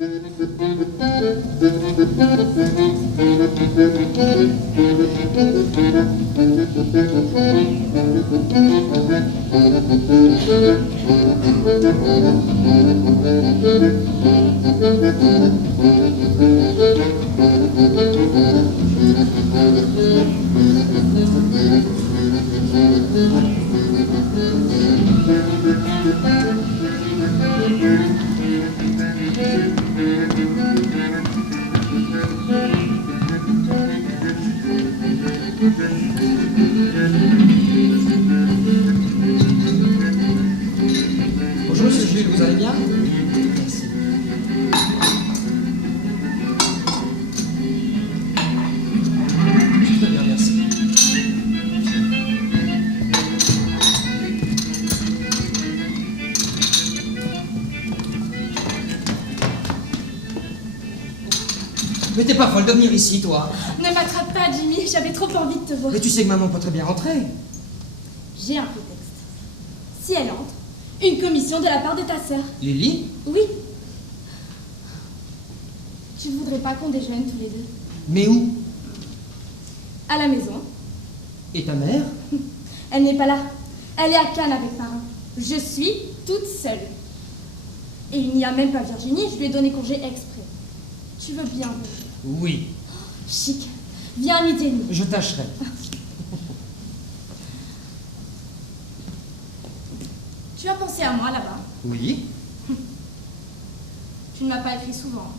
Bonjour Monsieur Jules, vous allez bien? Merci. Très bien, merci. Mais t'es pas folle de venir ici, toi? Ne m'attrape pas, Jimmy, j'avais trop envie de te voir. Mais tu sais que maman peut très bien rentrer. J'ai un prétexte. Si elle entre, une commission de la part de ta sœur. Lily? Oui. Tu voudrais pas qu'on déjeune tous les deux? Mais où? À la maison. Et ta mère? Elle n'est pas là. Elle est à Cannes avec parents. Je suis toute seule. Et il n'y a même pas Virginie, je lui ai donné congé exprès. Tu veux bien venir? Oui. Chic. Viens à midi et demi. Je tâcherai. Tu as pensé à moi là-bas? Oui. Tu ne m'as pas écrit souvent.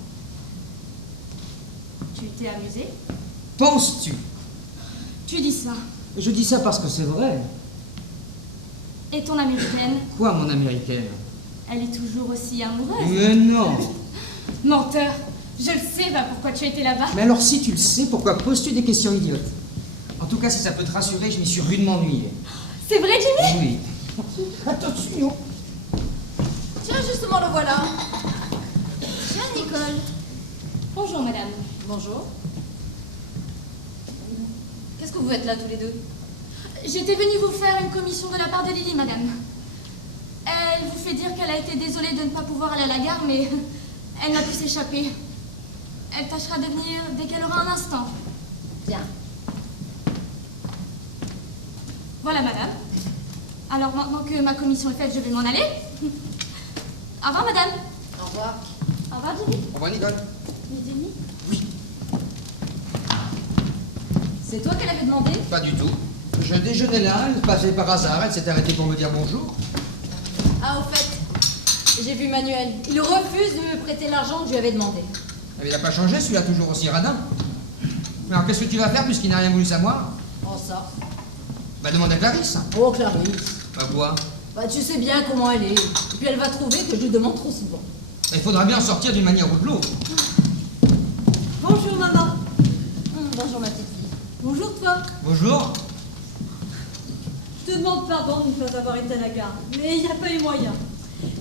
Tu t'es amusé? Penses-tu? Tu dis ça. Je dis ça parce que c'est vrai. Et ton américaine? Quoi, mon américaine? Elle est toujours aussi amoureuse. Mais non. Menteur. Je le sais, va, pourquoi tu as été là-bas. Mais alors, si tu le sais, pourquoi poses-tu des questions idiotes? En tout cas, si ça peut te rassurer, je m'y suis rudement ennuyé. C'est vrai, Jimmy? Oui. Attention. Tiens, justement, le voilà. Tiens, Nicole. Bonjour, madame. Bonjour. Qu'est-ce que vous êtes là, tous les deux? J'étais venue vous faire une commission de la part de Lily, madame. Elle vous fait dire qu'elle a été désolée de ne pas pouvoir aller à la gare, mais elle n'a pu s'échapper. Elle tâchera de venir dès qu'elle aura un instant. Bien. Voilà, madame. Alors, maintenant que ma commission est faite, je vais m'en aller. Au revoir, madame. Au revoir. Au revoir, Jimmy. Au revoir, Nicole. Midi et demi. C'est toi qu'elle avait demandé? Pas du tout. Je déjeunais là, elle passait par hasard, elle s'est arrêtée pour me dire bonjour. Ah, au fait, j'ai vu Manuel. Il refuse de me prêter l'argent que je lui avais demandé. Mais il n'a pas changé, celui-là toujours aussi radin. Alors qu'est-ce que tu vas faire puisqu'il n'a rien voulu savoir? Oh, ça. Bah demande à Clarisse. Oh, Clarisse. Bah quoi? Bah, tu sais bien comment elle est. Et puis elle va trouver que je lui demande trop souvent. Il faudra bien en sortir d'une manière ou de l'autre. Bonjour, maman. Bonjour, ma petite fille. Bonjour toi. Bonjour. Je te demande pardon de ne pas avoir été à la gare, mais il n'y a pas eu moyen.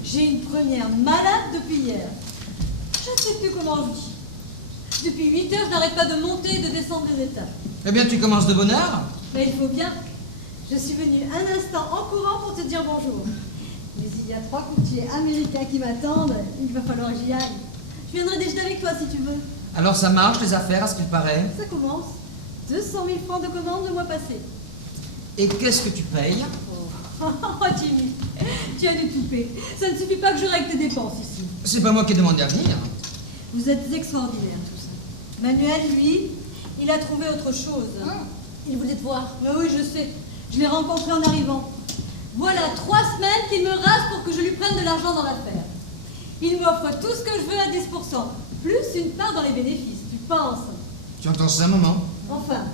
J'ai une première malade depuis hier. Je ne sais plus comment je dis. Depuis 8 heures, je n'arrête pas de monter et de descendre les étages. Eh bien, tu commences de bonne heure. Mais il faut bien. Je suis venue un instant en courant pour te dire bonjour. Mais il y a 3 courtiers américains qui m'attendent. Il va falloir que j'y aille. Je viendrai déjeuner avec toi si tu veux. Alors ça marche, les affaires, à ce qu'il paraît. Ça commence. 200 000 francs de commande le mois passé. Et qu'est-ce que tu payes? Oh, Jimmy, tu as du toupet. Ça ne suffit pas que je règle tes dépenses ici. C'est pas moi qui ai demandé à venir. Vous êtes extraordinaire, tout ça. Manuel, lui, il a trouvé autre chose. Il voulait te voir. Mais oui, je sais. Je l'ai rencontré en arrivant. Voilà 3 semaines qu'il me rase pour que je lui prenne de l'argent dans l'affaire. Il m'offre tout ce que je veux à 10%, plus une part dans les bénéfices. Tu penses? Tu entends ça, maman? Enfin,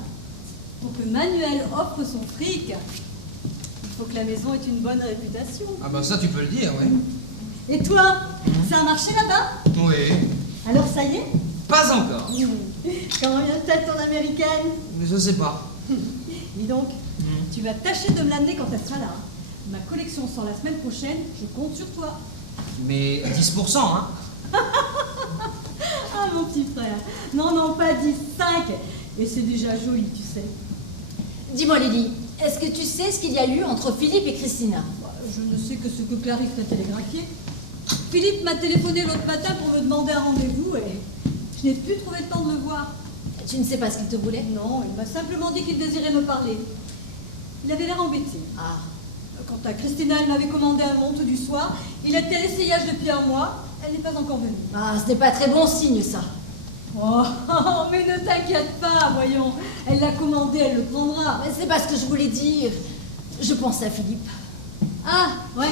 pour que Manuel offre son fric, il faut que la maison ait une bonne réputation. Ah bah ça, tu peux le dire, oui. Et toi, ça a marché là-bas? Oui. Alors ça y est? Pas encore. Comment vient-elle ton américaine? Mais je sais pas. Dis donc, tu vas tâcher de me l'amener quand elle sera là. Ma collection sort la semaine prochaine, je compte sur toi. Mais 10%, hein? Ah mon petit frère, non, pas 10, 5. Et c'est déjà joli, tu sais. Dis-moi, Lily, est-ce que tu sais ce qu'il y a eu entre Philippe et Christina? Je ne sais que ce que Clarisse t'a télégraphié. Philippe m'a téléphoné l'autre matin pour me demander un rendez-vous et je n'ai plus trouvé le temps de le voir. Tu ne sais pas ce qu'il te voulait? Non, il m'a simplement dit qu'il désirait me parler. Il avait l'air embêté. Ah. Quant à Christina, elle m'avait commandé un monte du soir. Il était à l'essayage depuis un mois. Elle n'est pas encore venue. Ah, ce n'est pas très bon signe, ça. Oh, mais ne t'inquiète pas, voyons. Elle l'a commandé, elle le prendra. Mais c'est pas ce que je voulais dire. Je pensais à Philippe. Ah, ouais,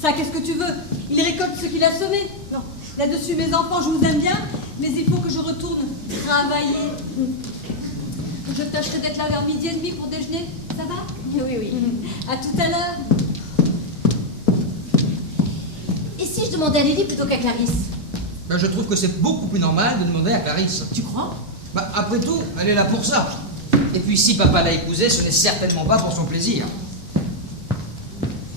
ça, qu'est-ce que tu veux? Il récolte ce qu'il a semé. Non, là-dessus, mes enfants, je vous aime bien, mais il faut que je retourne travailler. Je tâcherai d'être là vers 12h30 pour déjeuner. Ça va? Oui, oui. À tout à l'heure. Et si je demandais à Lily plutôt qu'à Clarisse? Ben, je trouve que c'est beaucoup plus normal de demander à Clarisse. Tu crois? Bah, après tout, elle est là pour ça. Et puis si papa l'a épousée, ce n'est certainement pas pour son plaisir.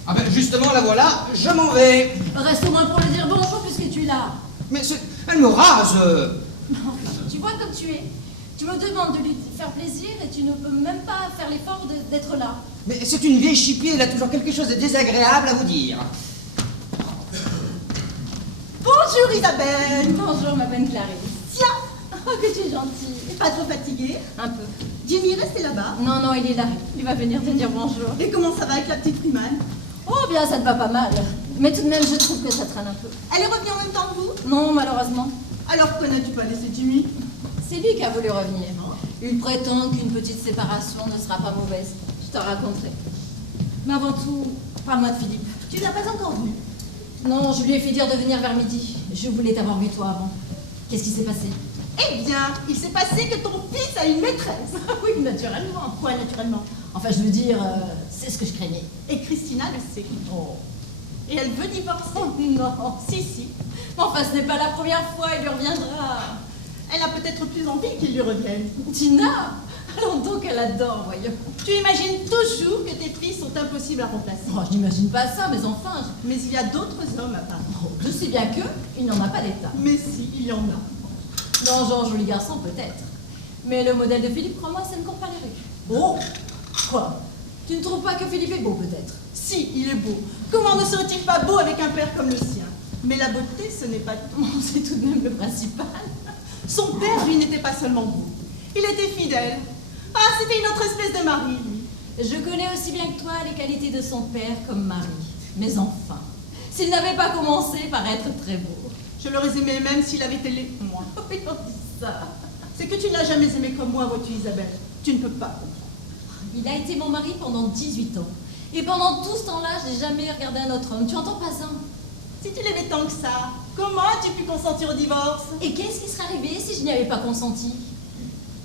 Ah ben justement, la voilà, je m'en vais. Reste au moins pour lui dire bonjour puisque tu es là. Mais elle me rase. Tu vois comme tu es. Tu me demandes de lui faire plaisir et tu ne peux même pas faire l'effort d'être là. Mais c'est une vieille chipie, elle a toujours quelque chose de désagréable à vous dire. Bonjour Isabelle. Bonjour ma bonne Clarisse. Tiens, Oh que tu es gentille. pas trop fatiguée? Un peu. Jimmy, restez là-bas. Non, non, il est là. Il va venir te dire bonjour. Et comment ça va avec la petite Freeman? Oh bien, ça te va pas mal. Mais tout de même, je trouve que ça traîne un peu. Elle est revenue en même temps que vous? Non, malheureusement. Alors pourquoi n'as-tu pas laissé Jimmy? C'est lui qui a voulu revenir. Il prétend qu'une petite séparation ne sera pas mauvaise. Je te raconterai. Mais avant tout, parle-moi de Philippe. Tu n'as pas encore vu? Non, je lui ai fait dire de venir vers midi. Je voulais t'avoir vu toi avant. Qu'est-ce qui s'est passé? Eh bien, il s'est passé que ton fils a une maîtresse. Oui, naturellement. Quoi, naturellement? Enfin, je veux dire, c'est ce que je craignais. Et Christina le sait. Oh. Et elle veut divorcer. Non. Si, si. Mais enfin, ce n'est pas la première fois, il lui reviendra. Elle a peut-être plus envie qu'il lui revienne. Tina, allons donc, elle adore, voyons. Tu imagines toujours que tes filles sont impossibles à remplacer. Oh, je n'imagine pas ça, mais enfin, Mais il y a d'autres hommes à part. je sais bien que il n'en a pas d'état. Mais si, il y en a. Non, genre joli garçon, peut-être. Mais le modèle de Philippe, crois-moi, ça ne court pas les rues. Oh, quoi? Tu ne trouves pas que Philippe est beau, peut-être? Si, il est beau. Comment ne serait-il pas beau avec un père comme le sien? Mais la beauté, ce n'est pas tout. Oh, c'est tout de même le principal. Son père, lui, n'était pas seulement beau. Il était fidèle. Ah, c'était une autre espèce de mari, lui. Je connais aussi bien que toi les qualités de son père comme mari. Mais enfin, s'il n'avait pas commencé par être très beau. Je l'aurais aimé même s'il avait été laid, moi. Oui, on dit ça. C'est que tu ne l'as jamais aimé comme moi, vois-tu, Isabelle. Tu ne peux pas comprendre. Il a été mon mari pendant 18 ans. Et pendant tout ce temps-là, je n'ai jamais regardé un autre homme. Tu entends pas ça? Si tu l'aimais tant que ça, comment as-tu pu consentir au divorce? Et qu'est-ce qui serait arrivé si je n'y avais pas consenti?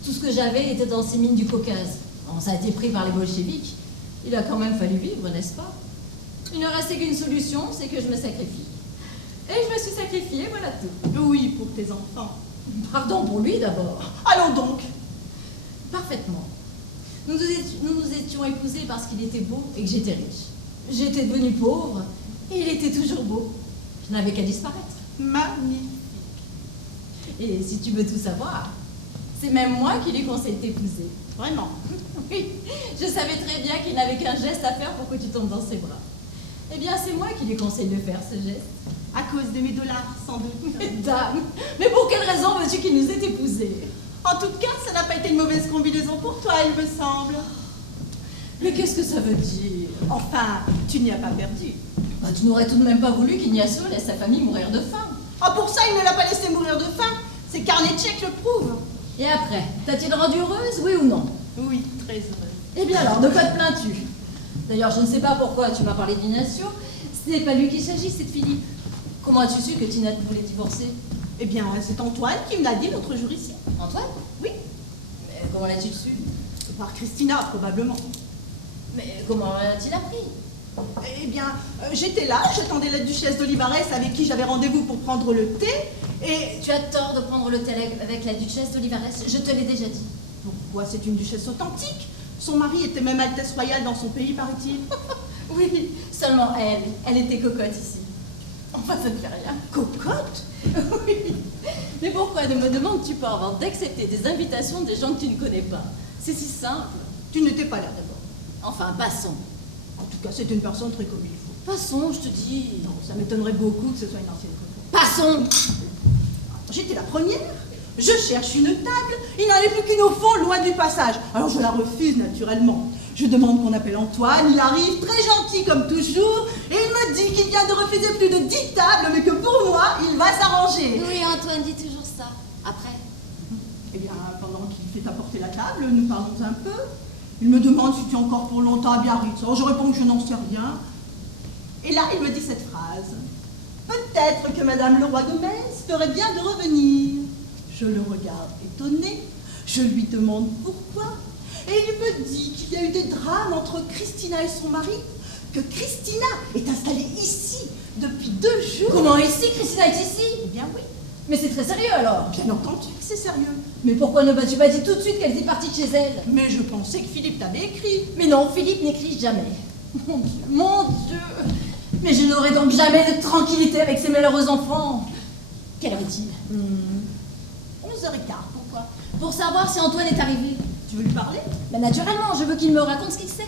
Tout ce que j'avais était dans ces mines du Caucase. Bon, ça a été pris par les bolcheviks. Il a quand même fallu vivre, n'est-ce pas? Il ne restait qu'une solution, c'est que je me sacrifie. Et je me suis sacrifiée, voilà tout. Oui, pour tes enfants. Pardon pour lui d'abord. Allons donc. Parfaitement. Nous nous étions épousés parce qu'il était beau et que j'étais riche. J'étais devenue pauvre et il était toujours beau. Je n'avais qu'à disparaître. Magnifique. Et si tu veux tout savoir, c'est même moi qui lui conseille de t'épouser. Vraiment. Oui, je savais très bien qu'il n'avait qu'un geste à faire pour que tu tombes dans ses bras. Eh bien, c'est moi qui lui conseille de faire ce geste. À cause de mes dollars, sans doute. Mesdames, mais pour quelle raison veux-tu qu'il nous ait épousés? En tout cas, ça n'a pas été une mauvaise combinaison pour toi, il me semble. Mais qu'est-ce que ça veut dire? Enfin, tu n'y as pas perdu. Bah, tu n'aurais tout de même pas voulu qu'Ignacio laisse sa famille mourir de faim. Ah, pour ça, il ne l'a pas laissé mourir de faim. Ses carnets de chèques le prouvent. Et après, t'a-t-il rendue heureuse, oui ou non? Oui, très heureuse. Eh bien alors, de quoi te plains-tu? D'ailleurs, je ne sais pas pourquoi tu m'as parlé d'Ignacio. Ce n'est pas lui qu'il s'agit, c'est de Philippe. Comment as-tu su que Tina voulait divorcer? Eh bien, c'est Antoine qui me l'a dit l'autre jour ici. Antoine? Oui, Mais comment l'as-tu su? par Christina, probablement. Mais comment l'a-t-il appris? Eh bien, j'étais là, j'attendais la duchesse d'Olivares avec qui j'avais rendez-vous pour prendre le thé, et... Tu as tort de prendre le thé avec la duchesse d'Olivares, je te l'ai déjà dit. Pourquoi, c'est une duchesse authentique. Son mari était même Altesse Royale dans son pays, paraît-il. Oui, seulement elle était cocotte ici. Enfin, ça ne fait rien. Cocotte? Oui. Mais pourquoi ne me demandes-tu pas avant d'accepter des invitations des gens que tu ne connais pas? C'est si simple. Tu n'étais pas là d'abord. Enfin, passons. En tout cas, c'est une personne très comme il faut. Passons, je te dis. Non, ça m'étonnerait beaucoup que ce soit une ancienne copine. Passons. J'étais la première. Je cherche une table. Il n'en est plus qu'une au fond, loin du passage. Alors je la refuse naturellement. Je demande qu'on appelle Antoine. Il arrive, très gentil comme toujours. Et il me dit qu'il vient de refuser plus de 10 tables, mais que pour moi, il va s'arranger. Oui, Antoine dit toujours ça. Après. Eh bien, pendant qu'il fait apporter la table, nous parlons un peu. Il me demande si tu es encore pour longtemps à Biarritz. Alors je réponds que je n'en sais rien. Et là, il me dit cette phrase. Peut-être que Madame Leroy-Gomez ferait bien de revenir. Je le regarde étonné. Je lui demande pourquoi. Et il me dit qu'il y a eu des drames entre Christina et son mari, que Christina est installée ici depuis 2 jours. Comment ici? Christina est ici? Eh bien oui, Mais c'est très sérieux alors. bien entendu que c'est sérieux. Mais pourquoi ne m'as-tu pas dit tout de suite qu'elle était partie de chez elle? Mais je pensais que Philippe t'avait écrit. Mais non, Philippe n'écrit jamais. Mon Dieu. Mais je n'aurai donc jamais de tranquillité avec ces malheureux enfants. Quelle heure est-il? 11h15, pourquoi? Pour savoir si Antoine est arrivé. Tu veux lui parler? Mais naturellement, je veux qu'il me raconte ce qu'il sait.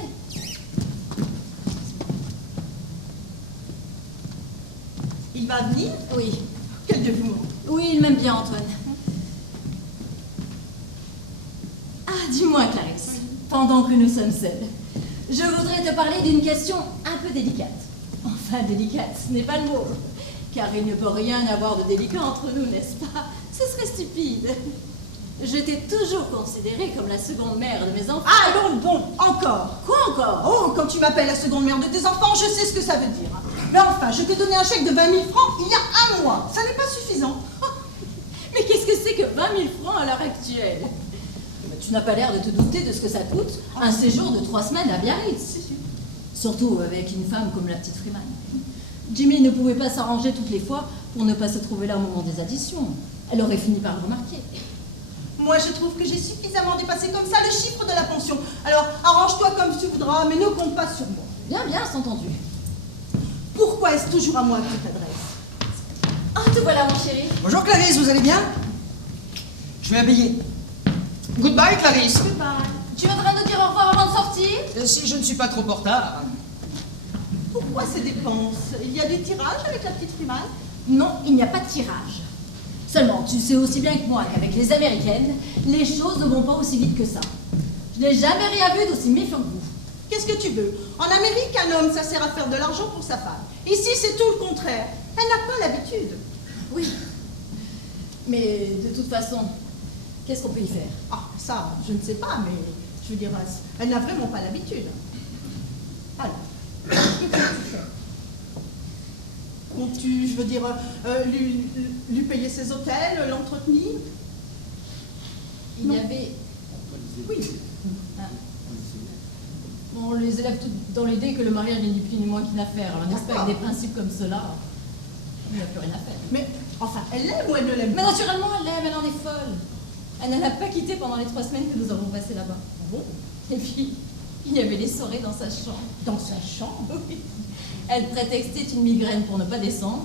Il va venir? Oui. Quel dévouement. Oui, il m'aime bien, Antoine. Ah, dis-moi, Clarisse, pendant que nous sommes seuls, je voudrais te parler d'une question un peu délicate. Enfin, délicate, ce n'est pas le mot. Car il ne peut rien avoir de délicat entre nous, n'est-ce pas? Ce serait stupide. Je t'ai toujours considérée comme la seconde mère de mes enfants. Ah bon, encore. Quoi encore? Oh, quand tu m'appelles la seconde mère de tes enfants, je sais ce que ça veut dire. Mais enfin, je t'ai donné un chèque de 20 000 francs il y a 1 mois. Ça n'est pas suffisant. Mais qu'est-ce que c'est que 20 000 francs à l'heure actuelle? Mais tu n'as pas l'air de te douter de ce que ça coûte, un séjour de 3 semaines à Biarritz. Surtout avec une femme comme la petite Freeman. Jimmy ne pouvait pas s'arranger toutes les fois pour ne pas se trouver là au moment des additions. Elle aurait fini par le remarquer. Moi, je trouve que j'ai suffisamment dépassé comme ça le chiffre de la pension. Alors, arrange-toi comme tu voudras, mais ne compte pas sur moi. Bien, bien, c'est entendu. Pourquoi est-ce toujours à moi que tu t'adresses? Ah, te voilà, mon chéri. Bonjour Clarisse, vous allez bien? Je vais m'habiller. Goodbye Clarisse. Goodbye. Tu voudrais nous dire au revoir avant de sortir? Si je ne suis pas trop en retard. Pourquoi ces dépenses? Il y a du tirage avec la petite Freeman? Non, il n'y a pas de tirage. Seulement, tu sais aussi bien que moi qu'avec les Américaines, les choses ne vont pas aussi vite que ça. Je n'ai jamais rien vu d'aussi méfiant que vous. Qu'est-ce que tu veux? En Amérique, un homme, ça sert à faire de l'argent pour sa femme. Ici, c'est tout le contraire. Elle n'a pas l'habitude. Oui. Mais de toute façon, qu'est-ce qu'on peut y faire? Ah, ça, je ne sais pas, mais je veux dire, elle n'a vraiment pas l'habitude. Alors, que peux-tu faire? Comptes-tu, je veux dire, lui payer ses hôtels, l'entretenir? Il y avait... Oui. Ah. On les élève toutes dans l'idée que le mariage n'est ni plus ni moins qu'une affaire. Alors n'est-ce pas, avec des principes comme cela, il n'y a plus rien à faire. Mais, enfin, elle l'aime ou elle ne l'aime Mais pas? naturellement, elle l'aime, elle en est folle. Elle ne l'a pas quitté pendant les 3 semaines que nous avons passées là-bas. Bon, Et puis, il y avait les soirées dans sa chambre. dans sa chambre. Oui. Elle prétextait une migraine pour ne pas descendre.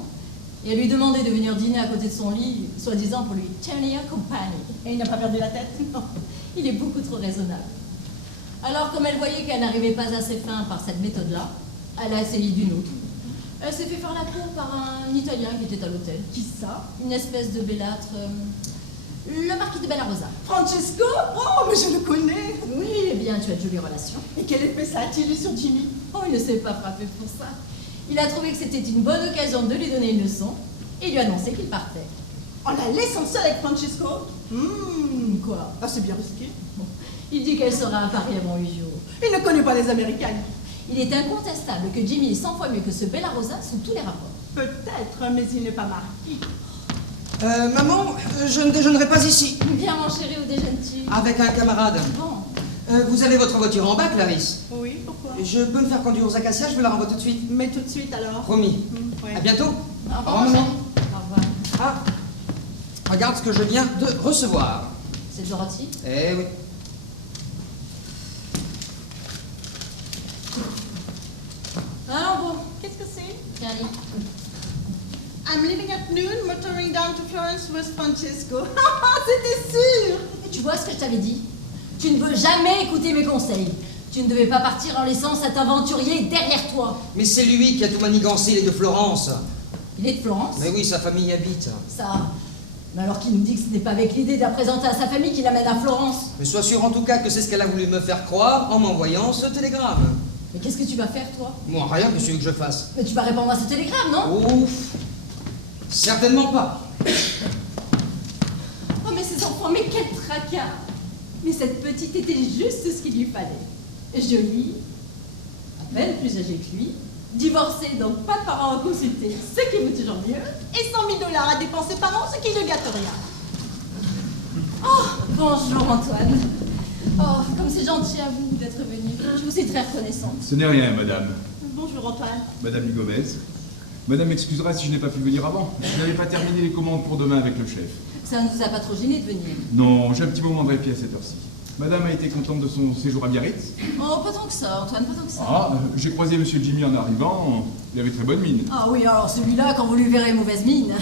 Et elle lui demandait de venir dîner à côté de son lit, soi-disant pour lui tenir compagnie. Et il n'a pas perdu la tête? Non, il est beaucoup trop raisonnable. Alors, comme elle voyait qu'elle n'arrivait pas à ses fins par cette méthode-là, elle a essayé d'une autre. Elle s'est fait faire la cour par un Italien qui était à l'hôtel. Qui ça? Une espèce de bellâtre. Le marquis de Bellarosa. Francesco? Oh, mais je le connais. Oui, eh bien, tu as de jolies relations. Et quel effet ça a-t-il eu sur Jimmy? Oh, il ne s'est pas frappé pour ça. Il a trouvé que c'était une bonne occasion de lui donner une leçon et lui annoncer qu'il partait. En la laissant seule avec Francesco? Quoi? Ah, c'est bien risqué. Bon, il dit qu'elle sera à Paris avant 8 jours. Il ne connaît pas les Américains. Il est incontestable que Jimmy est 100 fois mieux que ce Bellarosa sous tous les rapports. Peut-être, mais il n'est pas marquis. Maman, je ne déjeunerai pas ici. Bien, mon chéri, où déjeunes-tu? Avec un camarade. Bon. Vous avez votre voiture en bas, Clarisse? Oui, pourquoi? Je peux me faire conduire aux acacias, je vous la renvoie tout de suite. Mais tout de suite alors. Promis. Ouais. À bientôt. Au revoir, Au mon revoir. chéri. Au revoir. Ah, regarde ce que je viens de recevoir. C'est Dorothy? Eh oui. Alors bon, Qu'est-ce que c'est? tiens, lis. I'm leaving at noon, motoring down to Florence with Francesco. C'était sûr! Tu vois ce que je t'avais dit? Tu ne veux jamais écouter mes conseils. Tu ne devais pas partir en laissant cet aventurier derrière toi. Mais c'est lui qui a tout manigancé, il est de Florence. Il est de Florence. Mais oui, sa famille y habite. Ça. Mais alors qu'il nous dit que ce n'est pas avec l'idée de la présenter à sa famille qu'il l'amène à Florence. Mais sois sûr en tout cas que c'est ce qu'elle a voulu me faire croire en m'envoyant ce télégramme. Mais qu'est-ce que tu vas faire, toi? Moi, rien, que celui que je fasse. Mais tu vas répondre à ce télégramme, non? Ouf. Certainement pas. Oh, mais ces enfants, mais quel tracas! Mais cette petite était juste ce qu'il lui fallait. Jolie, à peine plus âgée que lui, divorcée, donc pas de parents à consulter, ce qui vaut toujours mieux. Et 100 000 $ à dépenser par an, ce qui ne gâte rien. Oh, bonjour Antoine. Oh, comme c'est gentil à vous d'être venu. Je vous suis très reconnaissante. Ce n'est rien, madame. Bonjour Antoine. Madame Gomez. Madame m'excusera si je n'ai pas pu venir avant. Je n'avais pas terminé les commandes pour demain avec le chef. Ça ne vous a pas trop gêné de venir? Non, j'ai un petit moment de répit à cette heure-ci. Madame a été contente de son séjour à Biarritz. Oh, pas tant que ça, Antoine, pas tant que ça. Ah, j'ai croisé monsieur Jimmy en arrivant. Il avait très bonne mine. Ah oui, alors celui-là, quand vous lui verrez mauvaise mine.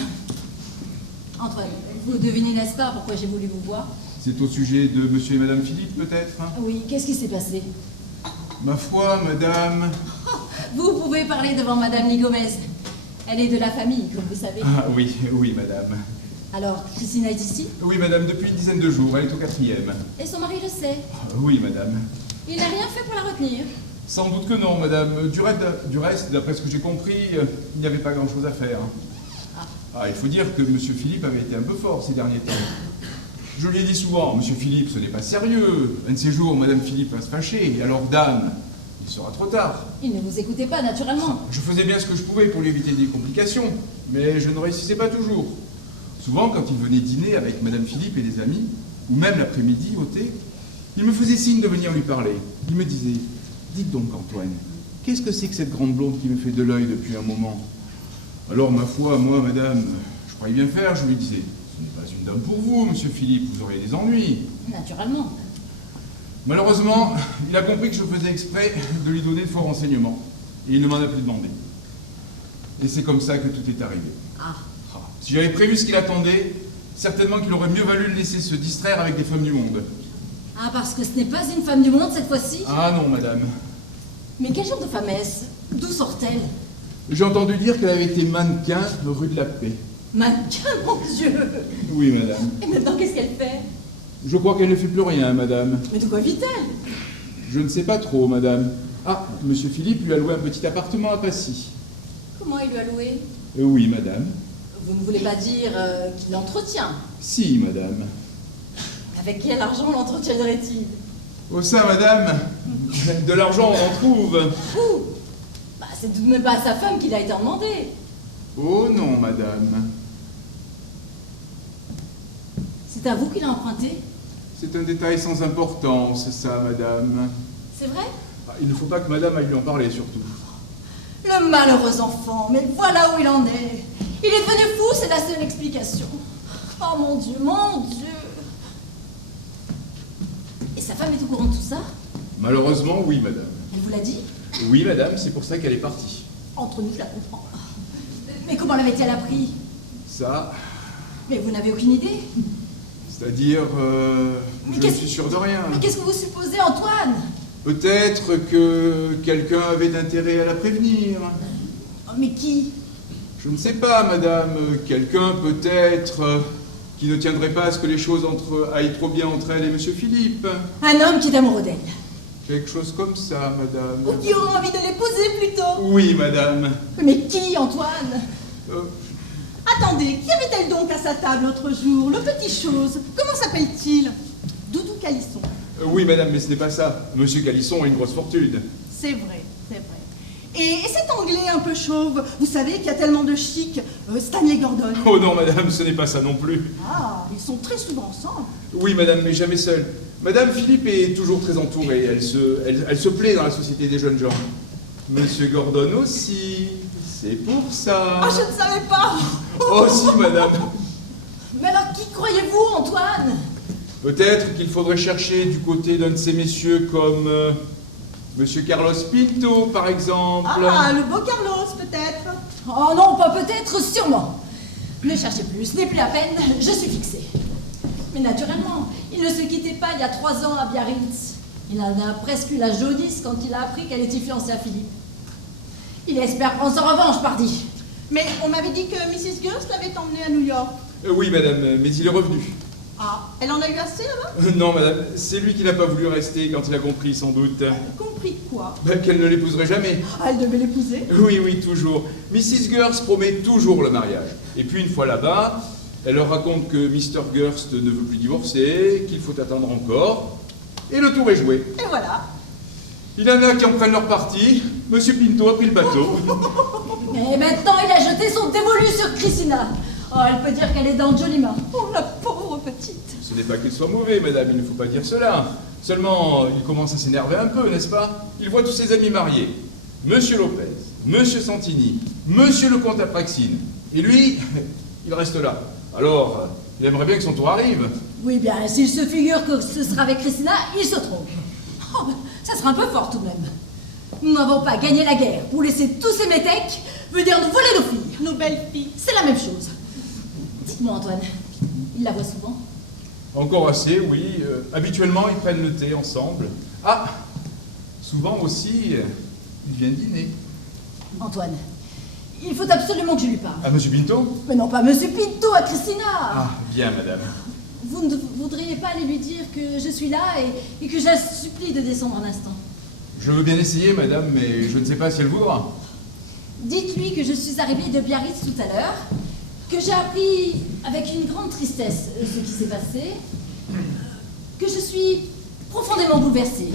Antoine, vous devinez, n'est-ce pas, pourquoi j'ai voulu vous voir? C'est au sujet de monsieur et madame Philippe, peut-être, hein? Oui, qu'est-ce qui s'est passé? Ma foi, madame... Vous pouvez parler devant madame Ligomez. Elle est de la famille, comme vous savez. Ah oui, oui, madame. Alors, Christina est ici? Oui, madame, depuis une dizaine de jours. Elle est au 4e. Et son mari le sait. Ah, oui, madame. Il n'a rien fait pour la retenir. Sans doute que non, madame. Du reste, d'après ce que j'ai compris, il n'y avait pas grand-chose à faire. Ah, il faut dire que monsieur Philippe avait été un peu fort ces derniers temps. Je lui ai dit souvent, monsieur Philippe, ce n'est pas sérieux. Un de ces jours, madame Philippe va se fâcher. Et alors, dame, il sera trop tard. Il ne vous écoutait pas, naturellement. Je faisais bien ce que je pouvais pour lui éviter des complications, mais je ne réussissais pas toujours. Souvent, quand il venait dîner avec madame Philippe et des amis, ou même l'après-midi au thé, il me faisait signe de venir lui parler. Il me disait, dites donc Antoine, qu'est-ce que c'est que cette grande blonde qui me fait de l'œil depuis un moment? Alors, ma foi, moi, madame, je croyais bien faire, je lui disais, ce n'est pas une dame pour vous, monsieur Philippe, vous auriez des ennuis. Naturellement. Malheureusement, il a compris que je faisais exprès de lui donner de faux renseignements, et il ne m'en a plus demandé. Et c'est comme ça que tout est arrivé. Ah. Si j'avais prévu ce qu'il attendait, certainement qu'il aurait mieux valu le laisser se distraire avec des femmes du monde. Ah, parce que ce n'est pas une femme du monde cette fois-ci? Ah non, madame. Mais quel genre de femme est-ce? D'où sort-elle? J'ai entendu dire qu'elle avait été mannequin rue de la Paix. Mannequin, mon Dieu! Oui, madame. Et maintenant, qu'est-ce qu'elle fait? Je crois qu'elle ne fait plus rien, madame. Mais de quoi vit-elle? Je ne sais pas trop, madame. Ah, monsieur Philippe lui a loué un petit appartement à Passy. Comment il lui a loué? Oui, madame. Vous ne voulez pas dire qu'il l'entretient? Si, madame. Avec quel argent l'entretiendrait-il? Oh ça, madame, de l'argent on en trouve. Ouh! Bah, c'est tout de même pas à sa femme qu'il a été demandé. Oh non, madame. C'est à vous qu'il a emprunté? C'est un détail sans importance, ça, madame. C'est vrai? Ah, il ne faut pas que madame aille lui en parler, surtout. Le malheureux enfant, mais voilà où il en est. Il est devenu fou, c'est la seule explication. Oh mon Dieu, mon Dieu. Et sa femme est au courant de tout ça? Malheureusement, oui, madame. Elle vous l'a dit? Oui, madame, c'est pour ça qu'elle est partie. Entre nous, je la comprends. Mais comment l'avait-elle appris? Ça, Mais vous n'avez aucune idée? c'est-à-dire, je ne qu'est-ce- suis sûr de rien. Mais qu'est-ce que vous supposez, Antoine? Peut-être que quelqu'un avait intérêt à la prévenir. Oh, mais qui? Je ne sais pas, madame. Quelqu'un, peut-être, qui ne tiendrait pas à ce que les choses aillent trop bien entre elle et monsieur Philippe. Un homme qui est amoureux d'elle. Quelque chose comme ça, madame. Ou qui aurait envie de l'épouser plutôt. Oui, madame. Mais qui, Antoine? Attendez, qui avait-elle donc à sa table l'autre jour? Le petit chose. Comment s'appelle-t-il? Doudou Calisson. Oui, madame, mais ce n'est pas ça. Monsieur Calisson a une grosse fortune. C'est vrai, c'est vrai. Et cet anglais un peu chauve, vous savez qu'il y a tellement de chic, Stanley Gordon. Oh non, madame, ce n'est pas ça non plus. Ah, ils sont très souvent ensemble. Oui, madame, mais jamais seule. Madame Philippe est toujours très entourée. Elle se plaît dans la société des jeunes gens. Monsieur Gordon aussi. C'est pour ça. Ah, je ne savais pas. Oh si, madame. Mais alors, qui croyez-vous, Antoine? Peut-être qu'il faudrait chercher du côté d'un de ces messieurs comme monsieur Carlos Pinto, par exemple. Ah, le beau Carlos, peut-être. Oh non, pas peut-être, sûrement. Ne cherchez plus, ce n'est plus la peine, je suis fixée. Mais naturellement, ils ne se quittaient pas il y a 3 ans à Biarritz. Il en a presque eu la jaunisse quand il a appris qu'elle était fiancée à Philippe. Il espère prendre sa revanche, pardi. Mais on m'avait dit que Mrs. Girst l'avait emmené à New York. Oui, madame, mais il est revenu. Ah, elle en a eu assez là-bas? Non, madame, c'est lui qui n'a pas voulu rester quand il a compris, sans doute. Compris quoi? Qu'elle ne l'épouserait jamais. Ah, elle devait l'épouser? Oui, oui, toujours. Mrs. Girst promet toujours le mariage. Et puis, une fois là-bas, elle leur raconte que Mr. Girst ne veut plus divorcer, qu'il faut attendre encore, et le tour est joué. Et voilà. Il y en a qui en prennent leur parti. Monsieur Pinto a pris le bateau. Mais maintenant, il a jeté son dévolu sur Christina. Oh, elle peut dire qu'elle est dans de jolies mains. Oh, la pauvre petite. Ce n'est pas qu'il soit mauvais, madame, il ne faut pas dire cela. Seulement, il commence à s'énerver un peu, n'est-ce pas? Il voit tous ses amis mariés. Monsieur Lopez, Monsieur Santini, Monsieur le comte Apraxine. Et lui, il reste là. Alors, il aimerait bien que son tour arrive. Oui, bien, s'il se figure que ce sera avec Christina, il se trompe. Oh, ben, ça sera un peu fort tout de même. Nous n'avons pas gagné la guerre pour laisser tous ces métèques venir nous voler nos filles. Nos belles filles. C'est la même chose. Dites-moi, Antoine, il la voit souvent? Encore assez, oui. Habituellement, ils prennent le thé ensemble. Ah, souvent aussi, ils viennent dîner. Antoine, il faut absolument que je lui parle. À Monsieur Pinto? Mais non, pas Monsieur Pinto, à Christina. Ah, bien, madame. Vous ne voudriez pas aller lui dire que je suis là et que je la supplie de descendre un instant? Je veux bien essayer, madame, mais je ne sais pas si elle voudra. Dites-lui que je suis arrivée de Biarritz tout à l'heure, que j'ai appris avec une grande tristesse ce qui s'est passé, que je suis profondément bouleversée,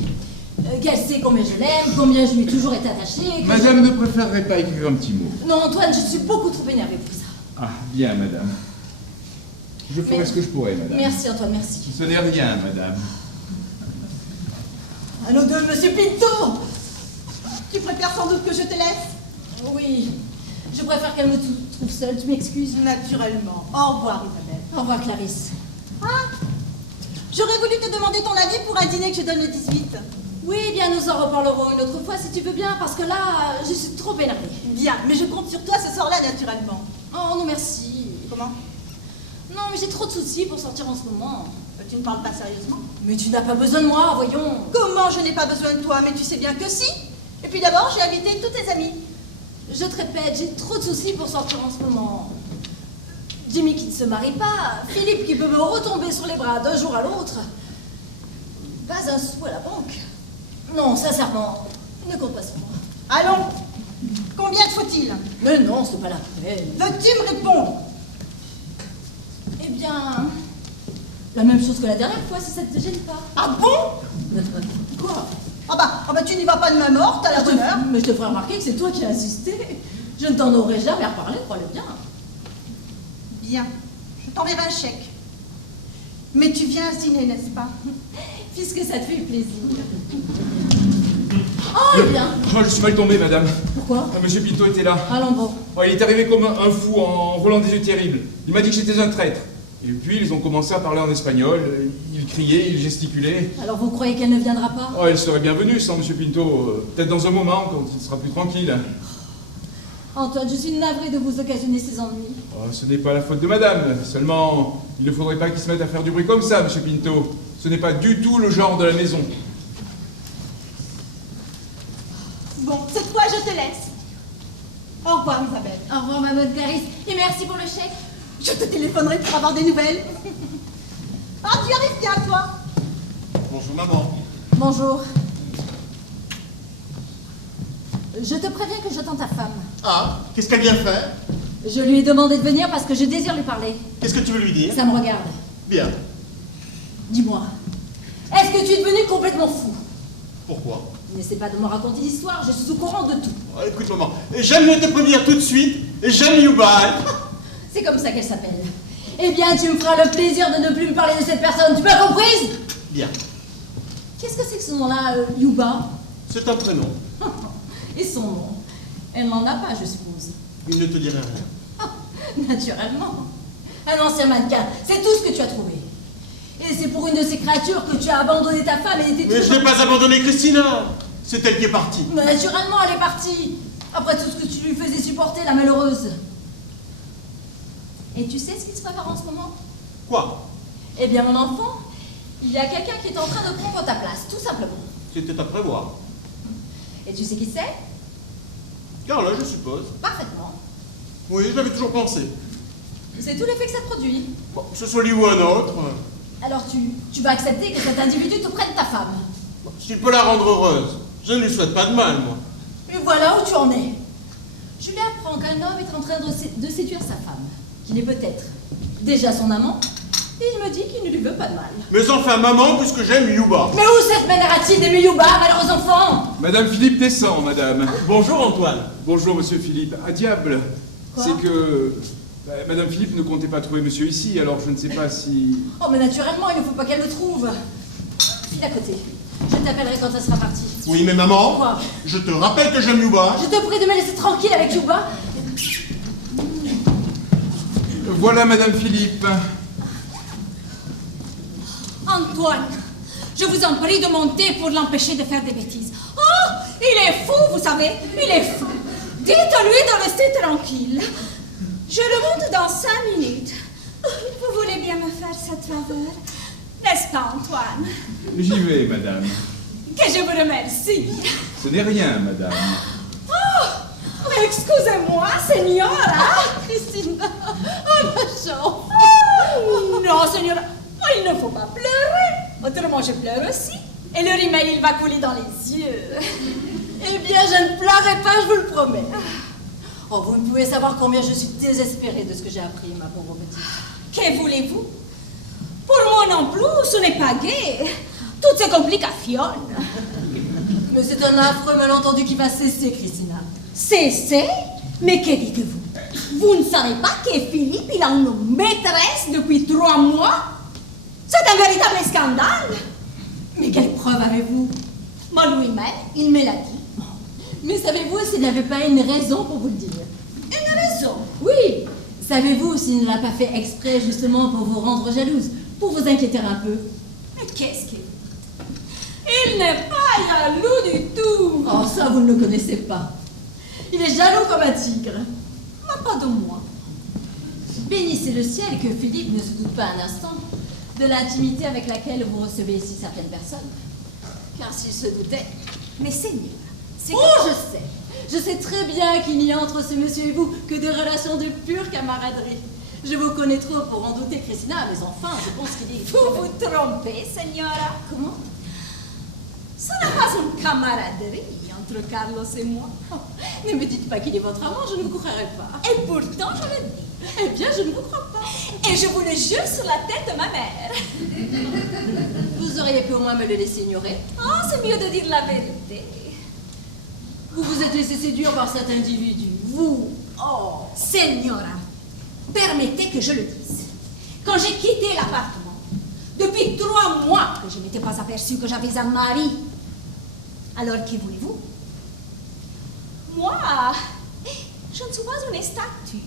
qu'elle sait combien je l'aime, combien je lui ai toujours été attachée. Madame ne préférerait pas écrire un petit mot. Non, Antoine, je suis beaucoup trop énervée pour ça. Ah, bien, madame. Je ferai Mais- ce que je pourrai, madame. Merci, Antoine, merci. Ce n'est rien, madame. À nous deux, Monsieur Pinto! Tu préfères sans doute que je te laisse? Oui, je préfère qu'elle me trouve seule, tu m'excuses. Naturellement. Au revoir, Isabelle. Au revoir, Clarisse. Ah, j'aurais voulu te demander ton avis pour un dîner que je donne le 18. Oui, bien, nous en reparlerons une autre fois si tu veux bien, parce que là, je suis trop énervée. Bien, mais je compte sur toi ce soir-là, naturellement. Oh non, merci. Comment? Non, mais j'ai trop de soucis pour sortir en ce moment. Tu ne parles pas sérieusement? Mais tu n'as pas besoin de moi, voyons. Comment je n'ai pas besoin de toi? Mais tu sais bien que si. Et puis d'abord, j'ai invité tous tes amis. Je te répète, j'ai trop de soucis pour sortir en ce moment. Jimmy qui ne se marie pas, Philippe qui peut me retomber sur les bras d'un jour à l'autre. Pas un sou à la banque. Non, sincèrement, ne compte pas sur moi. Allons. Combien te faut-il? Mais non, c'est pas la peine. Veux-tu me répondre? Eh bien, la même chose que la dernière fois, si ça ne te gêne pas. Ah bon? Quoi? Ah bah tu n'y vas pas de main morte, à la bonne heure. Mais je te ferai remarquer que c'est toi qui as insisté. Je ne t'en aurais jamais reparlé, crois-le bien. Bien, je t'enverrai un chèque. Mais tu viens à ce dîner, n'est-ce pas? Puisque ça te fait plaisir. Oh, eh bien. Oh, je suis mal tombé, madame. Pourquoi? Ah, Monsieur Pinto était là. Allons bon. Oh, il est arrivé comme un fou en roulant des yeux terribles. Il m'a dit que j'étais un traître. Et puis, ils ont commencé à parler en espagnol. Ils criaient, ils gesticulaient. Alors vous croyez qu'elle ne viendra pas? Oh, elle serait bienvenue sans Monsieur Pinto. Peut-être dans un moment, quand il sera plus tranquille. Antoine, je suis navrée de vous occasionner ces ennuis. Oh, ce n'est pas la faute de madame. Seulement, il ne faudrait pas qu'il se mette à faire du bruit comme ça, Monsieur Pinto. Ce n'est pas du tout le genre de la maison. Bon, cette fois, je te laisse. Au revoir, Isabelle. Au revoir, ma bonne Clarisse. Et merci pour le chèque. Je te téléphonerai pour avoir des nouvelles. Ah, tu arrives bien, toi? Bonjour maman. Bonjour. Je te préviens que j'attends ta femme. Ah, qu'est-ce qu'elle vient faire? Je lui ai demandé de venir parce que je désire lui parler. Qu'est-ce que tu veux lui dire? Ça me regarde. Bien. Dis-moi, est-ce que tu es devenu complètement fou? Pourquoi? N'essaie pas de me raconter l'histoire, je suis au courant de tout. Oh, écoute maman, j'aime mieux te prévenir tout de suite, et j'aime Yuba. C'est comme ça qu'elle s'appelle. Eh bien, tu me feras le plaisir de ne plus me parler de cette personne, tu m'as comprise? Bien. Qu'est-ce que c'est que ce nom-là, Yuba? C'est un prénom. Et son nom? Elle n'en a pas, je suppose. Il ne te dirait rien. Naturellement. Un ancien mannequin, c'est tout ce que tu as trouvé. Et c'est pour une de ces créatures que tu as abandonné ta femme et était Mais je n'ai pas abandonné Christina. C'est elle qui est partie. Mais naturellement, elle est partie. Après tout ce que tu lui faisais supporter, la malheureuse. Et tu sais ce qui se prépare en ce moment? Quoi? Eh bien, mon enfant, Il y a quelqu'un qui est en train de prendre ta place, tout simplement. C'était à prévoir. Et tu sais qui c'est? Carla, je suppose. Parfaitement. Oui, je l'avais toujours pensé. C'est tout l'effet que ça produit. Bon, que ce soit lui ou un autre, Alors tu vas accepter que cet individu te prenne ta femme. s'il peut la rendre heureuse, je ne lui souhaite pas de mal, moi. Et voilà où tu en es. Je lui apprends qu'un homme est en train de séduire sa femme, qu'il est peut-être déjà son amant, et il me dit qu'il ne lui veut pas de mal. Mais enfin, maman, puisque j'aime Yuba. Mais où cette manière-t-il d'aimer Yuba, malheureux enfant? Madame Philippe descend, madame. Bonjour, Antoine. Bonjour, monsieur Philippe. Ah, diable. Quoi? C'est que... Madame Philippe ne comptait pas trouver monsieur ici, alors je ne sais pas si... Oh, mais naturellement, il ne faut pas qu'elle le trouve. File à côté. Je t'appellerai quand elle sera partie. Oui, mais maman, Quoi? je te rappelle que j'aime Yuba. Je te prie de me laisser tranquille avec Yuba. Voilà, madame Philippe. Antoine, je vous en prie de monter pour l'empêcher de faire des bêtises. Oh, il est fou, vous savez, il est fou. Dites-lui de rester tranquille. Je remonte dans 5 minutes. Vous voulez bien me faire cette faveur, n'est-ce pas, Antoine? J'y vais, madame. Que je vous remercie. Ce n'est rien, madame. Oh, excusez-moi, Signora. Christina, oh ma chance. Non, Signora, il ne faut pas pleurer. Autrement, je pleure aussi. Et le rimel, il va couler dans les yeux. Eh bien, je ne pleurerai pas, je vous le promets. Oh, vous ne pouvez savoir combien je suis désespérée de ce que j'ai appris, ma pauvre petite. Que voulez-vous? Pour moi non plus, ce n'est pas gai. Toutes ces complications. Mais c'est un affreux malentendu qui va cesser, Christina. Cessez? Mais que dites-vous? Vous ne savez pas que Philippe, il a une maîtresse depuis 3 mois? C'est un véritable scandale. Mais quelle preuve avez-vous? Moi lui-même, il me l'a dit. Mais savez-vous s'il n'avait pas une raison pour vous le dire? Une raison? Oui. Savez-vous s'il ne l'a pas fait exprès justement pour vous rendre jalouse, pour vous inquiéter un peu? Mais qu'est-ce qu'il... Il n'est pas jaloux du tout. Oh, ça, vous ne le connaissez pas. Il est jaloux comme un tigre. Mais pas de moi. Bénissez le ciel que Philippe ne se doute pas un instant de l'intimité avec laquelle vous recevez ici certaines personnes. Car s'il se doutait... Mais Seigneur, c'est... Oh, je sais. Je sais très bien qu'il n'y a entre ce monsieur et vous que des relations de pure camaraderie. Je vous connais trop pour en douter, Christina, mais enfin, je pense qu'il est... Vous vous trompez, Signora. Comment? Ce n'est pas une camaraderie entre Carlos et moi. Ne me dites pas qu'il est votre amant, je ne vous croirai pas. Et pourtant, je le dis. Eh bien, je ne vous crois pas. Et je vous le jure sur la tête de ma mère. Vous auriez pu au moins me le laisser ignorer. Oh, c'est mieux de dire la vérité. Vous vous êtes laissé séduire par cet individu. Vous. Oh. Signora, permettez que je le dise. Quand j'ai quitté l'appartement, depuis 3 mois que je n'étais pas aperçue que j'avais un mari. Alors, que voulez-vous? Moi, je ne suis pas une statue.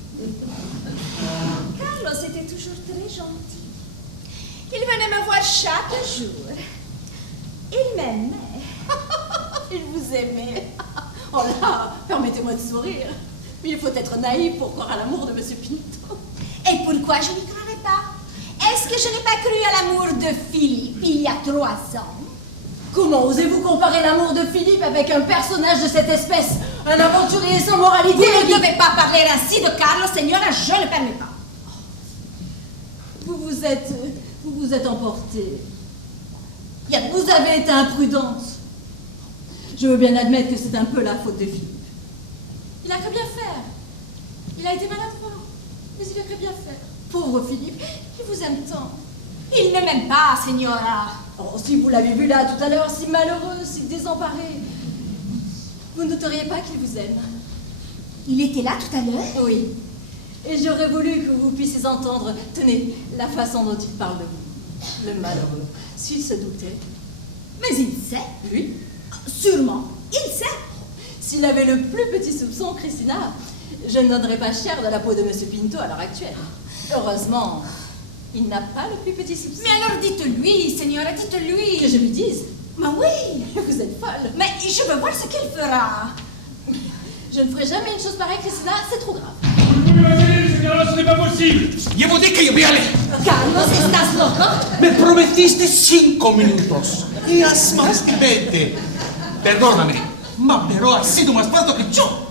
Carlos était toujours très gentil. Il venait me voir chaque jour. Il m'aimait. Il vous aimait. Oh là, permettez-moi de sourire. Mais il faut être naïf pour croire à l'amour de M. Pinto. Et pourquoi je n'y croirais pas? Est-ce que je n'ai pas cru à l'amour de Philippe il y a 3 ans? Comment osez-vous comparer l'amour de Philippe avec un personnage de cette espèce? Un aventurier sans moralité? Vous ne devez pas parler ainsi de Carlos, Signora, je ne permets pas. Vous vous êtes emportée. Vous avez été imprudente. Je veux bien admettre que c'est un peu la faute de Philippe. Il a que bien faire. Il a été maladroit, mais il a que bien faire. Pauvre Philippe, il vous aime tant. Il ne m'aime pas, Signora. Oh, si vous l'avez vu là tout à l'heure, si malheureux, si désemparé, vous ne noteriez pas qu'il vous aime. Il était là tout à l'heure? Oui. Et j'aurais voulu que vous puissiez entendre, tenez, la façon dont il parle de vous. Le malheureux, s'il se doutait. Mais il sait. Lui, Sûrement, il sait. s'il avait le plus petit soupçon, Christina, je ne donnerais pas cher de la peau de M. Pinto à l'heure actuelle. Heureusement, il n'a pas le plus petit soupçon. Mais alors dites-lui, Signora, Que dites-lui. je lui dise. Mais oui. Vous êtes folle. Mais je veux voir ce qu'il fera. Je ne ferai jamais une chose pareille, Christina, c'est trop grave. Ce n'est pas possible. Io vuol dire che io vi alle. Carlos, ¿Estás loco? Me prometiste 5 minutos. Y es más que 20. Perdóname, pero has sido más fuerte que yo.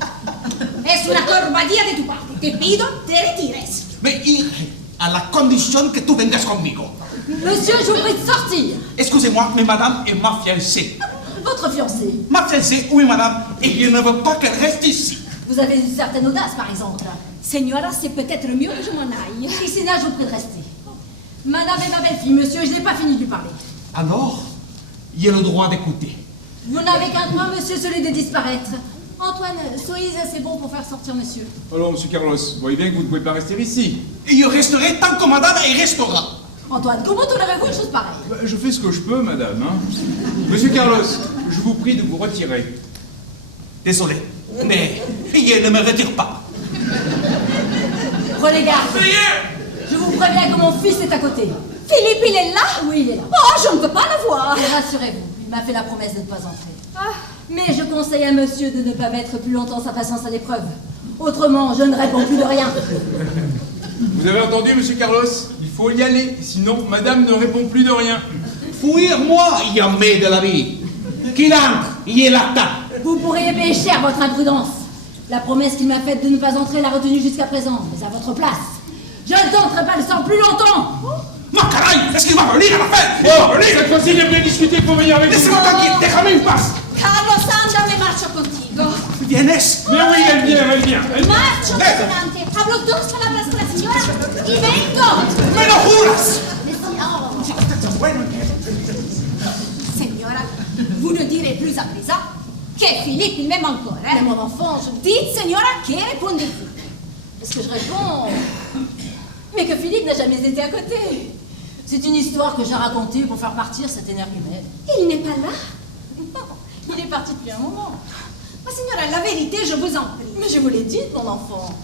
Es una cobardía de tu parte. Te pido te retires. Me iré a la condition que tú vengas conmigo. Monsieur, je vous prie de sortir. Excusez-moi, mais madame est ma fiancée. Votre fiancé. Ma fiancée, oui madame, et je ne veux pas qu'elle reste ici. Vous avez une certaine audace, par exemple. Señora, c'est peut-être mieux que je m'en aille. Christina, je vous prie de rester. Madame est ma belle-fille, monsieur, je n'ai pas fini de lui parler. Alors, j'ai le droit d'écouter. Vous n'avez qu'un droit, monsieur, celui de disparaître. Antoine, soyez assez bon pour faire sortir monsieur. Alors, monsieur Carlos, vous voyez bien que vous ne pouvez pas rester ici. Et je resterai tant que madame y restera. Antoine, comment tolérez-vous une chose pareille? Bah, je fais ce que je peux, madame. Hein. Monsieur Carlos, je vous prie de vous retirer. Désolé, mais je ne me retire pas. Prenez garde. Je vous préviens que mon fils est à côté. Philippe, il est là? Oui, il est là. Oh, je ne peux pas le voir. Et rassurez-vous, il m'a fait la promesse de ne pas entrer. Mais je conseille à monsieur de ne pas mettre plus longtemps sa patience à l'épreuve. Autrement, je ne réponds plus de rien. Vous avez entendu, monsieur Carlos? Il faut y aller, sinon madame ne répond plus de rien. Fuir moi, jamais de la vie. Qu'il entre, il est là. Vous pourriez payer cher votre imprudence. La promesse qu'il m'a faite de ne pas entrer l'a retenue jusqu'à présent. Mais à votre place, je ne tenterai pas le sang plus longtemps. Ma caray, est-ce qu'il va venir à la fête? Oh, cette fois-ci, j'aime bien discuter pour venir avec vous. Laissez-moi tranquille, déjame une passe. Carlos, anda, me marcho contigo. Vienes? Mais oui, elle vient, elle vient. Marcho adelante. Hablo 2 palabras con la señora y vengo. ¡Me lo juras! Señora, vous ne direz plus à présent que Philippe, il m'aime encore, hein? Mais mon enfant, Dites, señora, que répondez-vous? Est-ce que je réponds? Mais que Philippe n'a jamais été à côté. C'est une histoire que j'ai racontée pour faire partir cet énergumène. Il n'est pas là? Non, il est parti depuis un moment. Ma señora, la vérité, je vous en prie. Mais je vous l'ai dit, mon enfant.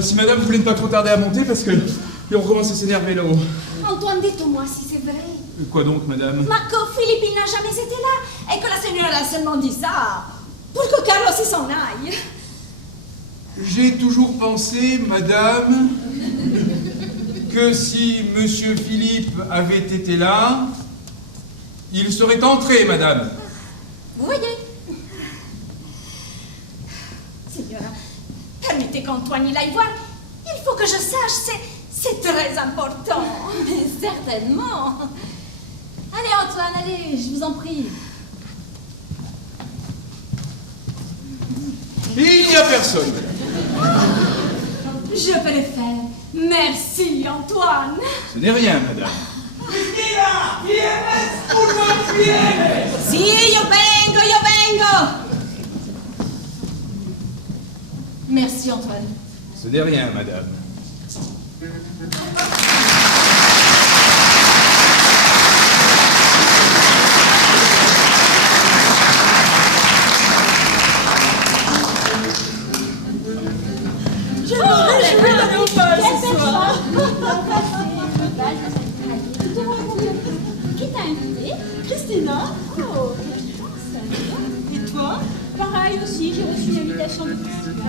Si madame voulait ne pas trop tarder à monter, parce que puis on commence à s'énerver là-haut. Antoine, dites-moi si c'est vrai. Quoi donc, madame? Ma que Philippe, il n'a jamais été là. Et que la señora a seulement dit ça pour que Carlos il s'en aille. J'ai toujours pensé, madame, que si monsieur Philippe avait été là, il serait entré, madame. Vous voyez? Señora, permettez qu'Antoine il aille voir. Il faut que je sache, c'est très important. Mais certainement. Allez, Antoine, allez, je vous en prie. Il n'y a personne. Je peux le faire. Merci, Antoine. Ce n'est rien, madame. Si, yo vengo. Merci, Antoine. Ce n'est rien, madame. Qui t'a invité? Christina? Oh, quelle chance. Et toi? Pareil aussi, j'ai reçu une invitation de Christina.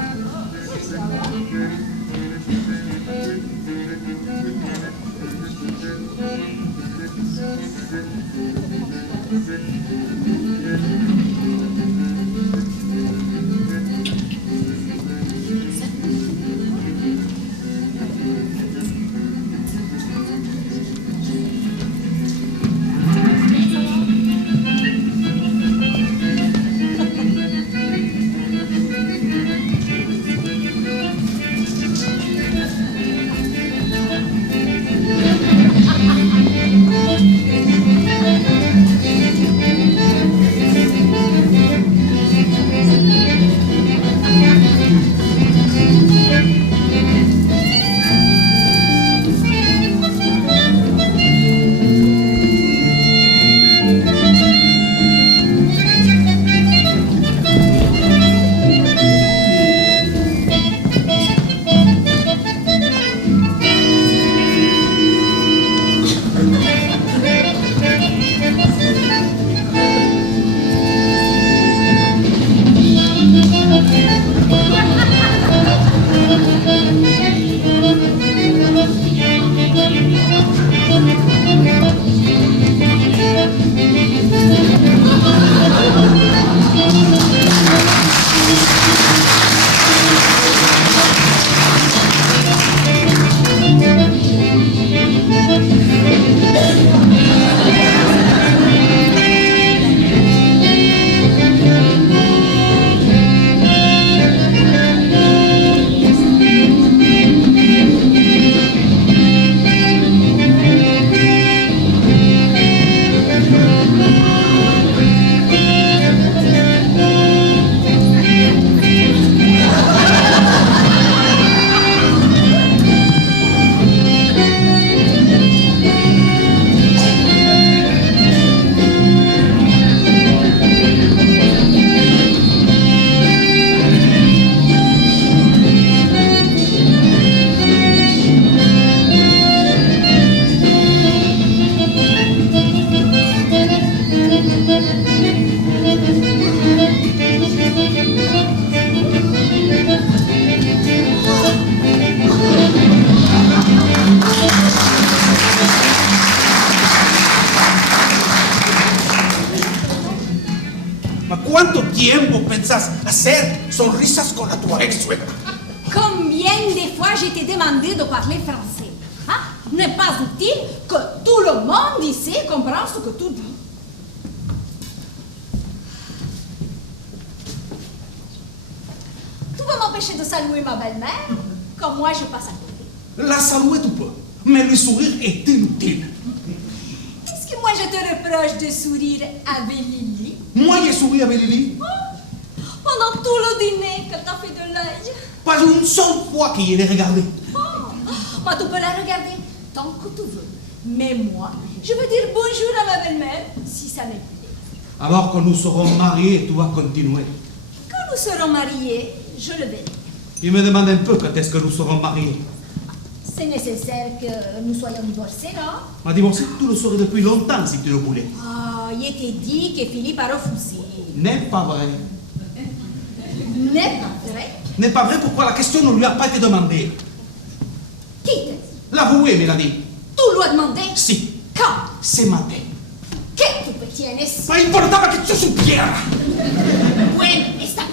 ¿Cuánto tiempo pensás hacer sonrisas con la tu ex-suegra? Combien de fois je t'ai demandé de parler français? Hein? N'est pas utile que tout le monde ici comprenne ce que tu dis. Tu vas m'empêcher de saluer ma belle-mère, comme moi je passe à côté. La saluer tu peux, mais le sourire est inutile. Est-ce que moi je te reproche de sourire avec Lily? Moi j'ai souri avec Lily. Pendant tout le dîner que t'as fait de l'œil. Pas une seule fois qu'il l'ai regardé. Moi, tu peux la regarder tant que tu veux. Mais moi, je veux dire bonjour à ma belle-mère, si ça me plaît. Alors que nous serons mariés, tu vas continuer. Quand nous serons mariés, je le verrai. Il me demande un peu quand est-ce que nous serons mariés. C'est nécessaire que nous soyons divorcés, non? Ma divorcé, tu le saurais depuis longtemps si tu le voulais. Ah, il était dit que Philippe a refusé. N'est pas vrai. N'est pas vrai? N'est pas vrai pourquoi la question ne lui a pas été demandée. Qui t'a dit? L'avouer, Mélanie. Tu lui as demandé? Si. Quand? Ce matin. Que tu peux tienes? Ma importava che tu suppiera. Bueno, está.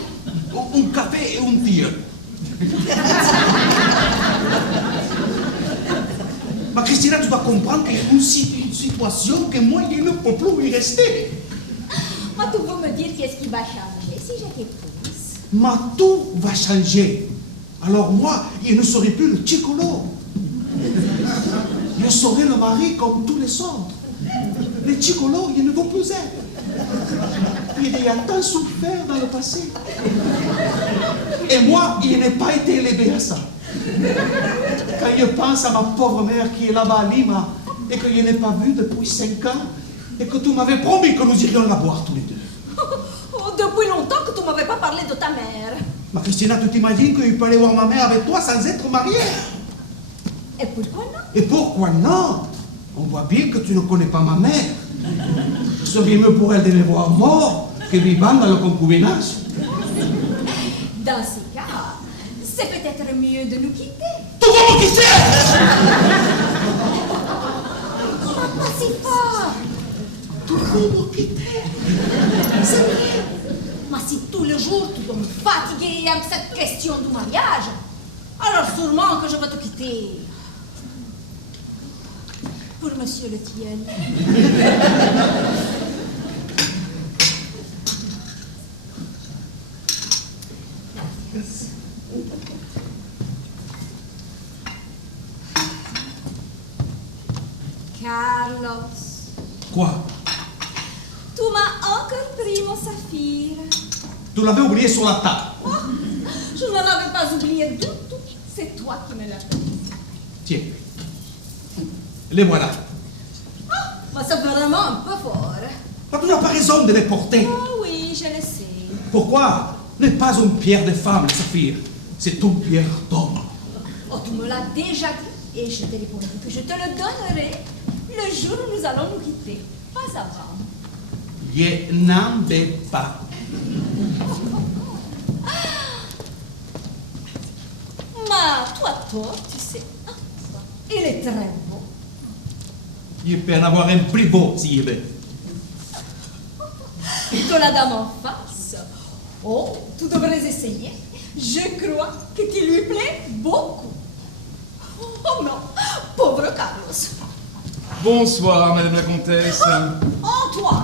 Un café et un tir. Ma Christina, tu dois comprendre qu'il y a une situation que moi, je ne peux plus y rester. Moi, tu peux me dire qu'est-ce qui va changer si je t'épouse? Ma tout va changer. Alors moi, je ne serai plus le Chicolo. Je serai le mari comme tous les autres. Le Chicolo, il ne veut plus être. Il a tant souffert dans le passé. Et moi, il n'ai pas été élevé à ça. Quand je pense à ma pauvre mère qui est là-bas à Lima et que je n'ai pas vue depuis 5 ans et que tu m'avais promis que nous irions la voir tous les deux. Oh, depuis longtemps que tu ne m'avais pas parlé de ta mère. Ma Christina, tu t'imagines qu'il peut aller voir ma mère avec toi sans être marié? Et pourquoi non? Et pourquoi non? On voit bien que tu ne connais pas ma mère. Il serait mieux pour elle de me voir mort que vivant dans le concubinage. Dans ce cas, c'est peut-être mieux de nous quitter. Tu vas me quitter! Pas si fort. Tu vas me quitter! C'est vrai. Mais si tous les jours tu dois me fatiguer avec cette question du mariage, alors sûrement que je vais te quitter. Pour Monsieur le Tilleul. Carlos. Quoi? Tu m'as encore pris mon saphir. Tu l'avais oublié sur la table. Oh, je ne l'avais pas oublié du tout. C'est toi qui me l'as pris. Tiens. Les voilà. Oh, mais c'est vraiment un peu fort. Mais tu n'as pas raison de les porter. Oh oui, je le sais. Pourquoi? N'est pas une pierre de femme, le saphir. C'est une pierre d'homme. Oh, tu me l'as déjà dit et je t'ai répondu que je te le donnerai le jour où nous allons nous quitter. Pas avant. Je n'en veux pas. Mais toi, tu sais, il est très beau. Il peut en avoir un plus beau s'il veut. Toi, la dame en face. Oh, tu devrais essayer. Je crois que tu lui plais beaucoup. Oh non, pauvre Carlos. Bonsoir, Madame la Comtesse. Antoine.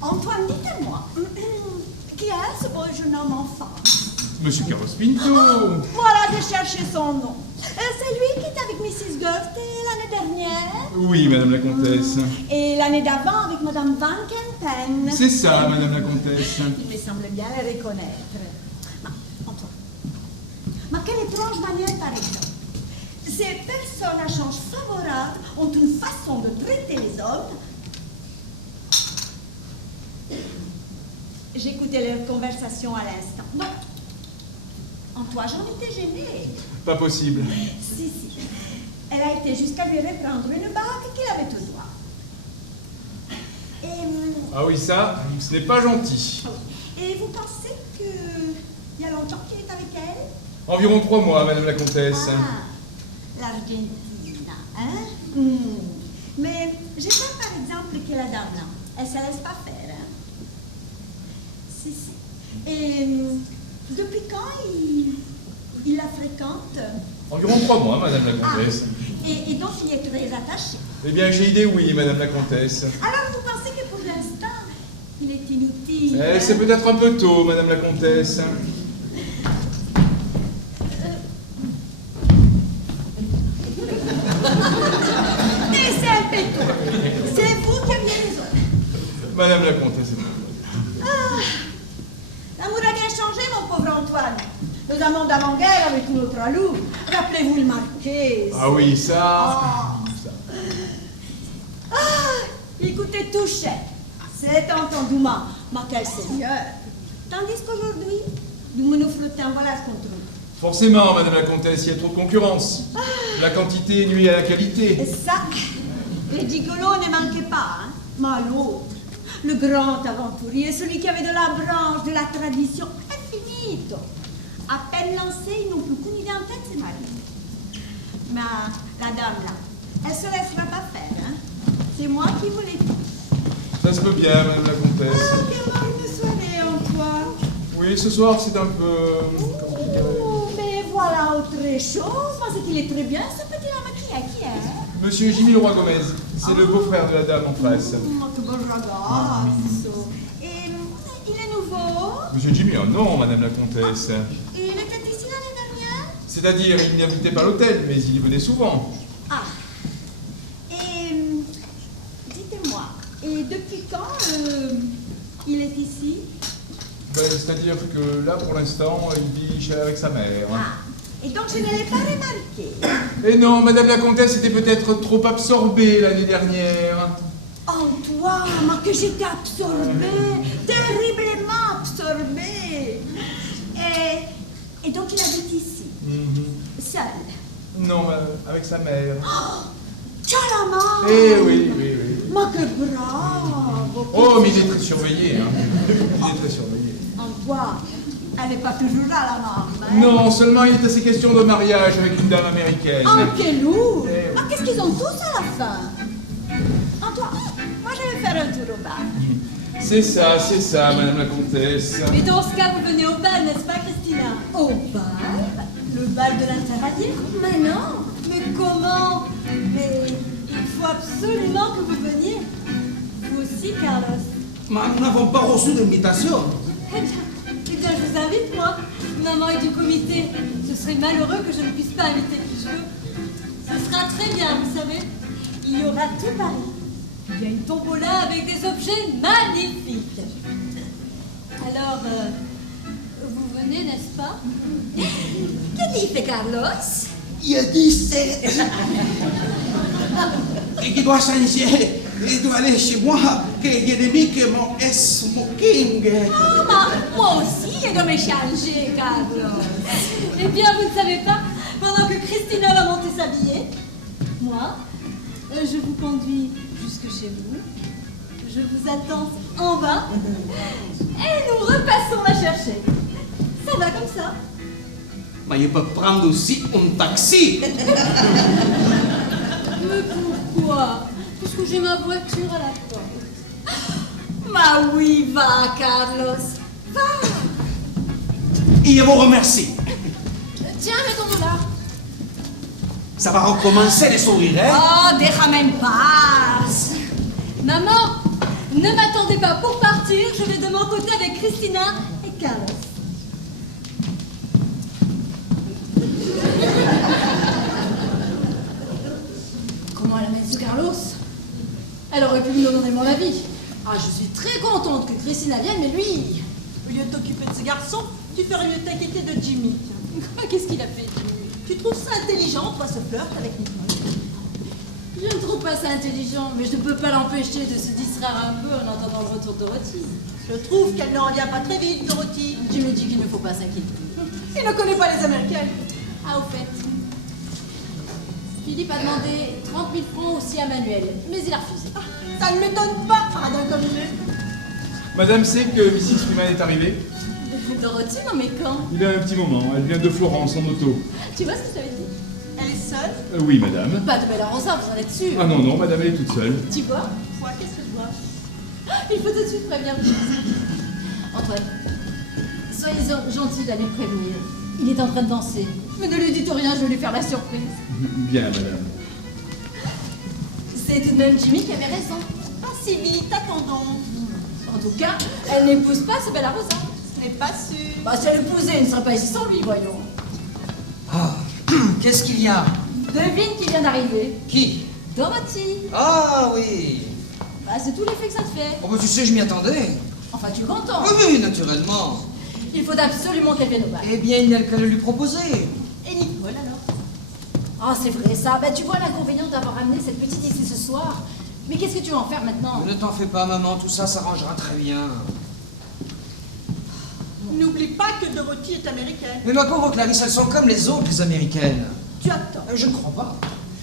Antoine, dites-moi, qui est ce beau jeune homme en face? Monsieur Carlos Pinto. Voilà, j'ai cherché son nom. C'est lui qui était avec Mrs. Goethe l'année dernière. Oui, Madame la Comtesse. Et l'année d'avant avec Madame Van Kempen. C'est ça, Madame la Comtesse. Il me semble bien le reconnaître. Antoine. Mais quelle étrange manière, par exemple. Ces personnes à change favorable ont une façon de traiter les hommes. J'écoutais leur conversation à l'instant. Non. Antoine, j'en étais gênée. Pas possible. Si. Elle a été jusqu'à lui reprendre une bague qu'il avait au doigt. Ah oui, ça, ce n'est pas gentil. Et vous pensez qu'il y a longtemps qu'il est avec elle? Environ 3 mois, Madame la Comtesse. Ah, l'Argentine, hein? Mais j'ai peur, par exemple, que la dame, là, elle ne se laisse pas faire, hein? Si. Et depuis quand il la fréquente? Environ 3 mois, Madame la Comtesse. Et donc il est très attaché. Eh bien, j'ai idée, oui, Madame la Comtesse. Alors vous pensez que pour l'instant, il est inutile? C'est peut-être un peu tôt, Madame la Comtesse. Mais c'est un peu tôt. C'est vous qui aviez raison. Madame la Comtesse. L'amour a bien changé, mon pauvre Antoine. Nous avons d'avant-guerre avec notre loup. Rappelez-vous le marquis. Ah oui, ça. Il coûtait tout cher. C'est entendu, mais quel seigneur. Tandis qu'aujourd'hui, nous nous flottons, voilà ce qu'on trouve. Forcément, Madame la Comtesse, il y a trop de concurrence. La quantité nuit à la qualité. Et ça, les gigolos ne manquaient pas, hein. Mais l'autre, le grand aventurier, celui qui avait de la branche, de la tradition, est finito. À peine lancé, ils n'ont plus qu'une idée en tête, c'est Marie. Mais la dame, là, elle se laissera pas faire, hein. C'est moi qui vous l'ai dit. Ça se peut bien, Madame la Comtesse. Quelle bonne soirée, Antoine. Oui, ce soir, c'est un peu... Mais voilà autre chose. Moi, c'est qu'il est très bien, ce petit homme qui est. Monsieur Jimmy Leroy Gomez, c'est le beau-frère de la dame en face. Que bon ragazzo. Et il est nouveau. Monsieur Jimmy, oh non, Madame la Comtesse. Et il était ici l'année dernière. C'est-à-dire, il n'habitait pas l'hôtel, mais il y venait souvent. Ah. Et dites-moi, et depuis quand il est ici? Ben, c'est-à-dire que là, pour l'instant, il vit avec sa mère. Ah. Et donc je ne l'ai pas remarqué. Et non, Madame la Comtesse était peut-être trop absorbée l'année dernière. Antoine, mais que j'étais absorbée, terriblement absorbée. Et donc il habite ici, seul. Non, avec sa mère. Tchalama! Eh oui. Mais que bravo! Oh, mais il est très surveillé, hein. Il est très surveillé. Antoine, elle n'est pas toujours là, la maman. Hein? Non, seulement il est assez question de mariage avec une dame américaine. Oh, quel lourd! Eh oui. Ah, qu'est-ce qu'ils ont tous à la fin? Antoine, moi je vais faire un tour au bar. C'est ça, Madame la Comtesse. Mais dans ce cas, vous venez au bal, n'est-ce pas, Christina? Au bal? Le bal de l'Interradier? Mais non. Mais comment? Mais il faut absolument que vous veniez. Vous aussi, Carlos. Mais nous n'avons pas reçu d'invitation. Eh bien, je vous invite, moi. Maman est du comité. Ce serait malheureux que je ne puisse pas inviter qui je veux. Ce sera très bien, vous savez. Il y aura tout Paris. Il y a une tombola avec des objets magnifiques. Alors, vous venez, n'est-ce pas? Que dit fait Carlos? Il a 17. Et qui doit changer. Il doit aller chez moi. Que Jérémy que mon smoking. Ah, mais moi aussi, je dois me changer, Carlos. Eh bien, vous ne savez pas, pendant que Christina va monter s'habiller, moi, je vous conduis jusque chez vous. Je vous attends en bas. Et nous repassons la chercher. Ça va comme ça. Mais il peut prendre aussi un taxi. Mais pourquoi? que j'ai ma voiture à la porte. Ma oui, va, Carlos. Va. Et je vous remercie. Tiens, mettons-nous là. Ça va recommencer les sourires, hein? Oh, déjame en paz. Maman, ne m'attendez pas pour partir. Je vais de mon côté avec Christina et Carlos. Comment elle a mis ce Carlos? Elle aurait pu me donner mon avis. Ah, je suis très contente que Christina vienne, mais lui... Au lieu de t'occuper de ce garçon, tu ferais mieux t'inquiéter de Jimmy. Qu'est-ce qu'il a fait, Jimmy? Tu trouves ça intelligent, toi, ce flirt avec Nicole? Je ne trouve pas ça intelligent, mais je ne peux pas l'empêcher de se distraire un peu en entendant le retour de Dorothy. Je trouve qu'elle ne revient pas très vite, Dorothy. Tu me dis qu'il ne faut pas s'inquiéter. Il ne connaît pas les Américains. Ah, au fait. Philippe a demandé 30 000 francs aussi à Manuel, mais il a refusé. Ah, ça ne m'étonne pas, radin comme il est. Madame sait que Mrs. Freeman est arrivée. Dorothy, non mais quand? Il y a un petit moment. Elle vient de Florence en auto. Tu vois ce que je t'avais dit? Elle est seule. Oui, madame. Pas de belle arroseur, vous en êtes sûr? Ah non, non, madame, elle est toute seule. Tu vois? Quoi, qu'est-ce que je vois? Il faut tout de suite prévenir Antoine, soyez gentil d'aller le prévenir. Il est en train de danser. Mais ne lui dites rien, je vais lui faire la surprise. Bien, madame. C'est tout de même Jimmy qui avait raison. Pas si vite, attendons. En tout cas, elle n'épouse pas ce bel arroseur. Ce n'est pas sûr. Bah, si elle l'épousait, il ne serait pas ici sans lui, voyons. Ah, qu'est-ce qu'il y a? Devine qui vient d'arriver. Qui? Dorothy. Ah oui. Bah, c'est tout l'effet que ça te fait. Oh bah tu sais, je m'y attendais. Enfin, tu es content. Oui, oui, naturellement. Il faut absolument qu'elle vienne au bal. Eh bien, il n'y a qu'à le lui proposer. Et Nicole, alors? Ah, c'est vrai ça. Bah, tu vois l'inconvénient d'avoir amené cette petite ici ce soir. Mais qu'est-ce que tu vas en faire maintenant? Ne t'en fais pas, maman, tout ça s'arrangera très bien. N'oublie pas que Dorothy est américaine. Mais ma pauvre Clarisse, elles sont comme les autres, les Américaines. Tu as tort. Je ne crois pas.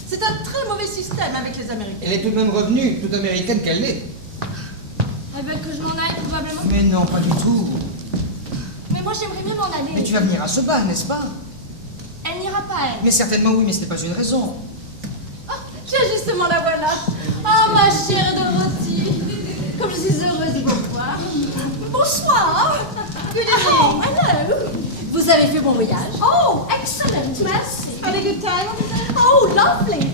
C'est un très mauvais système avec les Américains. Elle est tout de même revenue, toute américaine qu'elle l'est. Elles veulent que je m'en aille, probablement. Mais non, pas du tout. Mais moi, j'aimerais bien m'en aller. Mais tu vas venir à ce bal, n'est-ce pas? Elle n'ira pas, elle. Mais certainement oui, mais ce n'est pas une raison. Ah, tiens, justement, la voilà. Ah, ma chère Dorothy. Comme je suis heureuse de vous voir. Bonsoir. Good evening. Hello. Vous avez fait bon voyage? Oh, excellent, merci. Have a good time. Oh, lovely.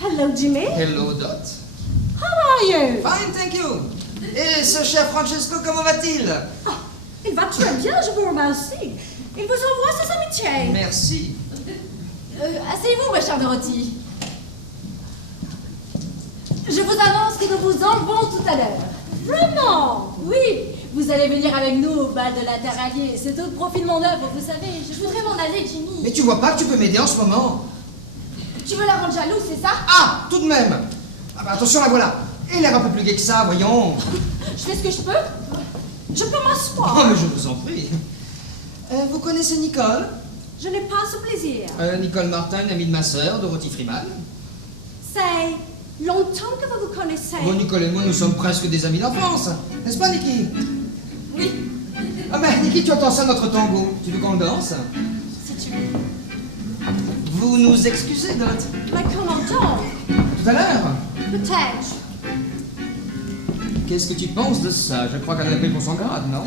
Hello, Jimmy. Hello, Dot. How are you? Fine, thank you. Et ce cher Francesco, comment va-t-il? Ah, il va très bien, je vous remercie. Il vous envoie ses amitiés. Merci. Asseyez-vous, ma chère Dorothy. Je vous annonce que nous vous enlevons tout à l'heure. Vraiment? Oui, vous allez venir avec nous au bal de la Terre Alliée. C'est au profit de mon œuvre, vous savez. Je voudrais m'en aller, Jimmy. Mais tu vois pas que tu peux m'aider en ce moment? Tu veux la rendre jalouse, c'est ça? Ah, tout de même. Ah bah attention, la voilà. Et l'air un peu plus gai que ça, voyons. Je fais ce que je peux. Je peux Oh, m'asseoir. mais je vous en prie. Vous connaissez Nicole? Je n'ai pas ce plaisir. Nicole Martin, une amie de ma sœur, Dorothy Freeman. C'est longtemps que vous vous connaissez. Bon, Nicole et moi, nous sommes presque des amis d'enfance. N'est-ce pas, Niki? Oui, Ah ben, Niki, tu entends ça, notre tango? Tu veux qu'on le danse? si tu veux. Vous nous excusez, Dot? Mais qu'on entend, Tout à l'heure? peut-être. Qu'est-ce que tu penses de ça? Je crois qu'elle a pris pour son grade, non?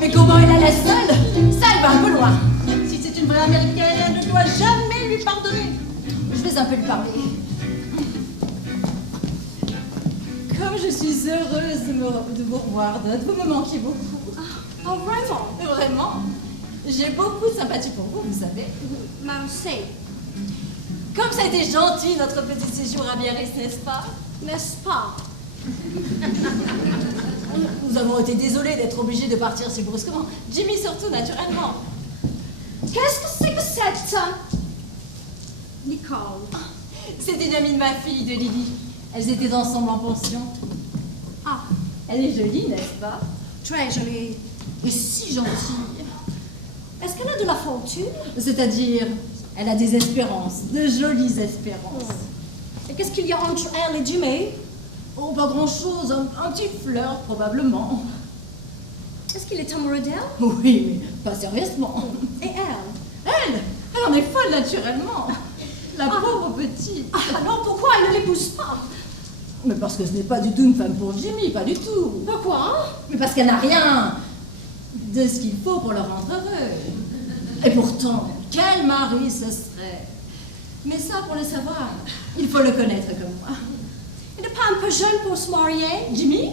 Mais comment elle la laisse seule? Ça, elle va un peu loin. Si c'est une vraie américaine, elle ne doit jamais lui pardonner. Je vais un peu lui parler. Comme je suis heureuse de vous revoir, Dot. Vous me manquez beaucoup. Oh, vraiment? Vraiment. J'ai beaucoup de sympathie pour vous, vous savez. Moi aussi. Comme ça a été gentil, notre petit séjour à Biarritz, n'est-ce pas? N'est-ce pas? Nous avons été désolés d'être obligés de partir si brusquement. Jimmy surtout, naturellement. Qu'est-ce que c'est que cette... Nicole. C'est une amie de ma fille, de Lily. Elles étaient ensemble en pension. Ah, Elle est jolie, n'est-ce pas? très jolie. Et si gentille. Est-ce qu'elle a de la fortune? C'est-à-dire, elle a des espérances, de jolies espérances. Et qu'est-ce qu'il y a entre elle et Jimmy? Oh, pas grand-chose, un petit flirt probablement. Est-ce qu'il est amoureux d'elle? Oui, mais pas sérieusement. Et elle? Elle en est folle naturellement. La pauvre petite. Alors pourquoi elle ne l'épouse pas? Mais parce que ce n'est pas du tout une femme pour Jimmy, pas du tout. Pourquoi? Mais parce qu'elle n'a rien de ce qu'il faut pour le rendre heureux. Et pourtant, quel mari ce serait. Mais ça, pour le savoir, il faut le connaître comme moi. Il n'est pas un peu jeune pour se marier? Jimmy?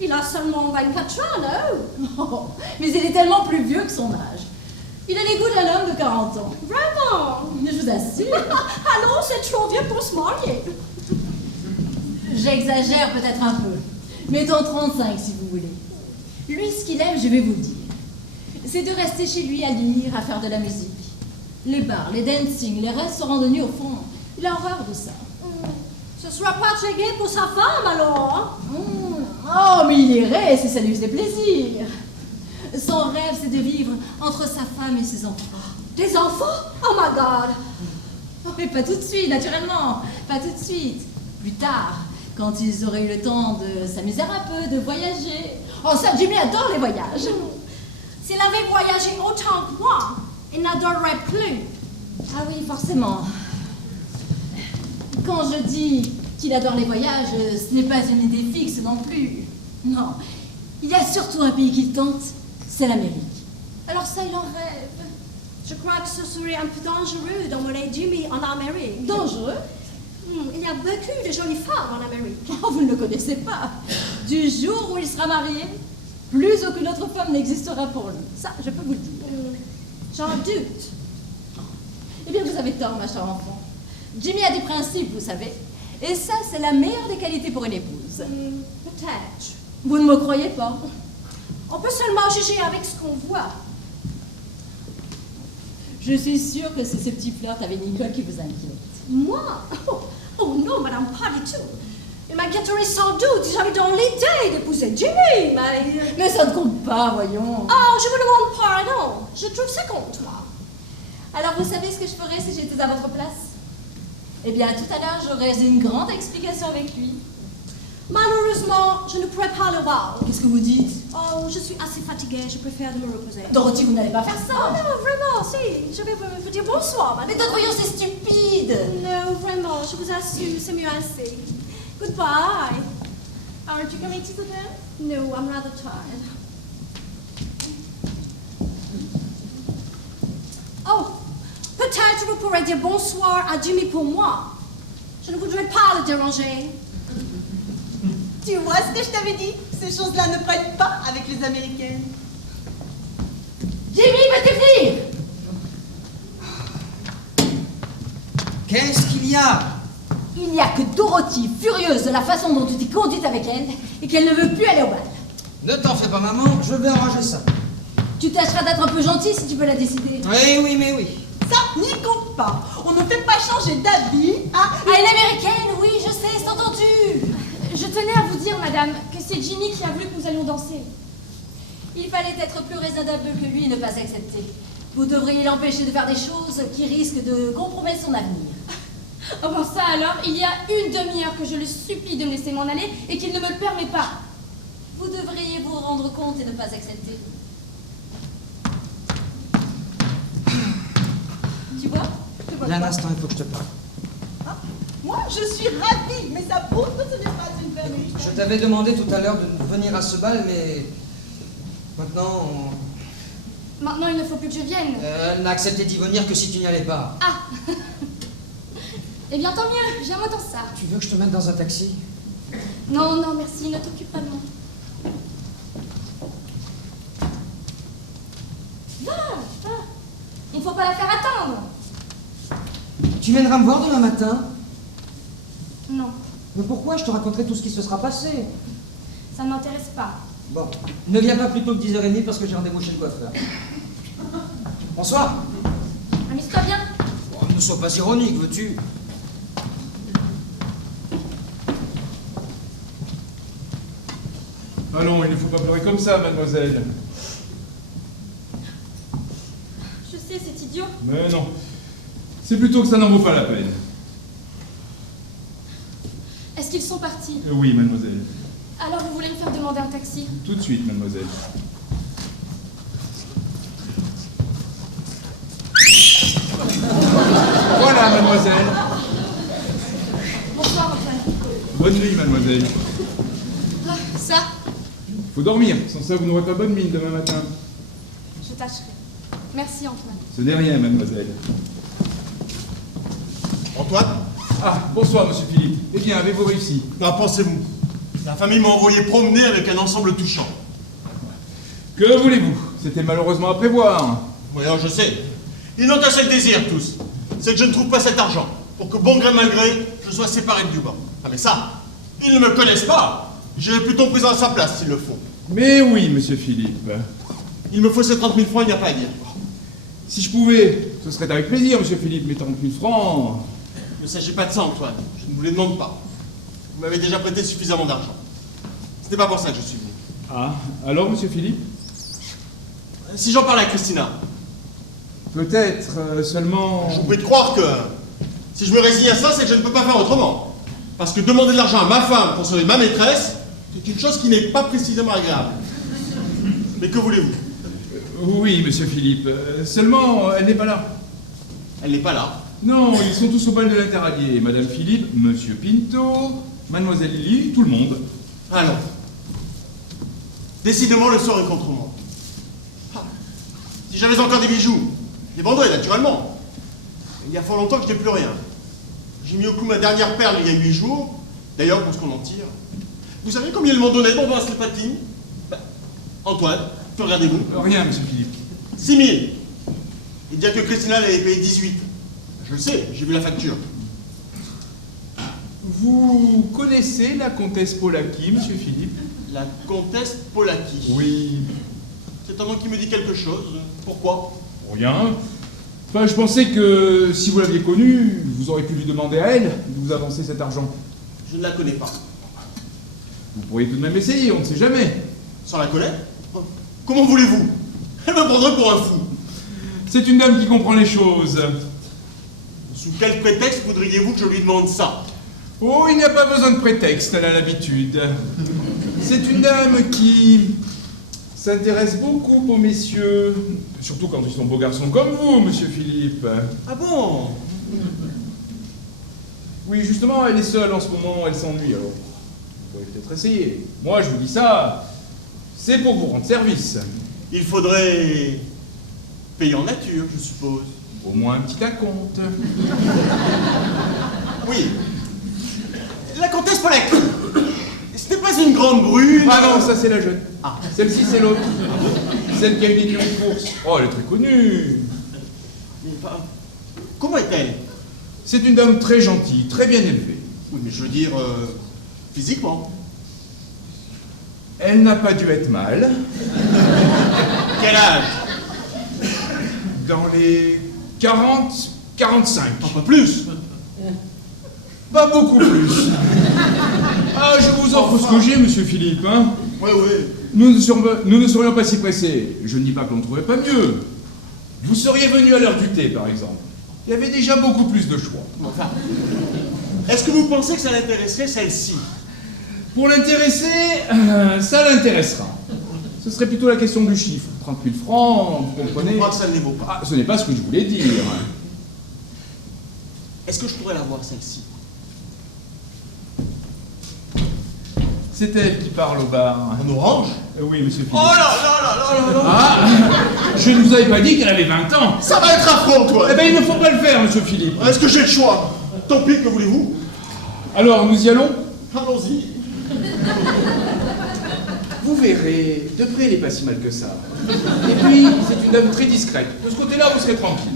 Il a seulement 24 ans, non? Oh, mais il est tellement plus vieux que son âge. Il a les goûts d'un homme de 40 ans. Vraiment? Je vous assure. Alors c'est trop vieux pour se marier. J'exagère peut-être un peu. Mettons 35 si vous voulez. Lui, ce qu'il aime, je vais vous le dire. C'est de rester chez lui à lire, à faire de la musique. Les bars, les dancing, les restaurants de nuit au fond. Il a horreur de ça. Ce sera pas très gai pour sa femme alors? Oh, mais il irait si ça lui faisait plaisir. Son rêve, c'est de vivre entre sa femme et ses enfants. Des enfants? Oh my god! Mais pas tout de suite, naturellement. Pas tout de suite. Plus tard, quand ils auraient eu le temps de s'amuser un peu, de voyager. Oh, ça, Jimmy adore les voyages. S'il avait voyagé autant que moi, il n'adorerait plus. Ah oui, forcément. Quand je dis qu'il adore les voyages, ce n'est pas une idée fixe non plus. Non. Il y a surtout un pays qu'il tente, c'est l'Amérique. Alors ça, il en rêve. Je crois que ce serait un peu dangereux d'emmener Jimmy en Amérique. Dangereux? Il y a beaucoup de jolies femmes en Amérique. Oh, vous ne le connaissez pas. Du jour où il sera marié, plus aucune autre femme n'existera pour lui. Ça, je peux vous le dire. J'en doute. Eh bien, vous avez tort, ma chère enfant. Jimmy a des principes, vous savez. Et ça, c'est la meilleure des qualités pour une épouse. Peut-être. Vous ne me croyez pas? On peut seulement juger avec ce qu'on voit. Je suis sûre que c'est ce petit flirt avec Nicole qui vous inquiète. Moi? Oh non, madame, pas du tout. Il m'inquiéterait sans doute si j'avais dans l'idée d'épouser Jimmy, Mais ça ne compte pas, voyons. Oh, je vous demande pardon. Je trouve ça contre moi. Alors, vous savez ce que je ferais si j'étais à votre place? Eh bien, tout à l'heure, j'aurais une grande explication avec lui. Malheureusement, je ne pourrais pas le voir. Qu'est-ce que vous dites? Oh, je suis assez fatiguée, je préfère de me reposer. Dorothy, vous n'allez pas faire Oh ça. non, vraiment, si. Je vais vous dire bonsoir, madame. Mais d'autres, voyons, c'est stupide. Non, vraiment, je vous assure, c'est mieux ainsi. Goodbye. Aren't you coming to the dance? No, I'm rather tired. Oh, peut-être vous pourrez dire bonsoir à Jimmy pour moi. Je ne voudrais pas le déranger. Tu vois ce que je t'avais dit? Ces choses-là ne prennent pas avec les Américaines. Jimmy, vas-y venir. Qu'est-ce qu'il y a? Il n'y a que Dorothy, furieuse de la façon dont tu t'es conduite avec elle, et qu'elle ne veut plus aller au bal. Ne t'en fais pas, maman, je vais arranger ça. Tu tâcheras d'être un peu gentil si tu peux la décider. Oui, mais oui. Ça n'y compte pas. On ne fait pas changer d'avis à Ah, une américaine, oui, je sais, c'est entendu. Je tenais à vous dire, madame, que c'est Jimmy qui a voulu que nous allions danser. Il fallait être plus raisonnable que lui et ne pas accepter. Vous devriez l'empêcher de faire des choses qui risquent de compromettre son avenir. Oh bon, ça alors, il y a une demi-heure que je le supplie de me laisser m'en aller et qu'il ne me le permet pas. Vous devriez vous rendre compte et ne pas accepter. Tu vois? Il y a un instant, il faut que je te parle. moi, je suis ravie, mais ça prouve que ce n'est pas une famille. Je t'avais demandé tout à l'heure de venir à ce bal, mais maintenant, Maintenant, il ne faut plus que je vienne. elle n'a accepté d'y venir que si tu n'y allais pas. Ah Eh bien, tant mieux, j'aime autant ça. Tu veux que je te mette dans un taxi? Non, non, merci, ne t'occupe pas de moi. Va, va. Il ne faut pas la faire attendre. Tu viendras me voir demain matin? Non, Mais pourquoi? Je te raconterai tout ce qui se sera passé. ça ne m'intéresse pas. Bon, ne viens pas plus tôt que 10h30 parce que j'ai rendez-vous chez le coiffeur. Bonsoir. Amuse-toi bien. Oh, ne sois pas ironique, veux-tu? Allons, il ne faut pas pleurer comme ça, mademoiselle. Je sais, c'est idiot. Mais non. C'est plutôt que ça n'en vaut pas la peine. Est-ce qu'ils sont partis? Oui, mademoiselle. Alors vous voulez me faire demander un taxi? Tout de suite, mademoiselle. Voilà, mademoiselle. Bonsoir, Antoine. Bonne nuit, mademoiselle. Ah, ça, Faut dormir, sans ça vous n'aurez pas bonne mine demain matin. je tâcherai. Merci, Antoine. Ce n'est rien, mademoiselle. Antoine? Ah, bonsoir, monsieur Philippe. Eh bien, avez-vous réussi? Non, pensez-vous. La famille m'a envoyé promener avec un ensemble touchant. Que voulez-vous? C'était malheureusement à prévoir. Oui, alors je sais. Ils n'ont qu'un seul désir, tous. C'est que je ne trouve pas cet argent. Pour que, bon gré mal gré, je sois séparé de Duban. Ah, mais ça, ils ne me connaissent pas. J'ai plutôt pris à sa place, s'il le faut. Mais oui, monsieur Philippe. Il me faut ces 30 000 francs, il n'y a pas à dire. Si je pouvais, ce serait avec plaisir, monsieur Philippe, mais 30 000 francs. Il ne s'agit pas de ça, Antoine. Je ne vous les demande pas. Vous m'avez déjà prêté suffisamment d'argent. C'était pas pour ça que je suis venu. Ah, alors, monsieur Philippe? Si j'en parle à Christina, Peut-être, seulement... je vous prie de croire que si je me résigne à ça, c'est que je ne peux pas faire autrement. Parce que demander de l'argent à ma femme pour sauver ma maîtresse, c'est une chose qui n'est pas précisément agréable. Mais que voulez-vous? Oui, monsieur Philippe. Seulement, elle n'est pas là. Elle n'est pas là. Non, ils sont tous au bal de l'Interallié. Madame Philippe, monsieur Pinto, mademoiselle Lily, tout le monde. Ah non. Décidément, le sort est contre moi. Ah. Si j'avais encore des bijoux, les vendrais naturellement. Il y a fort longtemps que je n'ai plus rien. J'ai mis au cou ma dernière perle il y a 8 jours. D'ailleurs, pour ce qu'on en tire. Vous savez combien ils m'ont donné pour voir cette patine? Antoine, que regardez-vous? Rien, monsieur Philippe. 6 000. Il dit que Christina l'avait payé 18. Je le sais, j'ai vu la facture. Vous connaissez la comtesse Polaki, monsieur Philippe? La comtesse Polaki. Oui. C'est un nom qui me dit quelque chose. Pourquoi? Rien. Enfin, je pensais que si vous l'aviez connue, vous auriez pu lui demander à elle de vous avancer cet argent. Je ne la connais pas. Vous pourriez tout de même essayer, on ne sait jamais. Sans la connaître? Comment voulez-vous? Elle me prendrait pour un fou. C'est une dame qui comprend les choses. Sous quel prétexte voudriez-vous que je lui demande ça? Oh, il n'y a pas besoin de prétexte, elle a l'habitude. C'est une dame qui s'intéresse beaucoup aux messieurs, surtout quand ils sont beaux garçons comme vous, monsieur Philippe. Ah bon? Oui, justement, elle est seule en ce moment, elle s'ennuie, alors vous pourriez peut-être essayer. Moi, je vous dis ça, c'est pour vous rendre service. Il faudrait payer en nature, je suppose. Au moins un petit acompte. Oui. La comtesse Polaki. Ce n'est pas une grande brune. Ah non, ça c'est la jeune. Ah. Celle-ci c'est l'autre. Celle qui a une écurie de course. Oh, elle est très connue. Mais comment est-elle? C'est une dame très gentille, très bien élevée. Oui, mais je veux dire, physiquement. Elle n'a pas dû être mal. Quel âge? Dans les 40, 45. Pas plus. Pas beaucoup plus. Ah, je vous offre ce que j'ai, monsieur Philippe, hein. Oui, oui. Nous ne serions pas si pressés. Je ne dis pas qu'on ne trouverait pas mieux. Vous seriez venu à l'heure du thé, par exemple. Il y avait déjà beaucoup plus de choix. Enfin, est-ce que vous pensez que ça l'intéresserait, celle-ci? Pour l'intéresser, ça l'intéressera. Ce serait plutôt la question du chiffre. 30 000 francs, vous Je comprenez? crois que ça ne les vaut pas. Ah, ce n'est pas ce que je voulais dire. Est-ce que je pourrais la voir, celle-ci? C'est elle qui parle au bar. En orange? Oui, monsieur Philippe. Oh là là là là là là! Ah, je ne vous avais pas dit qu'elle avait 20 ans. Ça va être affreux, toi! Eh bien, il ne faut pas le faire, monsieur Philippe. Est-ce que j'ai le choix? Tant pis, que voulez-vous? Alors, nous y allons? Allons-y. Vous verrez, de près, elle n'est pas si mal que ça. Et puis, c'est une dame très discrète. De ce côté-là, vous serez tranquille.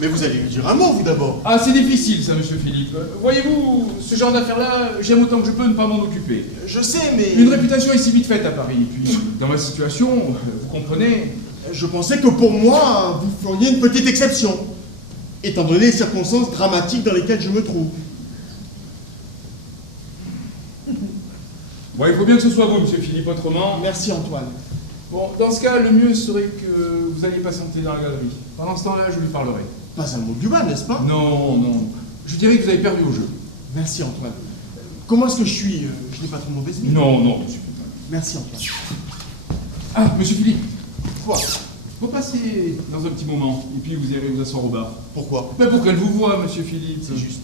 Mais vous allez lui dire un mot, vous d'abord. Ah, c'est difficile, ça, monsieur Philippe. Voyez-vous, ce genre d'affaires-là, j'aime autant que je peux ne pas m'en occuper. Je sais, mais... Une réputation est si vite faite à Paris. Et puis, dans ma situation, vous comprenez... Je pensais que pour moi, vous feriez une petite exception, étant donné les circonstances dramatiques dans lesquelles je me trouve. Bon, il faut bien que ce soit vous, monsieur Philippe, autrement... Merci, Antoine. Bon, dans ce cas, le mieux serait que vous alliez patienter dans la galerie. Pendant ce temps-là, je lui parlerai. Pas un mot du bas, n'est-ce pas? Non, non. Je dirais que vous avez perdu au jeu. Merci, Antoine. Comment est-ce que je suis Je n'ai pas trop mauvaise mine. Non, non, monsieur. Merci, Antoine. Ah, monsieur Philippe, Quoi? vous passez dans un petit moment, et puis vous irez vous asseoir au bar. Pourquoi? Mais pour qu'elle vous voie, monsieur Philippe. C'est juste.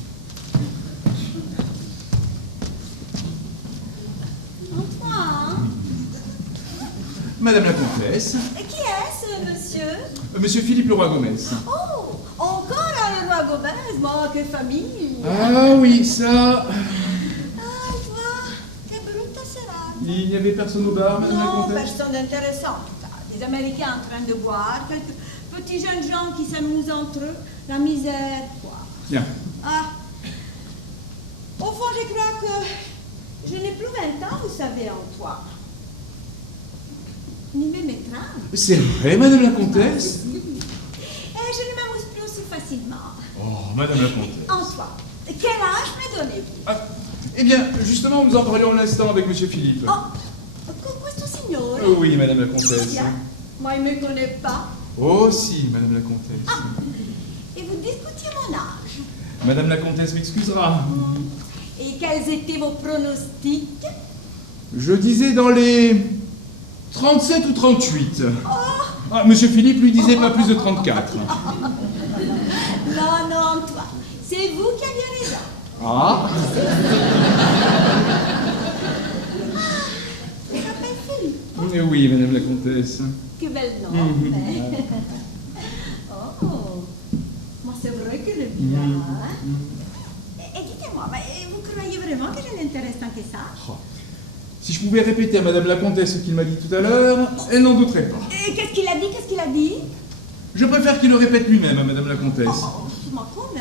Antoine, Madame la comtesse, qui est-ce, monsieur? monsieur Philippe Leroy-Gomez. Oh, encore un roi Gomez, moi, que famille. Ah oui, ça... Ah, toi, que brutta serata. Il n'y avait personne au bar, madame la Non, comtesse? personne d'intéressant. Des Américains en train de boire, quelques petits jeunes gens qui s'amusent entre eux. La misère, quoi. Bien. Ah. Au fond, je crois que je n'ai plus 20 ans, vous savez, Antoine. Ni même étrange. C'est vrai, madame la comtesse? Et je ne m'amuse plus aussi facilement. Oh, madame la comtesse. Antoine, quel âge me donnez-vous? Ah, eh bien, justement, nous en parlions à l'instant avec monsieur Philippe. Oh, questo signore? Oui, madame la comtesse. Bien. Moi, il ne me connaît pas. Oh, si, madame la comtesse. Ah. Et vous discutiez mon âge. Madame la comtesse m'excusera. Et quels étaient vos pronostics? Je disais dans les 37 ou 38. Ah, monsieur Philippe lui disait pas plus de 34. Non, non, Antoine, c'est vous qui aviez raison. Ah? Je m'appelle Philippe. Oui, madame la comtesse. Que bel nom. Mais... Oh, moi c'est vrai que le bien. Hein? Et dites-moi, vous croyez vraiment que je l'intéresse tant que ça? Oh. Si je pouvais répéter à madame la comtesse ce qu'il m'a dit tout à l'heure, elle n'en douterait pas. Qu'est-ce qu'il a dit? Qu'est-ce qu'il a dit? Je préfère qu'il le répète lui-même à madame la comtesse. Moi, comme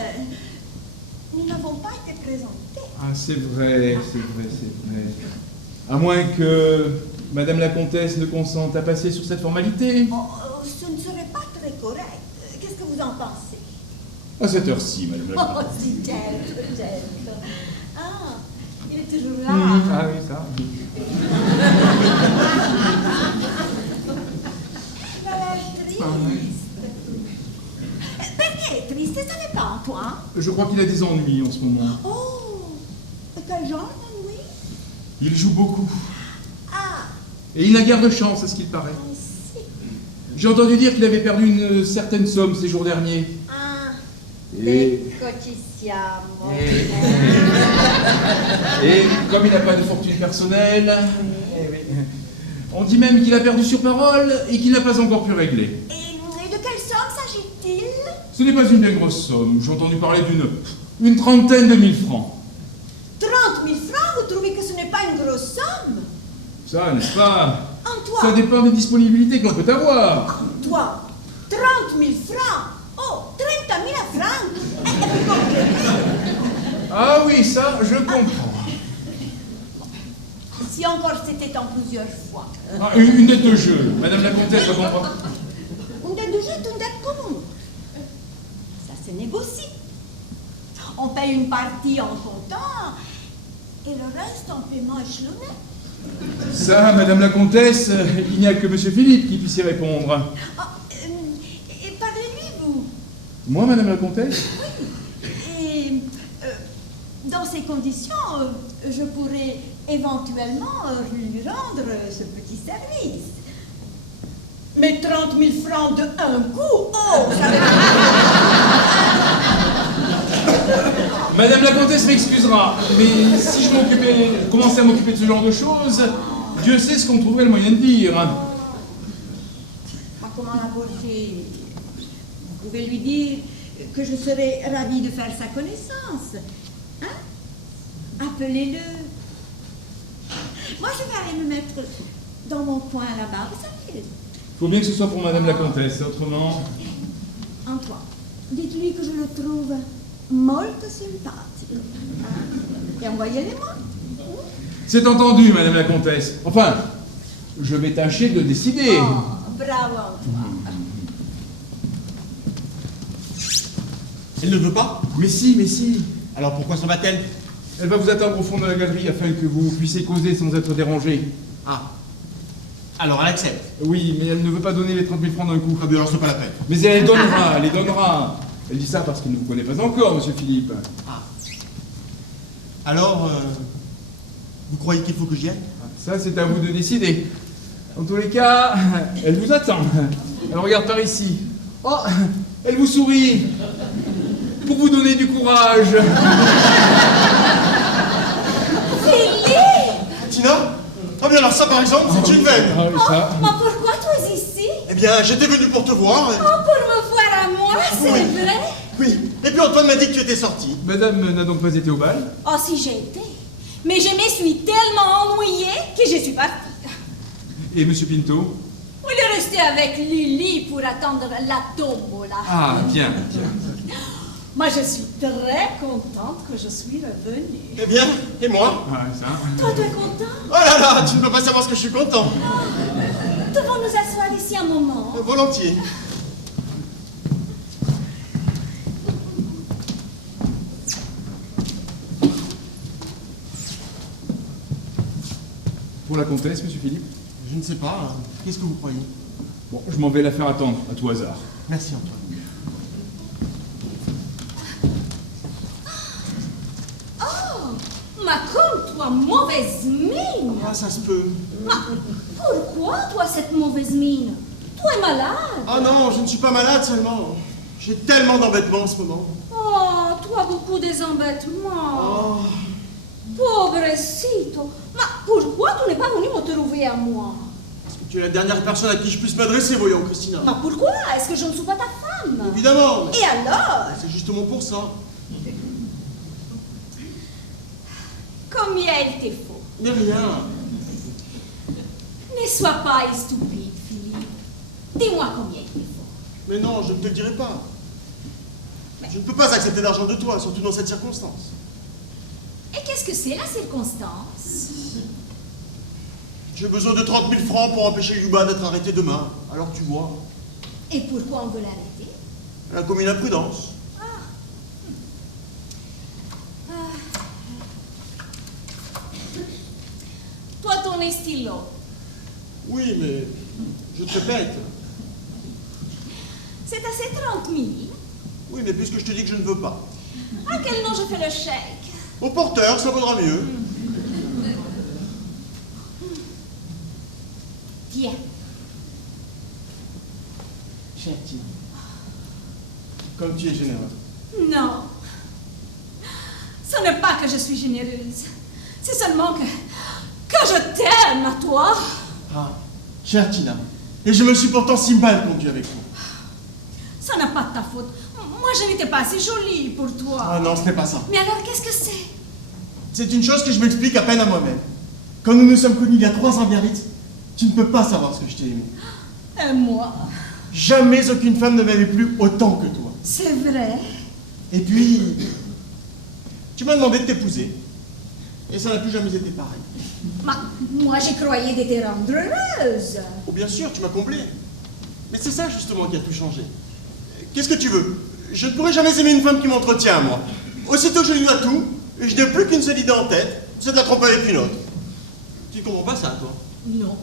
nous n'avons pas été présentés. Ah, c'est vrai, c'est vrai, c'est vrai. À moins que madame la comtesse ne consente à passer sur cette formalité. Ce ne serait pas très correct. Qu'est-ce que vous en pensez? À cette heure-ci, madame la Oh, comtesse. si gentile. Ah, il est toujours là. Ah oui, ça. Il a l'air triste. Perché è triste? Ça dépend, toi. Je crois qu'il a des ennuis en ce moment. Oh, quel genre d'ennui? Il joue beaucoup. Ah, Et il n'a guère de chance, à ce qu'il paraît. si. J'ai entendu dire qu'il avait perdu une certaine somme ces jours derniers. Ah, Et, ecco ci siamo. et comme il n'a pas de fortune personnelle, on dit même qu'il a perdu sur parole et qu'il n'a pas encore pu régler. Et de quelle somme s'agit-il? Ce n'est pas une bien grosse somme. J'ai entendu parler d'une trentaine de mille francs. 30 000 francs, vous trouvez que ce n'est pas une grosse somme? Ça, n'est-ce pas? Ça Antoine, dépend des disponibilités qu'on peut avoir. Antoine, 30 000 francs. Oh, 30 000 francs. Vous comprenez? Ah oui, ça, je comprends. Si encore c'était en plusieurs fois. Ah, une dette de jeu. Madame la comtesse va comprendre. Une dette de jeu est une dette commune. Ça se négocie. On paye une partie en comptant et le reste en paiement échelonné. Ça, madame la comtesse, il n'y a que monsieur Philippe qui puisse y répondre. Ah, et parlez-lui, vous. Moi, madame la comtesse? Et dans ces conditions, je pourrais éventuellement lui rendre ce petit service. Mais 30 000 francs de un coup, oh, ça Madame la comtesse m'excusera, mais si je commençais à m'occuper de ce genre de choses, Dieu sait ce qu'on me trouverait le moyen de dire. Comment l'aborder? Vous pouvez lui dire que je serais ravie de faire sa connaissance. Hein? Appelez-le. Moi, je vais aller me mettre dans mon coin là-bas, vous savez. Il faut bien que ce soit pour madame la comtesse, autrement... Antoine, dites-lui que je le trouve molto sympathique. Hein? Et envoyez-les-moi. C'est entendu, madame la comtesse. Enfin, je vais tâcher de décider. Oh, bravo, Antoine. Elle ne veut pas? Mais si, mais si. Alors pourquoi s'en va-t-elle? Elle va vous attendre au fond de la galerie afin que vous puissiez causer sans être dérangé. Ah. Alors elle accepte. Oui, mais elle ne veut pas donner les 30 000 francs d'un coup. Ah ben alors c'est pas la peine. Mais elle donnera, elle les donnera. Elle dit ça parce qu'elle ne vous connaît pas encore, monsieur Philippe. Ah. Alors, Vous croyez qu'il faut que j'y aille? Ça, c'est à vous de décider. En tous les cas, elle vous attend. Elle regarde par ici. Oh, elle vous sourit. Pour vous donner du courage. Philippe! Tina? Ah bien alors ça par exemple, c'est une veine. Ah, oui, ça. Mais pourquoi tu es ici? Eh bien, j'étais venu pour te voir. Oh, pour me voir à moi, c'est Oui. vrai? Oui. Et puis Antoine m'a dit que tu étais sorti. Madame n'a donc pas été au bal? Oh, si j'ai été. Mais je me suis tellement ennuyée que je suis partie. Et Monsieur Pinto? Il est resté avec Lily pour attendre la tombola. Ah, bien, bien. Moi, je suis très contente que je suis revenue. Eh bien, et moi? Ah, ça. Toi, tu es content? Oh là là, tu ne peux pas savoir ce que je suis content. Devons nous asseoir ici un moment. Volontiers. Pour la comtesse, Monsieur Philippe? Je ne sais pas. Qu'est-ce que vous croyez? Bon, je m'en vais la faire attendre, à tout hasard. Merci Antoine. Ma comme toi, mauvaise mine. Ah, ça se peut. Pourquoi, toi, cette mauvaise mine? Toi es malade. Ah non, je ne suis pas malade seulement. J'ai tellement d'embêtements en ce moment. Oh, toi, beaucoup des embêtements. Oh. Pobrecito. Mais pourquoi tu n'es pas venu me trouver à moi? Parce que tu es la dernière personne à qui je puisse m'adresser, voyons, Christina. Mais pourquoi? Est-ce que je ne suis pas ta femme? Évidemment. mais Et alors? C'est justement pour ça. Combien il te faut? Mais rien. Ne sois pas stupide, Philippe. Dis-moi combien il te faut. Mais non, je ne te le dirai pas. Je ne peux pas accepter d'argent de toi, surtout dans cette circonstance. Et qu'est-ce que c'est la circonstance? J'ai besoin de 30 000 francs pour empêcher Yuba d'être arrêté demain. Alors tu vois, Et pourquoi on veut l'arrêter? elle a commis une imprudence. Toi, ton stylo. Oui, mais je te répète. C'est assez 30 000. Oui, mais puisque je te dis que je ne veux pas. À quel nom je fais le chèque? Au porteur, ça vaudra mieux. Tiens. Chère Tina, comme tu es généreux. Non. Ce n'est pas que je suis généreuse. C'est seulement que je t'aime à toi. Ah, chère Tina, et je me suis pourtant si mal conduit avec toi. Ça n'a pas de ta faute. Moi, je n'étais pas assez jolie pour toi. Ah non, ce n'est pas ça. Mais alors, qu'est-ce que c'est? C'est une chose que je m'explique à peine à moi-même. Quand nous nous sommes connus il y a 3 ans, Biarritz, tu ne peux pas savoir ce que je t'ai aimé. Et moi? Jamais aucune femme ne m'avait plu autant que toi. C'est vrai? Et puis, tu m'as demandé de t'épouser. Et ça n'a plus jamais été pareil. Moi, j'ai croyé de te rendre heureuse. Oh, bien sûr, tu m'as comblé. Mais c'est ça justement qui a tout changé. Qu'est-ce que tu veux? Je ne pourrai jamais aimer une femme qui m'entretient, moi. Aussitôt que je lui dois tout, je n'ai plus qu'une seule idée en tête, c'est de la tromper avec une autre. Tu ne comprends pas ça, toi? Non.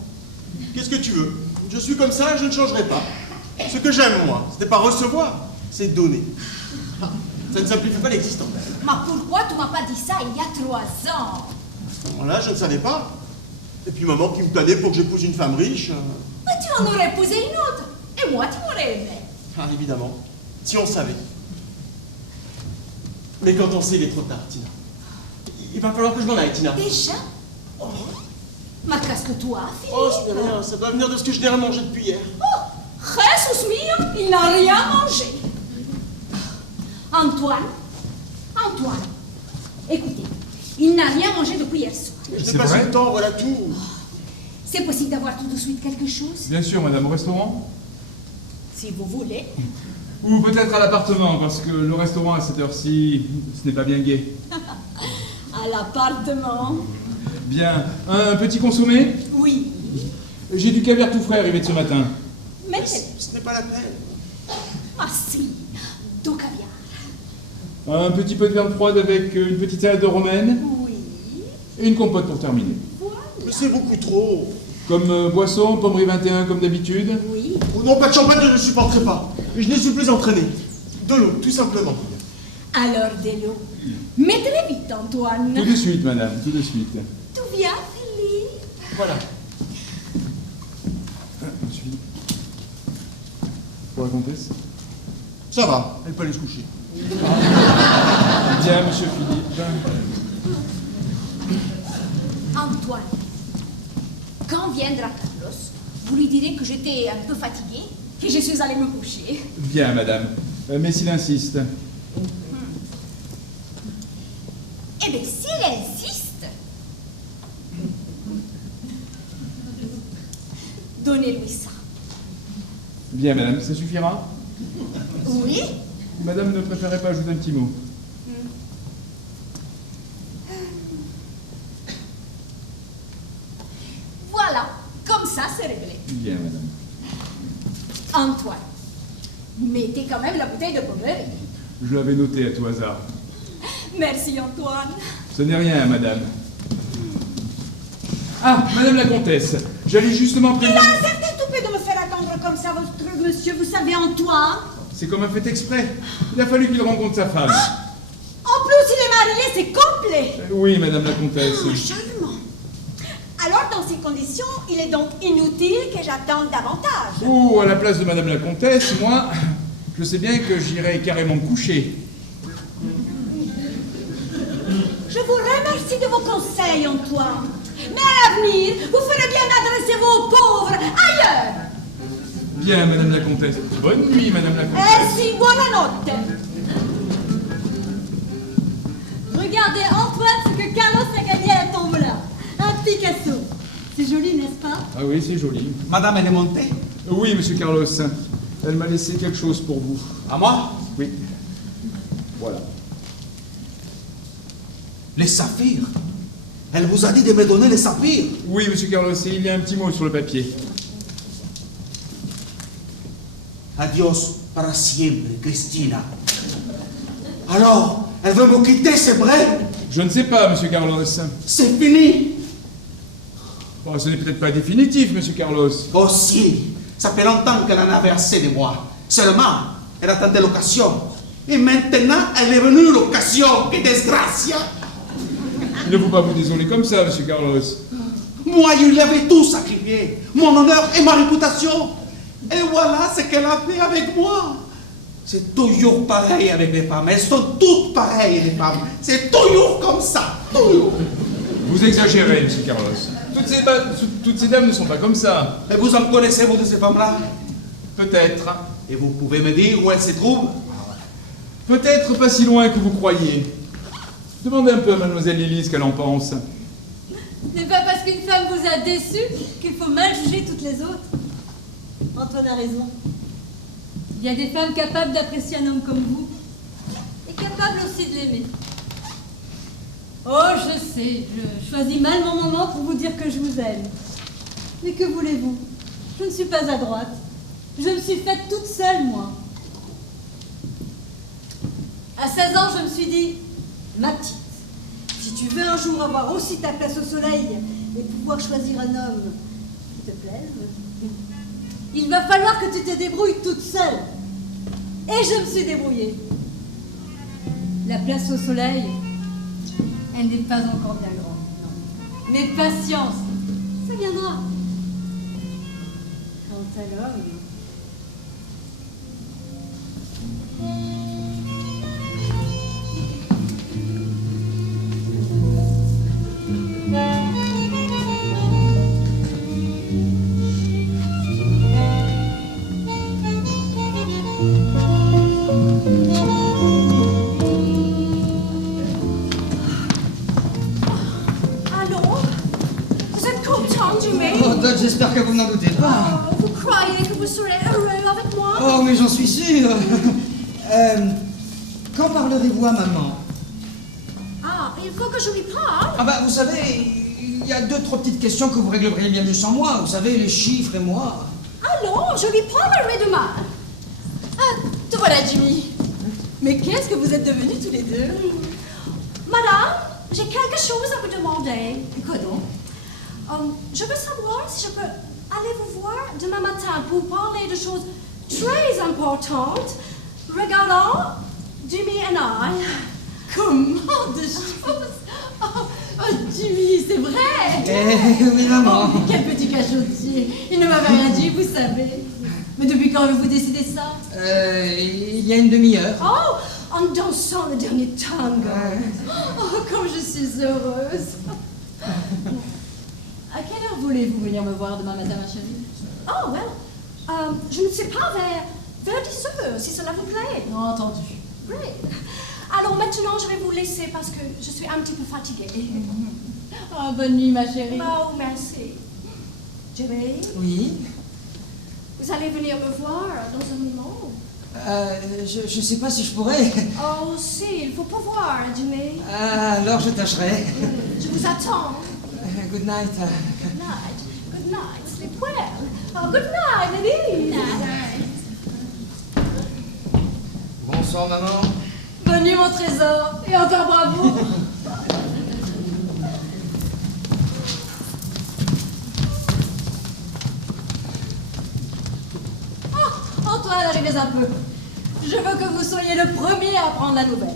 Qu'est-ce que tu veux? Je suis comme ça, je ne changerai pas. Ce que j'aime, moi, ce n'est pas recevoir, c'est donner. Ah, ça ne simplifie pas l'existence. Mais pourquoi tu m'as pas dit ça il y a 3 ans? À ce moment-là, je ne savais pas. Et puis maman qui me planait pour que j'épouse une femme riche. Mais tu en aurais épousé une autre. Et moi, tu m'aurais aimé. Ah, évidemment. Si on savait. Mais quand on sait, il est trop tard, Tina. Il va falloir que je m'en aille, Tina. Déjà? Oh, Mais qu'est-ce que toi, Philippe? oh ce n'est rien. Ça doit venir de ce que je n'ai rien mangé depuis hier. Oh, Jesus mio, il n'a rien mangé. Antoine, écoutez, il n'a rien mangé depuis hier soir. Je C'est n'ai pas vrai eu le temps, voilà tout. C'est possible d'avoir tout de suite quelque chose? Bien sûr, madame, au restaurant? Si vous voulez. Ou peut-être à l'appartement, parce que le restaurant à cette heure-ci, ce n'est pas bien gai. À l'appartement? Bien. Un petit consommé? Oui. J'ai du caviar tout frais arrivé de ce matin. Mais Ce n'est pas la peine. ah si, du caviar. Un petit peu de viande froide avec une petite salade de romaine. Oui. Et une compote pour terminer. Mais c'est beaucoup trop. Comme boisson, pommerie 21 comme d'habitude. Oui. Oh non, pas de champagne, je ne supporterai pas. Je ne suis plus entraîné. De l'eau, tout simplement. Alors de l'eau. Mais très vite, Antoine. Tout de suite, madame, tout de suite. Tu viens Voilà. Monsieur Philippe. Pour la comtesse? Ça va, elle peut aller se coucher. Bien, monsieur Philippe. Antoine, quand viendra Carlos, vous lui direz que j'étais un peu fatiguée et je suis allée me coucher. Bien, madame. Mais s'il insiste. Eh bien, s'il insiste, donnez-lui ça. Bien, madame, ça suffira? Oui? Madame ne préférait pas ajouter un petit mot? Voilà, comme ça, c'est réglé. Bien, madame. Antoine, mettez quand même la bouteille de Pommery. Je l'avais noté à tout hasard. Merci, Antoine. Ce n'est rien, madame. Ah, madame la comtesse, j'allais justement Il prévenir... a un certain toupet de me faire attendre comme ça, votre monsieur, vous savez, Antoine. C'est comme un fait exprès. Il a fallu qu'il rencontre sa femme. En plus, il est marié, c'est complet. Oui, madame la comtesse. Oh, charmant. Alors, dans ces conditions, il est donc inutile que j'attende davantage. Oh, à la place de madame la comtesse, moi, je sais bien que j'irai carrément me coucher. Je vous remercie de vos conseils, Antoine. Mais à l'avenir, vous ferez bien d'adresser vos pauvres ailleurs. Bien, madame la comtesse. Bonne nuit, madame la comtesse. Eh si, buonanotte. Regardez, Antoine, ce que Carlos a gagné à la tombola. Un Picasso. C'est joli, n'est-ce pas? Ah oui, c'est joli. Madame, elle est montée? Oui, monsieur Carlos. Elle m'a laissé quelque chose pour vous. À moi? Oui. Voilà. Les saphirs? Elle vous a dit de me donner les saphirs? Oui, monsieur Carlos, et il y a un petit mot sur le papier. Adios para siempre, Cristina. Alors, elle veut me quitter, c'est vrai? Je ne sais pas, monsieur Carlos. C'est fini. Bon, ce n'est peut-être pas définitif, monsieur Carlos. Oh si, ça fait longtemps qu'elle en avait assez de moi. Seulement, elle attendait l'occasion. Et maintenant, elle est venue l'occasion. Que disgracia! Il ne faut pas vous désoler comme ça, monsieur Carlos. Moi, je lui avais tout sacrifié. Mon honneur et ma réputation. Et voilà ce qu'elle a fait avec moi. C'est toujours pareil avec les femmes. Elles sont toutes pareilles, les femmes. C'est toujours comme ça. Toujours. Vous exagérez, monsieur Carlos. Toutes ces dames ne sont pas comme ça. Et vous en connaissez, vous, de ces femmes-là? Peut-être. Et vous pouvez me dire où elles se trouvent? Peut-être pas si loin que vous croyez. Demandez un peu à mademoiselle Lily ce qu'elle en pense. Ce n'est pas parce qu'une femme vous a déçu qu'il faut mal juger toutes les autres. Antoine a raison. Il y a des femmes capables d'apprécier un homme comme vous et capables aussi de l'aimer. Oh, je sais, je choisis mal mon moment pour vous dire que je vous aime. Mais que voulez-vous? Je ne suis pas à droite. Je me suis faite toute seule, moi. À 16 ans, je me suis dit, ma petite, si tu veux un jour avoir aussi ta place au soleil et pouvoir choisir un homme qui te plaise, il va falloir que tu te débrouilles toute seule. Et je me suis débrouillée. La place au soleil, elle n'est pas encore bien grande. Non. Mais patience, ça viendra. Quant à l'homme... J'espère que vous n'en doutez pas. Vous croyez que vous serez heureux avec moi? Oh, mais j'en suis sûr. Quand parlerez-vous à maman? Ah, il faut que je lui parle. Ah bah, vous savez, il y a 2-3 petites questions que vous régleriez bien mieux sans moi. Vous savez, les chiffres et moi. Alors, je lui parlerai demain. Ah, te voilà, Jimmy. Mais qu'est-ce que vous êtes devenus tous les deux? Madame, j'ai quelque chose à vous demander. Quoi donc? Je veux savoir si je peux aller vous voir demain matin pour parler de choses très importantes regardant Jimmy et I. Comment de choses? Oh, Oh, Jimmy, c'est vrai! Eh oui, maman. Oh, quel petit cachotier! Il ne m'avait rien dit, vous savez. Mais depuis quand avez-vous décidé ça? Il y a une demi-heure. Oh, en dansant le dernier tango. Oh, comme je suis heureuse. À quelle heure voulez-vous venir me voir demain matin, ma chérie? Oh, well, je ne sais pas, vers 10 heures, si cela vous plaît. Non, entendu. Great. Alors maintenant, je vais vous laisser parce que je suis un petit peu fatiguée. Oh, bonne nuit, ma chérie. Oh, merci. Jimmy, Oui. vous allez venir me voir dans un moment. Je sais pas si je pourrais. Oh, si, il faut pouvoir, Jimmy. Alors je tâcherai. Je vous attends. Good night. Good night. Good night. Sleep well. Oh, good night, ladies. Bonsoir, maman. Bonne nuit, mon trésor. Et encore bravo. Oh, Antoine, arrivez un peu. Je veux que vous soyez le premier à apprendre la nouvelle.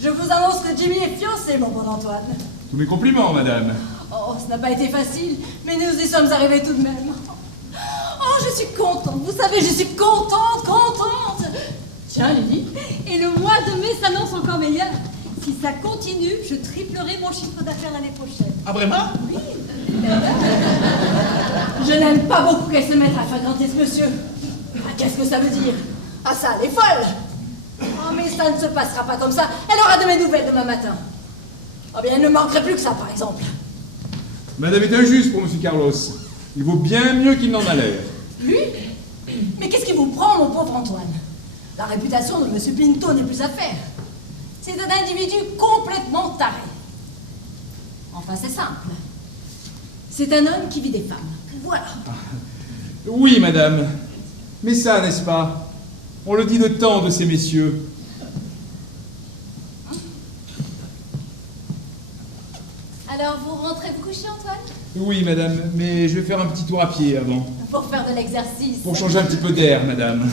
Je vous annonce que Jimmy est fiancé, mon bon Antoine. Tous mes compliments, madame. Oh, ça n'a pas été facile, mais nous y sommes arrivés tout de même. Oh, je suis contente. Vous savez, je suis contente. Tiens, Lily. Et le mois de mai s'annonce encore meilleur. Si ça continue, je triplerai mon chiffre d'affaires l'année prochaine. Ah, vraiment? Oui. Je n'aime pas beaucoup qu'elle se mette à fréquenter ce monsieur. Ah, qu'est-ce que ça veut dire? Ah, ça, elle est folle. Oh, mais ça ne se passera pas comme ça. Elle aura de mes nouvelles demain matin. Oh bien, il ne manquerait plus que ça, par exemple. Madame est injuste pour monsieur Carlos. Il vaut bien mieux qu'il n'en a l'air. Lui? Mais qu'est-ce qui vous prend, mon pauvre Antoine? La réputation de monsieur Pinto n'est plus à faire. C'est un individu complètement taré. Enfin, c'est simple. C'est un homme qui vit des femmes. Voilà. Oui, madame. Mais ça, n'est-ce pas? On le dit de tant de ces messieurs. Alors, vous rentrez vous coucher, Antoine? Oui, madame, mais je vais faire un petit tour à pied avant. Pour faire de l'exercice. Pour changer un petit peu d'air, madame.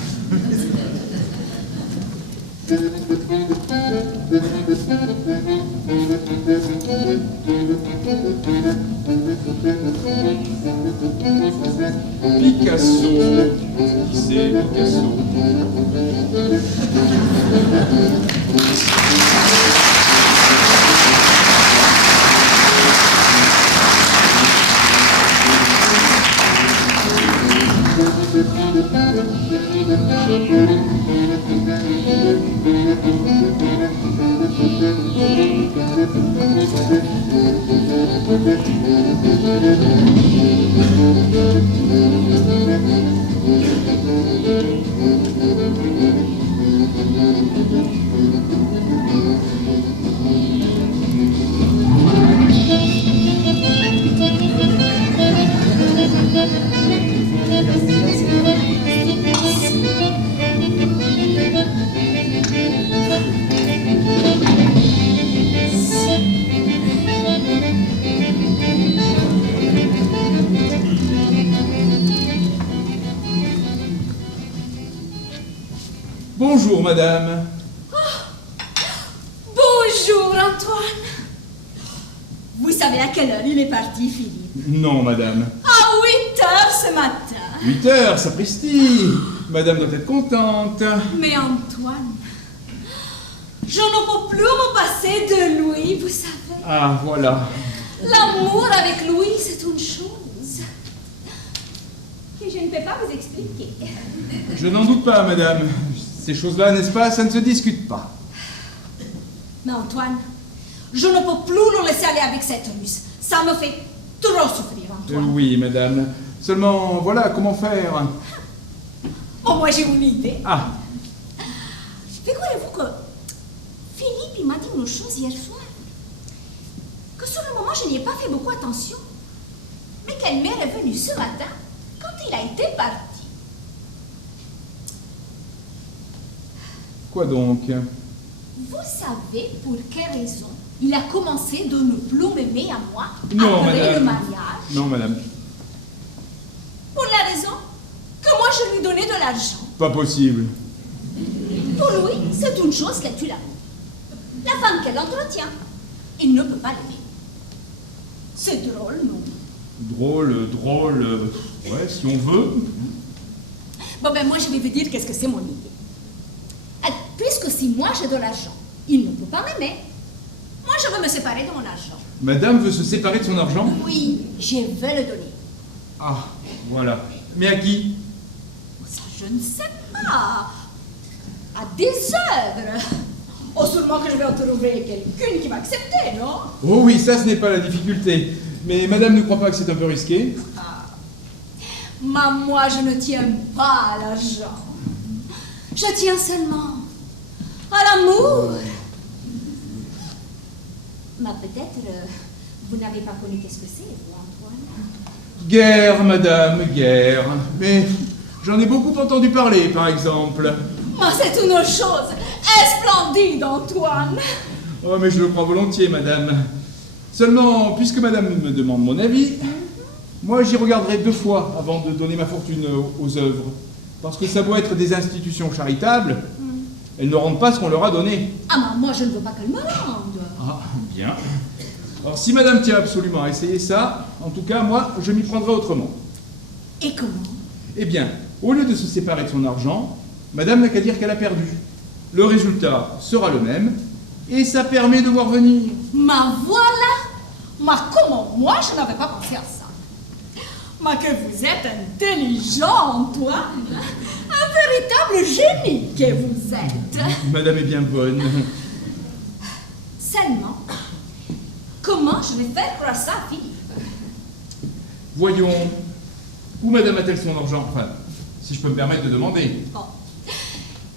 Picasso. Qui c'est, Picasso? Bonjour, madame. Bonjour, Antoine. Vous savez à quelle heure il est parti, Philippe? Non, madame. À 8 heures ce matin. 8 heures, sapristi. Madame doit être contente. Mais Antoine, je ne peux plus me passer de lui, vous savez. Ah, voilà. L'amour avec lui, c'est une chose que je ne peux pas vous expliquer. Je n'en doute pas, madame. Ces choses-là, n'est-ce pas, ça ne se discute pas. Mais Antoine, je ne peux plus le laisser aller avec cette russe. Ça me fait trop souffrir, Antoine. Oui, madame. Seulement, voilà, comment faire? Oh, moi, j'ai une idée. Ah, Figurez-vous que Philippe il m'a dit une chose hier soir. Que sur le moment, je n'y ai pas fait beaucoup attention. Mais qu'elle m'est revenue ce matin quand il a été parti. quoi donc? Vous savez pour quelle raison il a commencé de ne plus m'aimer à moi Non, après madame. le mariage? Non, madame. Pour la raison que moi je lui donnais de l'argent. Pas possible. Pour lui, c'est une chose qu'elle tue l'amour. La femme qu'elle entretient, il ne peut pas l'aimer. C'est drôle, non? Drôle, ouais, si on veut. Bon, ben moi, je vais vous dire qu'est-ce que c'est mon idée. Puisque si moi j'ai de l'argent, il ne peut pas m'aimer. Moi, je veux me séparer de mon argent. Madame veut se séparer de son argent? Oui, je veux le donner. Ah, voilà. Mais à qui? Ça, je ne sais pas. À des œuvres. Oh, sûrement que je vais en trouver quelqu'une qui va accepter, non? Oh oui, ça, ce n'est pas la difficulté. Mais madame ne croit pas que c'est un peu risqué? Moi, je ne tiens pas à l'argent. Je tiens seulement à l'amour. Mais peut-être, vous n'avez pas connu qu'est-ce que c'est, vous, Antoine? Guerre, madame, guerre. Mais j'en ai beaucoup entendu parler, par exemple. C'est une chose splendide, Antoine. Oh, mais je le prends volontiers, madame. Seulement, puisque madame me demande mon avis, moi j'y regarderai 2 fois avant de donner ma fortune aux œuvres. Parce que ça doit être des institutions charitables, elles ne rendent pas ce qu'on leur a donné. Moi je ne veux pas qu'elle me rende. Ah, bien. Alors si madame tient absolument à essayer ça, en tout cas, moi, je m'y prendrai autrement. Et comment? Eh bien, au lieu de se séparer de son argent, madame n'a qu'à dire qu'elle a perdu. Le résultat sera le même, et ça permet de voir venir. Voilà. Comment moi je n'avais pas pensé à ça? Que vous êtes intelligent, Antoine. Un véritable génie que vous êtes. Madame est bien bonne. Seulement, comment je vais faire croire ça à Philippe? Voyons, où madame a-t-elle son argent? Enfin, si je peux me permettre de demander.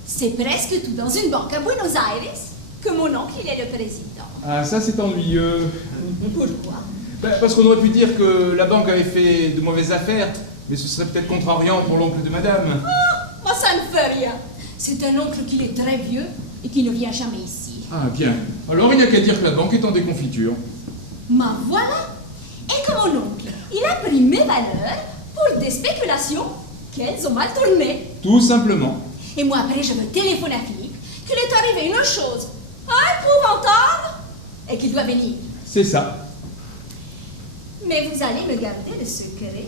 C'est presque tout dans une banque à Buenos Aires que mon oncle il est le président. Ah, ça c'est ennuyeux. Pourquoi? Parce qu'on aurait pu dire que la banque avait fait de mauvaises affaires, mais ce serait peut-être contrariant pour l'oncle de madame. Ça ne fait rien. C'est un oncle qui est très vieux et qui ne vient jamais ici. Ah, bien. Alors il n'y a qu'à dire que la banque est en déconfiture. Voilà. Et que mon oncle, il a pris mes valeurs pour des spéculations qu'elles ont mal tournées. Tout simplement. Et moi, après, je me téléphone à Philippe qu'il est arrivé une chose épouvantable et qu'il doit venir. C'est ça. Mais vous allez me garder le secret.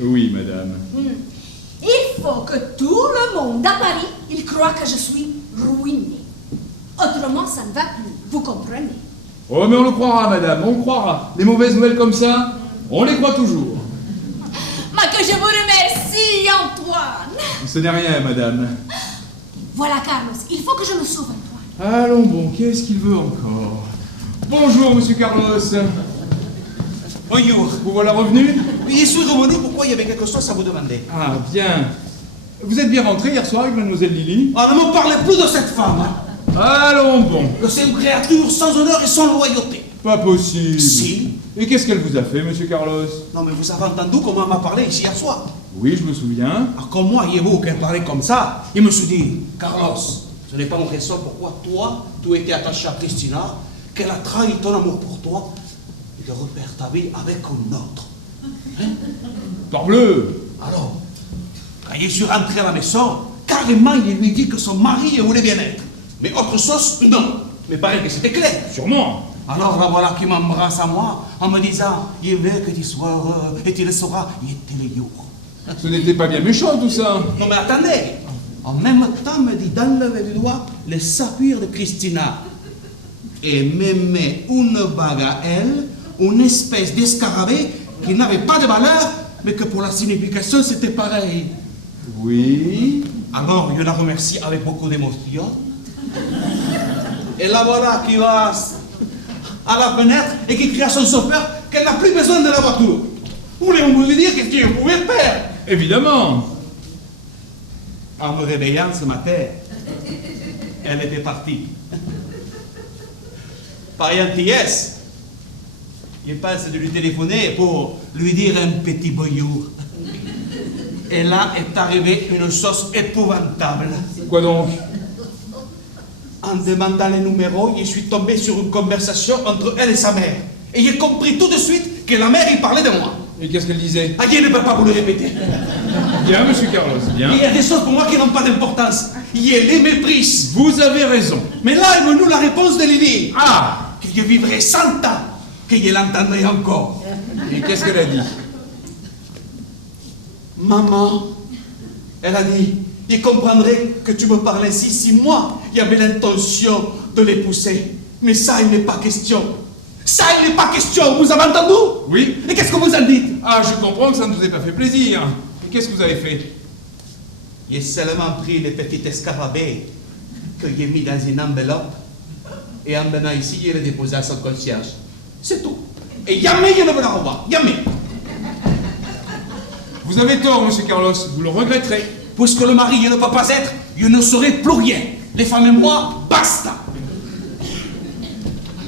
Oui, madame. Il faut que tout le monde à Paris, il croit que je suis ruinée. Autrement, ça ne va plus. Vous comprenez? Oh, mais on le croira, madame, on le croira. Les mauvaises nouvelles comme ça, on les croit toujours. Que je vous remercie, Antoine. Ce n'est rien, madame. Voilà, Carlos, il faut que je me sauve, Antoine. Allons bon, qu'est-ce qu'il veut encore? Bonjour, monsieur Carlos. Bonjour. Vous voilà revenu? Oui, je suis revenu, pourquoi il y avait quelque chose à vous demander? Ah, bien. Vous êtes bien rentré hier soir avec mademoiselle Lily? Ah, ne me parlez plus de cette femme. Allons bon. Que c'est une créature sans honneur et sans loyauté. Pas possible. Si. Et qu'est-ce qu'elle vous a fait, monsieur Carlos? Non, mais vous avez entendu comment elle m'a parlé ici hier soir? Oui, je me souviens. Comme moi, Yévo, qu'elle parlait comme ça, il me suis dit, Carlos, ce n'est pas une raison pourquoi toi, tu étais attaché à Christina, qu'elle a trahi ton amour pour toi, et de refaire ta vie avec un autre. Hein? Parbleu. Alors, quand je suis rentré à la maison, carrément, il lui dit que son mari voulait bien être. Mais autre chose, non. Mais pareil que c'était clair. Sûrement. Alors la voilà qui m'embrasse à moi en me disant, il veut que tu sois heureux et tu le sauras, il était le jour. Ce n'était pas bien méchant tout ça. Non mais attendez, en même temps me dit d'enlever du doigt le saphir de Christina et me met une bague à elle, une espèce d'escarabée qui n'avait pas de valeur, mais que pour la signification c'était pareil. Oui. Alors je la remercie avec beaucoup d'émotion. Et la voilà qui va à la fenêtre et qui crie à son chauffeur qu'elle n'a plus besoin de la voiture. Voulez-vous me dire qu'est-ce que je pouvais faire? Évidemment. En me réveillant ce matin, elle était partie. Par gentillesse, je pense de lui téléphoner pour lui dire un petit bonjour. Et là est arrivée une chose épouvantable. Quoi donc? En demandant les numéros, je suis tombé sur une conversation entre elle et sa mère. Et j'ai compris tout de suite que la mère, il parlait de moi. Et qu'est-ce qu'elle disait? Ah, je ne peux pas vous le répéter. Bien, monsieur Carlos, bien. Il y a des choses pour moi qui n'ont pas d'importance. Je les méprise. Vous avez raison. Mais là, elle me donne la réponse de Lily. Ah! Que je vivrai 100 ans. qu'elle entendrait encore. Et qu'est-ce qu'elle a dit? Maman, elle a dit, il comprendrait que tu me parles ainsi si moi, j'avais l'intention de l'épouser. Mais ça, il n'est pas question. Ça, il n'est pas question, vous avez entendu? Oui. Et qu'est-ce que vous en dites? Ah, je comprends que ça ne vous ait pas fait plaisir. Et qu'est-ce que vous avez fait? J'ai seulement pris les petits escarabées que j'ai mis dans une enveloppe et en venant ici, je les déposé à son concierge. C'est tout. Et jamais je ne veux la revoir. Jamais. Vous avez tort, monsieur Carlos. Vous le regretterez. Puisque le mari ne peut pas être, je ne serai plus rien. Les femmes et moi, basta.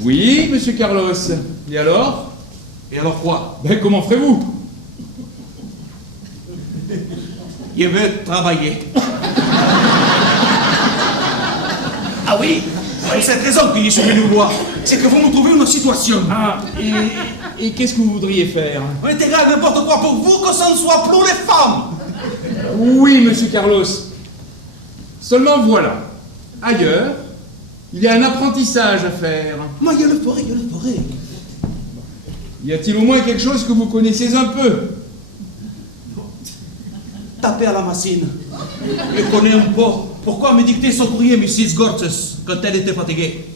Oui, monsieur Carlos. Et alors? Et alors quoi? Ben, comment ferez-vous? Je veux travailler. Ah oui, pour cette raison que je suis venu vous voir. C'est que vous me trouvez une situation. Ah, et qu'est-ce que vous voudriez faire? On est égal n'importe quoi pour vous, que ce ne soit plus les femmes. Oui, monsieur Carlos. Seulement voilà. Ailleurs, il y a un apprentissage à faire. Moi, je le ferai, je le ferai. Y a-t-il au moins quelque chose que vous connaissez un peu? Taper à la machine. Je connais un peu. Pourquoi me dicter son courrier, Mrs. Gorges, quand elle était fatiguée?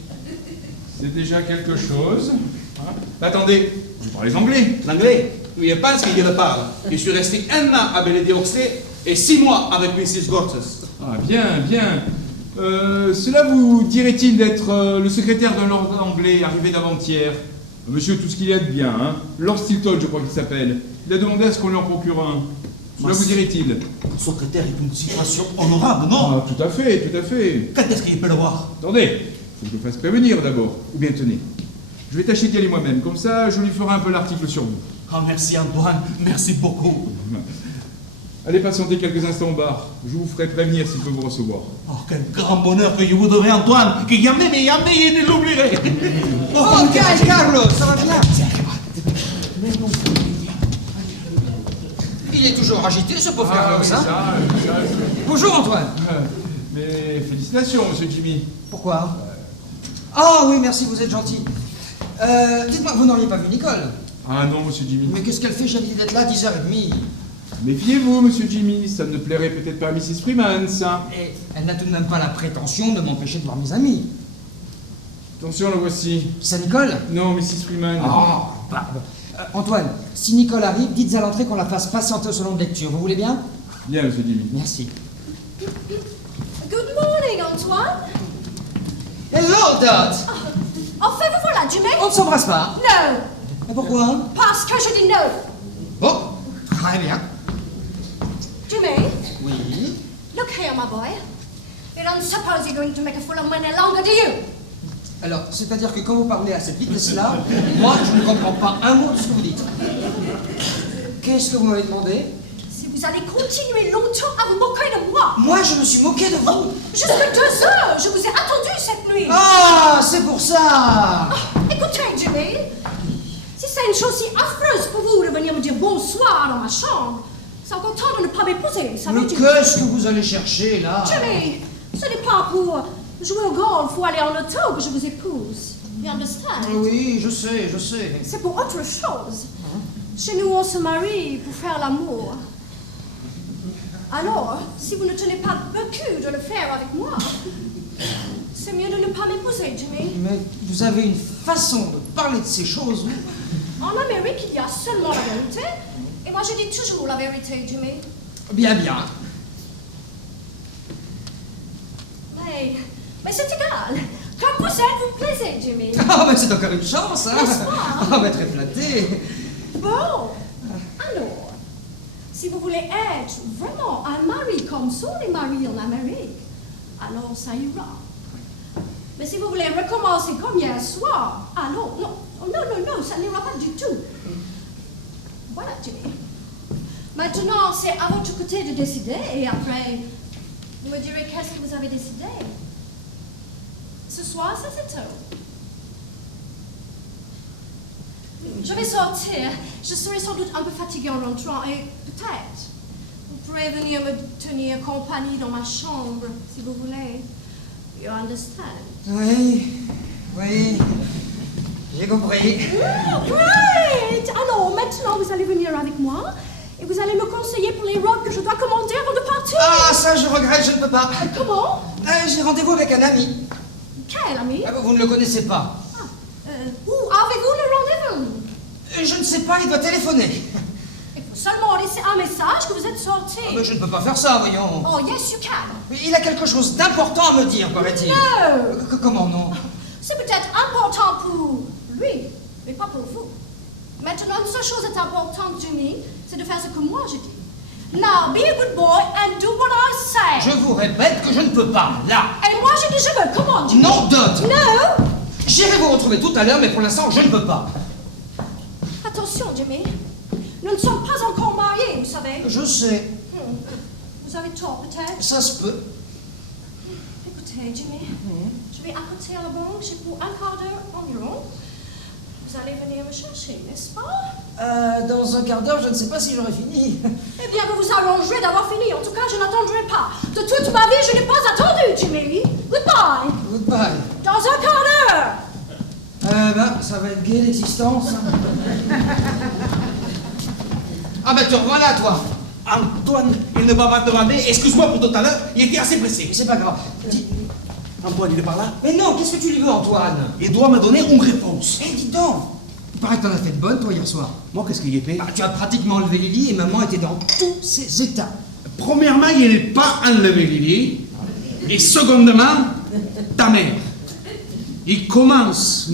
C'est déjà quelque chose. Hein? Attendez, vous parlez anglais? L'anglais? Oui, je pense que je le parle. Je suis resté 1 an avec Lady Oxley et 6 mois avec Mrs. Gorges. Ah, bien, bien. Cela vous dirait-il d'être le secrétaire d'un lord anglais arrivé d'avant-hier? Monsieur tout ce qu'il y a de bien, hein? Lord Stilton, je crois qu'il s'appelle. Il a demandé à ce qu'on lui en procure un. Cela vous dirait-il? Secrétaire est une situation honorable, non? Ah, tout à fait, tout à fait. Quand est-ce qu'il peut le voir? Attendez, faut que je le fasse prévenir d'abord. Ou bien tenez, je vais tâcher d'y aller moi-même, comme ça je lui ferai un peu l'article sur vous. Ah, merci Antoine, merci beaucoup. Allez patienter quelques instants au bar. Je vous ferai prévenir s'il peut vous recevoir. Oh, quel grand bonheur que je vous donnerai, Antoine, que jamais, mais jamais je ne l'oublierai. Oh, Carlos, ça va bien? Il est toujours agité, ce pauvre Carlos, oui, hein? ça. Bonjour, Antoine. Mais félicitations, monsieur Jimmy. Pourquoi? Ah oui, merci, vous êtes gentil. Dites-moi, vous n'auriez pas vu Nicole? Ah non, monsieur Jimmy. Mais qu'est-ce qu'elle fait? J'avais dit d'être là à 10h30. Méfiez-vous, monsieur Jimmy, ça ne plairait peut-être pas à Mrs. Freeman, ça. Et elle n'a tout de même pas la prétention de m'empêcher de voir mes amis. Attention, la voici. C'est Nicole? Non, Mrs. Freeman. Oh, pardon. Antoine, si Nicole arrive, dites à l'entrée qu'on la fasse patienter au salon de lecture. Vous voulez bien? Bien, monsieur Jimmy. Merci. Good morning, Antoine. Hello, Dot! Enfin, vous voilà, Jimmy? On ne s'embrasse pas. No, Mais pourquoi? parce que je dis no. Bon, très bien. Jimmy, Oui. look here, my boy. You don't suppose you're going to make a fool of me any longer, do you? Alors, c'est-à-dire que quand vous parlez à cette vitesse-là, moi, je ne comprends pas un mot de ce que vous dites. Qu'est-ce que vous m'avez demandé? Si vous allez continuer longtemps à vous moquer de moi. Moi, je me suis moqué de vous. Jusqu'à 2 heures, je vous ai attendu cette nuit. Ah, c'est pour ça. Écoutez, Jimmy, si c'est une chose si affreuse pour vous de venir me dire bonsoir dans ma chambre, c'est encore temps de ne pas m'épouser, ça Mais veut dire... qu'est-ce que vous allez chercher, là? Jimmy, ce n'est pas pour jouer au golf ou aller en auto que je vous épouse. You understand? Oui, je sais, je sais. C'est pour autre chose. Chez nous, on se marie pour faire l'amour. Alors, si vous ne tenez pas beaucoup de le faire avec moi, c'est mieux de ne pas m'épouser, Jimmy. Mais vous avez une façon de parler de ces choses, vous. En Amérique, il y a seulement la vérité. Et moi, je dis toujours la vérité, Jimmy. Bien, bien. Mais c'est égal. Comme vous êtes, vous plaisez, Jimmy. Ah, mais c'est encore une chance, hein? N'est-ce pas? Ah, mais très flatté. Bon, alors, si vous voulez être vraiment un mari comme sont les maris en Amérique, alors ça ira. Mais si vous voulez recommencer comme hier soir, alors non, ça n'ira pas du tout. Voilà, Jimmy. Maintenant, c'est à votre côté de décider et après, vous me direz qu'est-ce que vous avez décidé. Ce soir, ça c'est tôt. Je vais sortir. Je serai sans doute un peu fatiguée en rentrant et peut-être vous pourrez venir me tenir compagnie dans ma chambre si vous voulez. You understand? Oui, oui. J'ai compris. Great! Alors, maintenant, vous allez venir avec moi et vous allez me conseiller pour les robes que je dois commander avant de partir. Ah, ça, je regrette, je ne peux pas. Comment? J'ai rendez-vous avec un ami. Quel ami? Ah, vous ne le connaissez pas. Où avez-vous le rendez-vous? Je ne sais pas, il doit téléphoner. Il faut seulement laisser un message que vous êtes sorti. Mais je ne peux pas faire ça, voyons. Oh, yes, you can. Il a quelque chose d'important à me dire, paraît-il. No! Comment non? C'est peut-être important pour lui, mais pas pour vous. Maintenant, une seule chose est importante, Jimmy, c'est de faire ce que moi je dis. Now, be a good boy and do what I say. Je vous répète que je ne peux pas, là. Et moi, je dis je veux. Comment, Jimmy? Non, Dot. No! J'irai vous retrouver tout à l'heure, mais pour l'instant, je ne peux pas. Attention, Jimmy. Nous ne sommes pas encore mariés, vous savez. Je sais, Vous avez tort, peut-être. ça se peut. Écoutez, Jimmy, je vais apporter à la banque, j'ai pour un quart d'heure environ. Vous allez venir me chercher, n'est-ce pas? Dans un quart d'heure, je ne sais pas si j'aurai fini. Eh bien, vous vous arrangerez d'avoir fini. En tout cas, je n'attendrai pas. De toute ma vie, je n'ai pas attendu, Jimmy. Goodbye. Goodbye. Dans un quart d'heure. Ça va être gai l'existence. Ah ben, te revoilà, toi. Antoine, il ne va pas te demander, excuse-moi pour tout à l'heure, il était assez pressé. Mais c'est pas grave. Dis... Antoine, il est par là? Mais non, qu'est-ce que tu lui veux, Antoine? Il doit me donner une réponse. Eh, dis donc. Il paraît que t'en as fait de bonnes, toi, hier soir. Moi, qu'est-ce qu'il y a fait? Bah, tu as pratiquement enlevé Lily et maman était dans tous ses états. Premièrement, il n'est pas enlevé Lily. Et secondement, ta mère. Il commence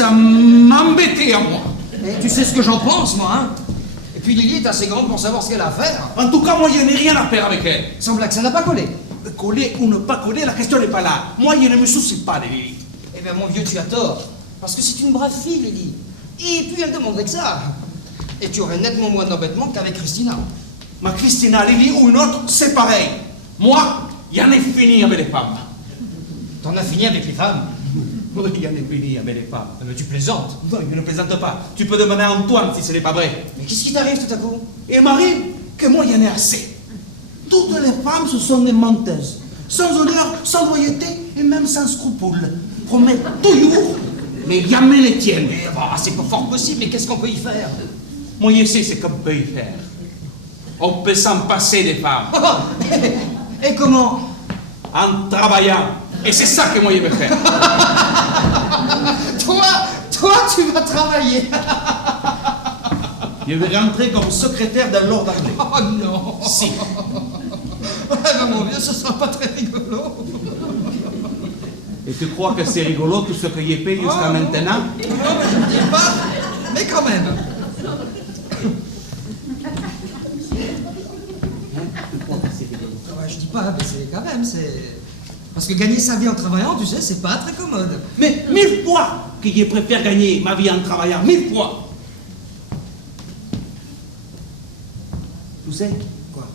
à m'embêter à moi. Et tu sais ce que j'en pense, moi, hein? Et puis Lily est assez grande pour savoir ce qu'elle a à faire. En tout cas, moi, je n'ai rien à faire avec elle. Sans blague, ça n'a pas collé. Coller ou ne pas coller, la question n'est pas là. Moi, je ne me soucie pas de Lily. Eh bien, mon vieux, tu as tort. Parce que c'est une brave fille, Lily. Et puis, elle demanderait que ça. Et tu aurais nettement moins d'embêtement qu'avec Christina. Ma Christina, Lily ou une autre, c'est pareil. Moi, j'en ai fini avec les femmes. T'en as fini avec les femmes? Oui, j'en ai fini avec les femmes. Mais tu plaisantes. Non, je ne plaisante pas. Tu peux demander à Antoine si ce n'est pas vrai. Mais qu'est-ce qui t'arrive tout à coup? Il m'arrive que moi, j'en ai assez. Toutes les femmes, ce sont des menteuses. Sans honneur, sans loyauté et même sans scrupules. Promettent toujours, mais jamais les tiennent. Mais bah, c'est pas fort possible, mais qu'est-ce qu'on peut y faire? Moi, je sais ce qu'on peut y faire. On peut s'en passer des femmes. Et comment? En travaillant. Et c'est ça que moi, je veux faire. Toi, tu vas travailler. Je vais rentrer comme secrétaire de Lord Harley. Oh non. Si. Ouais, ben, mon vieux, ce sera pas très rigolo. Et tu crois que c'est rigolo tout ce que j'ai fait jusqu'à maintenant? Non, mais je ne dis pas. Mais quand même. Ouais, je dis pas, mais c'est quand même, c'est... Parce que gagner sa vie en travaillant, tu sais, c'est pas très commode. Mais 1000 fois que je préfère gagner ma vie en travaillant. 1000 fois. Tu sais Quoi?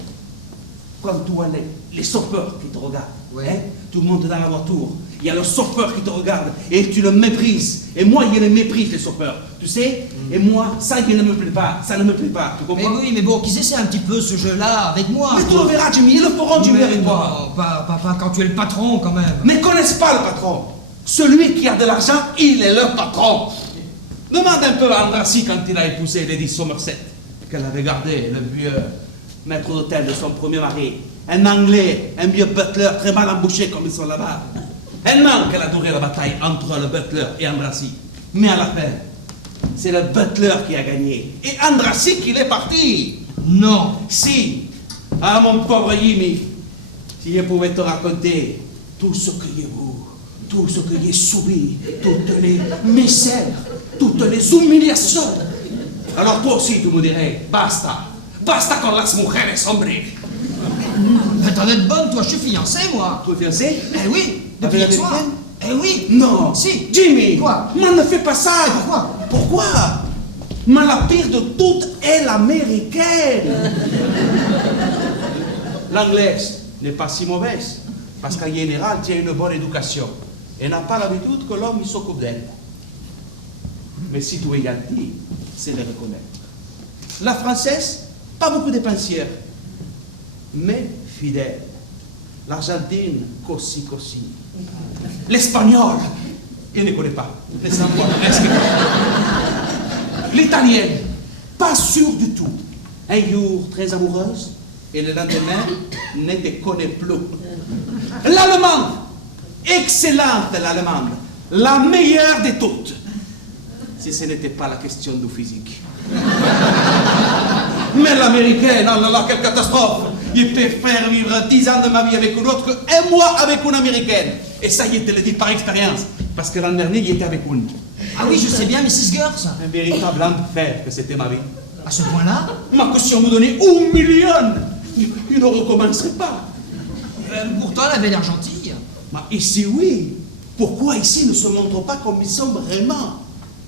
Quand tu vois les chauffeurs qui te regardent, Ouais. hein, tu montes dans la voiture, il y a le chauffeur qui te regarde et tu le méprises. Et moi, je les méprise, les chauffeurs. Tu sais? Et moi, ça, je ne me plaît pas. Ça ne me plaît pas. Tu Mais comprends? oui, mais bon, qu'ils essaient un petit peu ce jeu-là avec moi. Mais tu quoi. le verras, Jimmy. Ils le feront, Jimmy, Mais avec moi. non, pas quand tu es le patron, quand même. Mais ils ne connaissent pas le patron. Celui qui a de l'argent, il est le patron. Demande un peu à Andrassy quand il a épousé Lady Somerset, qu'elle a regardé le vieux maître d'hôtel de son premier mari. Un Anglais, un vieux butler très mal embouché comme ils sont là-bas. Un an qu'elle a duré la bataille entre le butler et Andrassy. Mais à la fin, c'est le butler qui a gagné. Et Andrassy qui est parti. Non. Si, ah mon pauvre Jimmy, si je pouvais te raconter tout ce que j'ai vu, tout ce que j'ai subi, toutes les misères, toutes les humiliations. Alors toi aussi tu me dirais, basta, basta con las mujeres, hombre. Mais t'en es de bonne, toi, je suis fiancé, moi. Tu es fiancé? Eh oui, depuis Avec hier la soir. américaine? Eh oui. Non. Si. Jimmy. Quoi? Mais ne fais pas ça. Et pourquoi? Pourquoi? Mais la pire de toutes est l'américaine. L'anglaise n'est pas si mauvaise, parce qu'en général, tu as une bonne éducation. Et n'a pas l'habitude que l'homme s'occupe d'elle. Mais si tu es gentil, c'est le reconnaître. La française, pas beaucoup dépensière, mais fidèle. L'Argentine, così. L'espagnol, il ne connaît pas. Les savoir presque. L'italienne, pas sûre du tout. Un jour, très amoureuse, et le lendemain, ne te connaît plus. L'allemande, excellente l'allemande, la meilleure de toutes. Si ce n'était pas la question du physique. Mais l'américaine, oh là là, quelle catastrophe! Il peut faire vivre 10 ans de ma vie avec une autre que 1 mois avec une américaine. Et ça, il te le dit par expérience. Parce que l'an dernier, il était avec une. Ah oui, je sais bien, Mrs. Girls. Un véritable enfer que c'était ma vie. À ce point-là? Ma caution me donnait 1 million. Il ne recommencerait pas. Pourtant, elle avait l'air gentille. Mais ici, oui. Pourquoi ici ne se montre pas comme ils sont vraiment?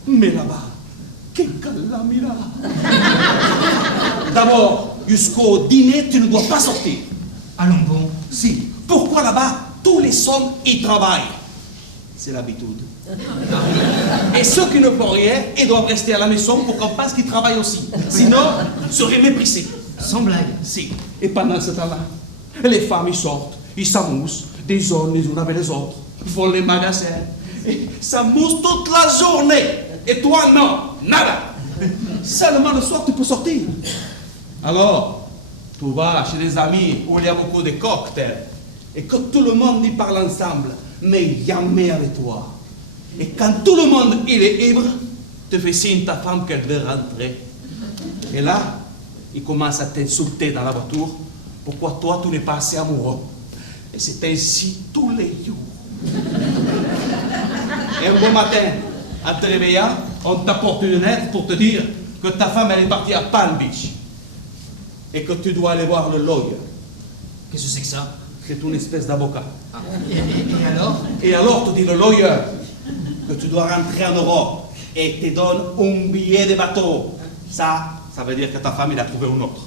Mais là-bas, quelle calamita! D'abord, jusqu'au dîner, tu ne dois pas sortir. Allons bon. Si. Pourquoi là-bas, tous les hommes y travaillent? C'est l'habitude. Et ceux qui ne font rien, ils doivent rester à la maison pour qu'on pense qu'ils travaillent aussi. Sinon, ils seraient méprisés. Sans blague. Si. Et pendant ce temps-là, les femmes, ils sortent, ils s'amusent, des hommes les unes avec les autres. Ils font les magasins. Ils s'amusent toute la journée. Et toi, non. Nada. Seulement le soir, tu peux sortir. Alors, tu vas chez des amis où il y a beaucoup de cocktails. Et que tout le monde y parle ensemble, mais jamais avec toi. Et quand tout le monde il est ivre, te fait signe ta femme qu'elle veut rentrer. Et là, il commence à t'insulter dans la voiture. Pourquoi toi, tu n'es pas assez amoureux? Et c'est ainsi tous les jours. Et un beau matin, en te réveillant, on t'apporte une lettre pour te dire que ta femme elle est partie à Palm Beach. Et que tu dois aller voir le lawyer. Qu'est-ce que c'est que ça? C'est une espèce d'avocat. Ah. Et alors? Et alors, te dit le lawyer que tu dois rentrer en Europe et te donne un billet de bateau. Ça veut dire que ta femme, il a trouvé un autre.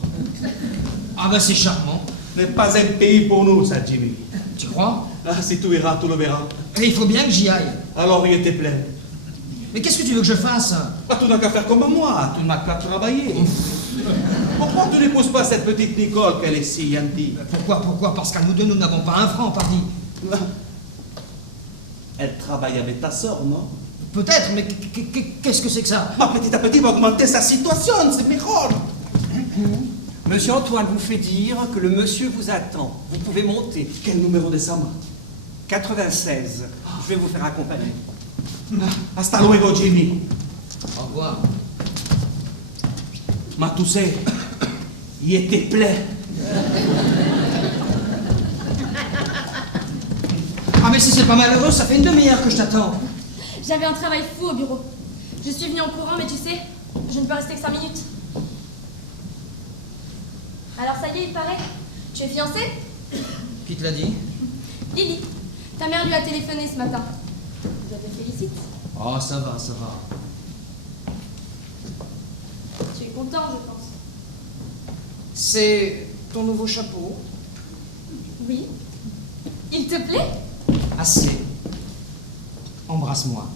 Ah ben c'est charmant. Ce n'est pas un pays pour nous, ça, Jimmy. Tu crois? Ah, si tu iras, tu le verras. Et il faut bien que j'y aille. Alors, il était plein. Mais qu'est-ce que tu veux que je fasse? Ah, tu n'as qu'à faire comme moi, tu n'as qu'à travailler. Pourquoi tu n'épouses pas cette petite Nicole qu'elle est si gentille? Pourquoi? Parce qu'à nous deux, nous n'avons pas un franc, pardi. Elle travaille avec ta sœur, non? Peut-être, mais qu'est-ce que c'est que ça? Ma petit à petit va augmenter sa situation, c'est meilleur. Monsieur Antoine vous fait dire que le monsieur vous attend. Vous pouvez monter. Quel numéro de Sama? 96. Je vais vous faire accompagner. Hasta luego, Jimmy. Au revoir. Mais tu sais, il était plein. Ah mais si c'est pas malheureux, ça fait une demi-heure que je t'attends. J'avais un travail fou au bureau. Je suis venue en courant, mais tu sais, je ne peux rester que 5 minutes. Alors ça y est, il paraît. Tu es fiancée? Qui te l'a dit? Lily, ta mère lui a téléphoné ce matin. Je te félicite. Oh, ça va, ça va. Tu es content, je pense. C'est ton nouveau chapeau? Oui. Il te plaît? Assez. Embrasse-moi.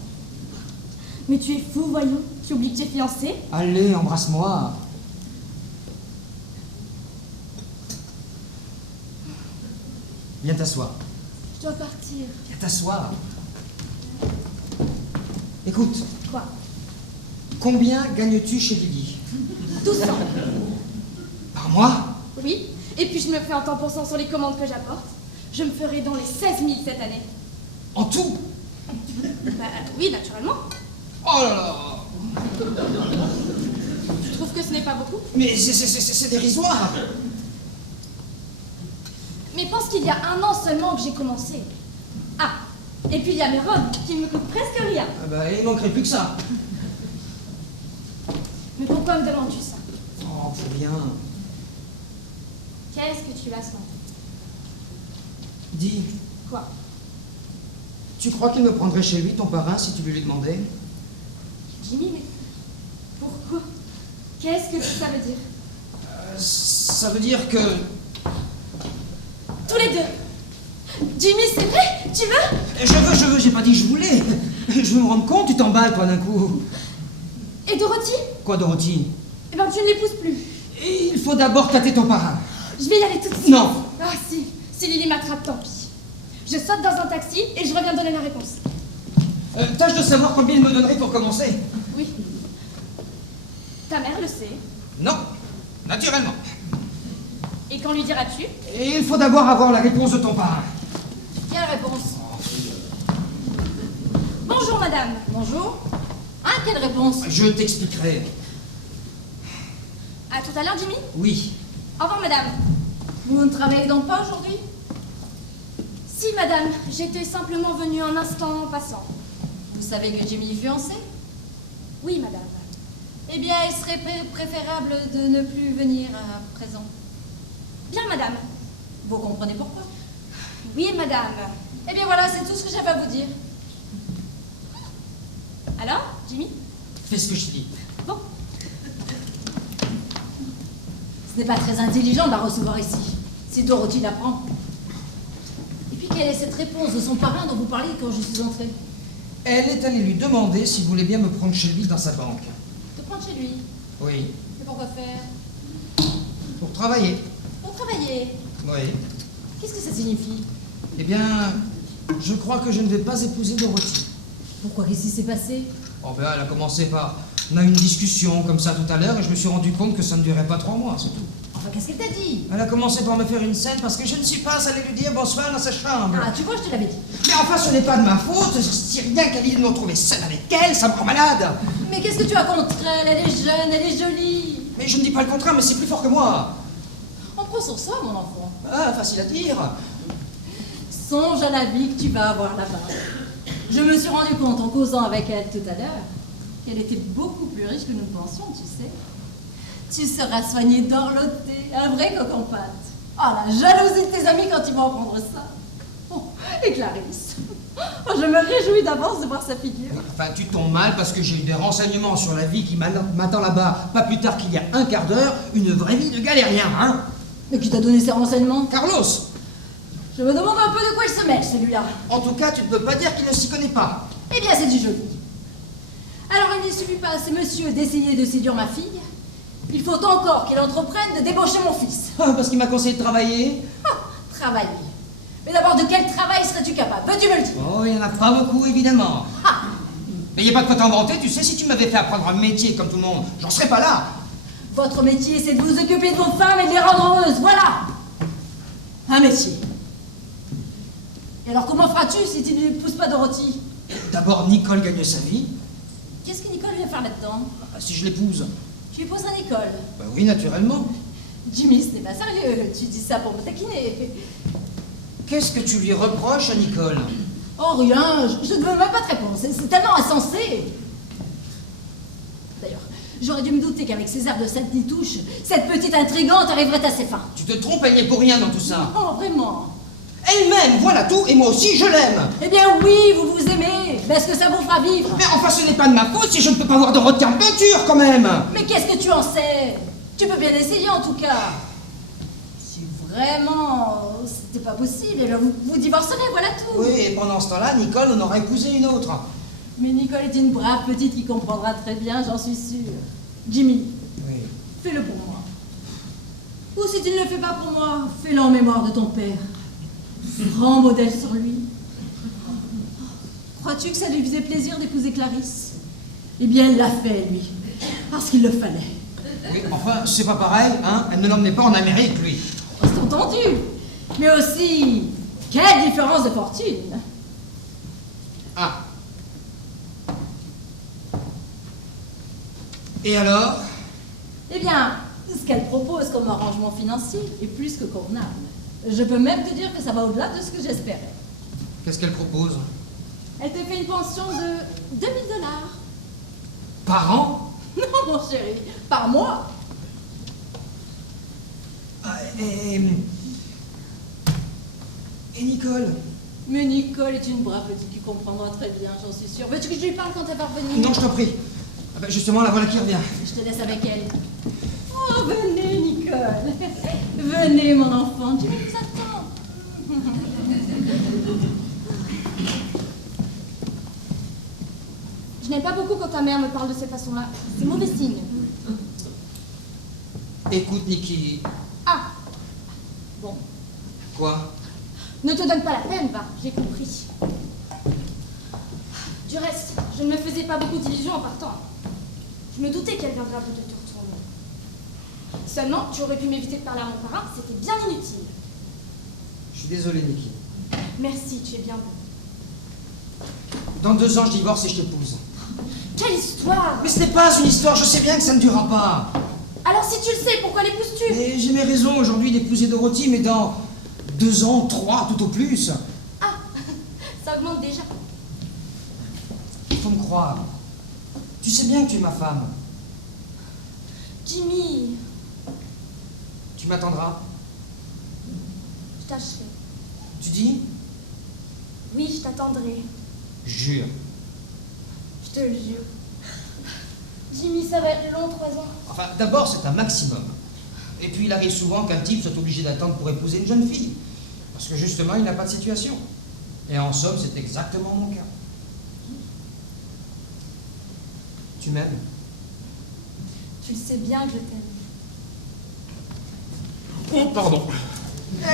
Mais tu es fou, voyons. Tu oublies que tu es fiancée? Allez, embrasse-moi. Viens t'asseoir. Je dois partir. Viens t'asseoir. Écoute. Quoi? Combien gagnes-tu chez Lily? 1200. Par mois? Oui. Et puis je me fais un temps pour cent sur les commandes que j'apporte. Je me ferai dans les 16 000 cette année. En tout? Bah oui, naturellement. Oh là là! Tu trouves que ce n'est pas beaucoup? Mais c'est dérisoire! Mais pense qu'il y a 1 an seulement que j'ai commencé. Ah, et puis il y a mes robes qui me coûtent presque rien. Ah bah, il manquerait plus que ça. Mais pourquoi me demandes-tu ça? Oh, pour rien. Qu'est-ce que tu as ce matin? Dis, Quoi? tu crois qu'il me prendrait chez lui, ton parrain, si tu lui demandais? Jimmy, mais pourquoi? Qu'est-ce que ça veut dire? Ça veut dire que... Tous les deux! Jimmy, c'est vrai? Tu veux? Je veux, j'ai pas dit que je voulais. Je veux me rendre compte, tu t'emballes, toi, d'un coup. Et Dorothy? Quoi, Dorothy? Eh ben, tu ne l'épouses plus. Il faut d'abord tâter ton parrain. Je vais y aller tout de suite. Non. Ah si Lily m'attrape, tant pis. Je saute dans un taxi et je reviens donner la réponse. Tâche de savoir combien il me donnerait pour commencer. Oui. Ta mère le sait. Non, naturellement. Et quand lui diras-tu? Et il faut d'abord avoir la réponse de ton parrain. Quelle réponse? Bonjour, madame. Bonjour. Ah, quelle réponse? Je t'expliquerai. À tout à l'heure, Jimmy. Oui. Au revoir, madame. Vous ne travaillez donc pas aujourd'hui? Si, madame. J'étais simplement venue un instant en passant. Vous savez que Jimmy est fiancé? Oui, madame. Eh bien, il serait préférable de ne plus venir à présent. Bien, madame. Vous comprenez pourquoi? Oui, madame. Eh bien voilà, c'est tout ce que j'avais à vous dire. Alors, Jimmy? Fais ce que je dis. Bon. Ce n'est pas très intelligent de la recevoir ici, si Dorothy l'apprend. Et puis, quelle est cette réponse de son parrain dont vous parliez quand je suis entrée? Elle est allée lui demander s'il voulait bien me prendre chez lui dans sa banque. De prendre chez lui? Oui. Et pourquoi faire? Pour travailler. Pour travailler? Oui. Qu'est-ce que ça signifie? Eh bien, je crois que je ne vais pas épouser Dorothy. Pourquoi? Qu'est-ce qui s'est passé? Oh ben, elle a commencé par... On a eu une discussion comme ça tout à l'heure et je me suis rendu compte que ça ne durait pas 3 mois, c'est tout. Enfin, qu'est-ce qu'elle t'a dit? Elle a commencé par me faire une scène parce que je ne suis pas allé lui dire bonsoir dans sa chambre. Ah, tu vois, je te l'avais dit. Mais enfin, ce n'est pas de ma faute. Si rien qu'à l'idée de me retrouver seule avec elle, ça me rend malade. Mais qu'est-ce que tu as contre elle? Elle est jeune, elle est jolie. Mais je ne dis pas le contraire, mais c'est plus fort que moi. On prend sur soi, mon enfant. Ah, facile à dire. Songe à la vie que tu vas avoir là-bas. Je me suis rendu compte en causant avec elle tout à l'heure qu'elle était beaucoup plus riche que nous le pensions, tu sais. Tu seras soigné dorloté, un vrai coq en pâte. Ah, la jalousie de tes amis quand ils vont apprendre ça. Oh, et Clarisse. Oh, je me réjouis d'avance de voir sa figure. Enfin, tu tombes mal parce que j'ai eu des renseignements sur la vie qui m'attend là-bas, pas plus tard qu'il y a un quart d'heure, une vraie vie de galérien, hein. Mais qui t'a donné ces renseignements? Carlos. Je me demande un peu de quoi il se mêle, celui-là. En tout cas, tu ne peux pas dire qu'il ne s'y connaît pas. Eh bien, c'est du joli. Alors, il ne suffit pas à ces messieurs d'essayer de séduire ma fille. Il faut encore qu'il entreprenne de débaucher mon fils. Ah, parce qu'il m'a conseillé de travailler. Ah, travailler. Mais d'abord, de quel travail serais-tu capable? Peux-tu me le dire? Oh, il n'y en a pas beaucoup, évidemment. Ah. Mais il n'y a pas de quoi t'en vanter, tu sais, si tu m'avais fait apprendre un métier comme tout le monde, j'en serais pas là. Votre métier, c'est de vous occuper de vos femmes et de les rendre heureuses, voilà. Un métier. Et alors, comment feras-tu si tu n'épouses pas Dorothy? D'abord, Nicole gagne sa vie. Qu'est-ce que Nicole vient faire là-dedans? Si je l'épouse. Tu épouseras Nicole? Bah oui, naturellement. Jimmy, ce n'est pas sérieux. Tu dis ça pour me taquiner. Qu'est-ce que tu lui reproches à Nicole? Oh, rien. Je ne veux même pas de réponse. C'est tellement insensé. D'ailleurs, j'aurais dû me douter qu'avec ses airs de sainte nitouche, cette petite intrigante arriverait à ses fins. Tu te trompes, elle n'y est pour rien dans tout ça. Oh, vraiment? Elle m'aime, voilà tout, et moi aussi je l'aime. Eh bien oui, vous vous aimez. Mais est-ce que ça vous fera vivre? Mais enfin, ce n'est pas de ma faute si je ne peux pas voir Dorothée en peinture, quand même. Mais qu'est-ce que tu en sais? Tu peux bien essayer, en tout cas. Si vraiment c'était pas possible, eh bien vous divorcerez, voilà tout. Oui, et pendant ce temps-là, Nicole en aura épousé une autre. Mais Nicole est une brave petite qui comprendra très bien, j'en suis sûre. Jimmy, Oui. fais-le pour moi. Ou si tu ne le fais pas pour moi, fais-le en mémoire de ton père. Grand modèle sur lui. Crois-tu que ça lui faisait plaisir d'épouser Clarisse? Eh bien, il l'a fait, lui. Parce qu'il le fallait. Oui, enfin, c'est pas pareil, hein. Elle ne l'emmenait pas en Amérique, lui. C'est entendu. Mais aussi, quelle différence de fortune. Ah. Et alors? Eh bien, ce qu'elle propose comme arrangement financier est plus que convenable. Je peux même te dire que ça va au-delà de ce que j'espérais. Qu'est-ce qu'elle propose? Elle te fait une pension de $2000. Par an? Non, mon chéri, par mois. Ah, et Nicole? Mais Nicole est une brave petite qui comprendra très bien, j'en suis sûre. Veux-tu que je lui parle quand elle va revenir? Non, je t'en prie. Ah ben justement, la voilà qui revient. Je te laisse avec elle. Oh, venez, Nicole. Venez, mon enfant. Tu nous attends. Je n'aime pas beaucoup quand ta mère me parle de cette façon-là. C'est mauvais signe. Écoute, Niki. Ah. Bon. Quoi? Ne te donne pas la peine, va. J'ai compris. Du reste, je ne me faisais pas beaucoup d'illusions en partant. Je me doutais qu'elle viendrait un peu de te retourner. Seulement, tu aurais pu m'éviter de parler à mon parrain, c'était bien inutile. Je suis désolé, Niki. Merci, tu es bien bon. Dans 2 ans, je divorce et je t'épouse. Quelle histoire! Mais ce n'est pas une histoire, je sais bien que ça ne durera pas. Alors si tu le sais, pourquoi l'épouses-tu? Mais j'ai mes raisons aujourd'hui d'épouser Dorothy, mais dans 2 ans, 3 tout au plus. Ah, ça augmente déjà. Il faut me croire. Tu sais bien que tu es ma femme. Jimmy, Tu m'attendras. je tâcherai. Tu dis? Oui, je t'attendrai. Jure. Je te le jure. Jimmy, ça va être long, 3 ans. Enfin, d'abord, c'est un maximum. Et puis, il arrive souvent qu'un type soit obligé d'attendre pour épouser une jeune fille. Parce que justement, il n'a pas de situation. Et en somme, c'est exactement mon cas. Tu m'aimes? Tu le sais bien que je t'aime. Oh, pardon.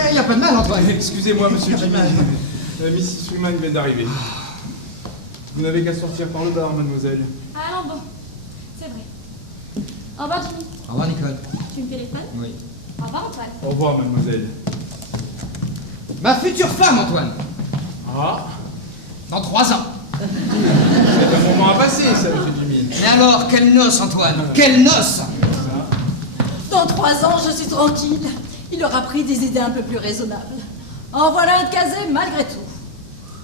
Il n'y a pas de mal, Antoine. Excusez-moi, monsieur Y a pas de Jimmy. mal. Mrs. Freeman vient d'arriver. Vous n'avez qu'à sortir par le bar, mademoiselle. Ah non, bon, c'est vrai. Au revoir, Jimmy. Au revoir, Nicole. Tu me téléphones? Oui. Au revoir, Antoine. Au revoir, mademoiselle. Ma future femme, Antoine. Ah, Dans 3 ans. c'est un moment à passer, ça, monsieur Jimmy. Mais alors, quelle noce, Antoine. Quelle noce. Dans 3 ans, je suis tranquille. Il aura pris des idées un peu plus raisonnables. En voilà un de casé malgré tout.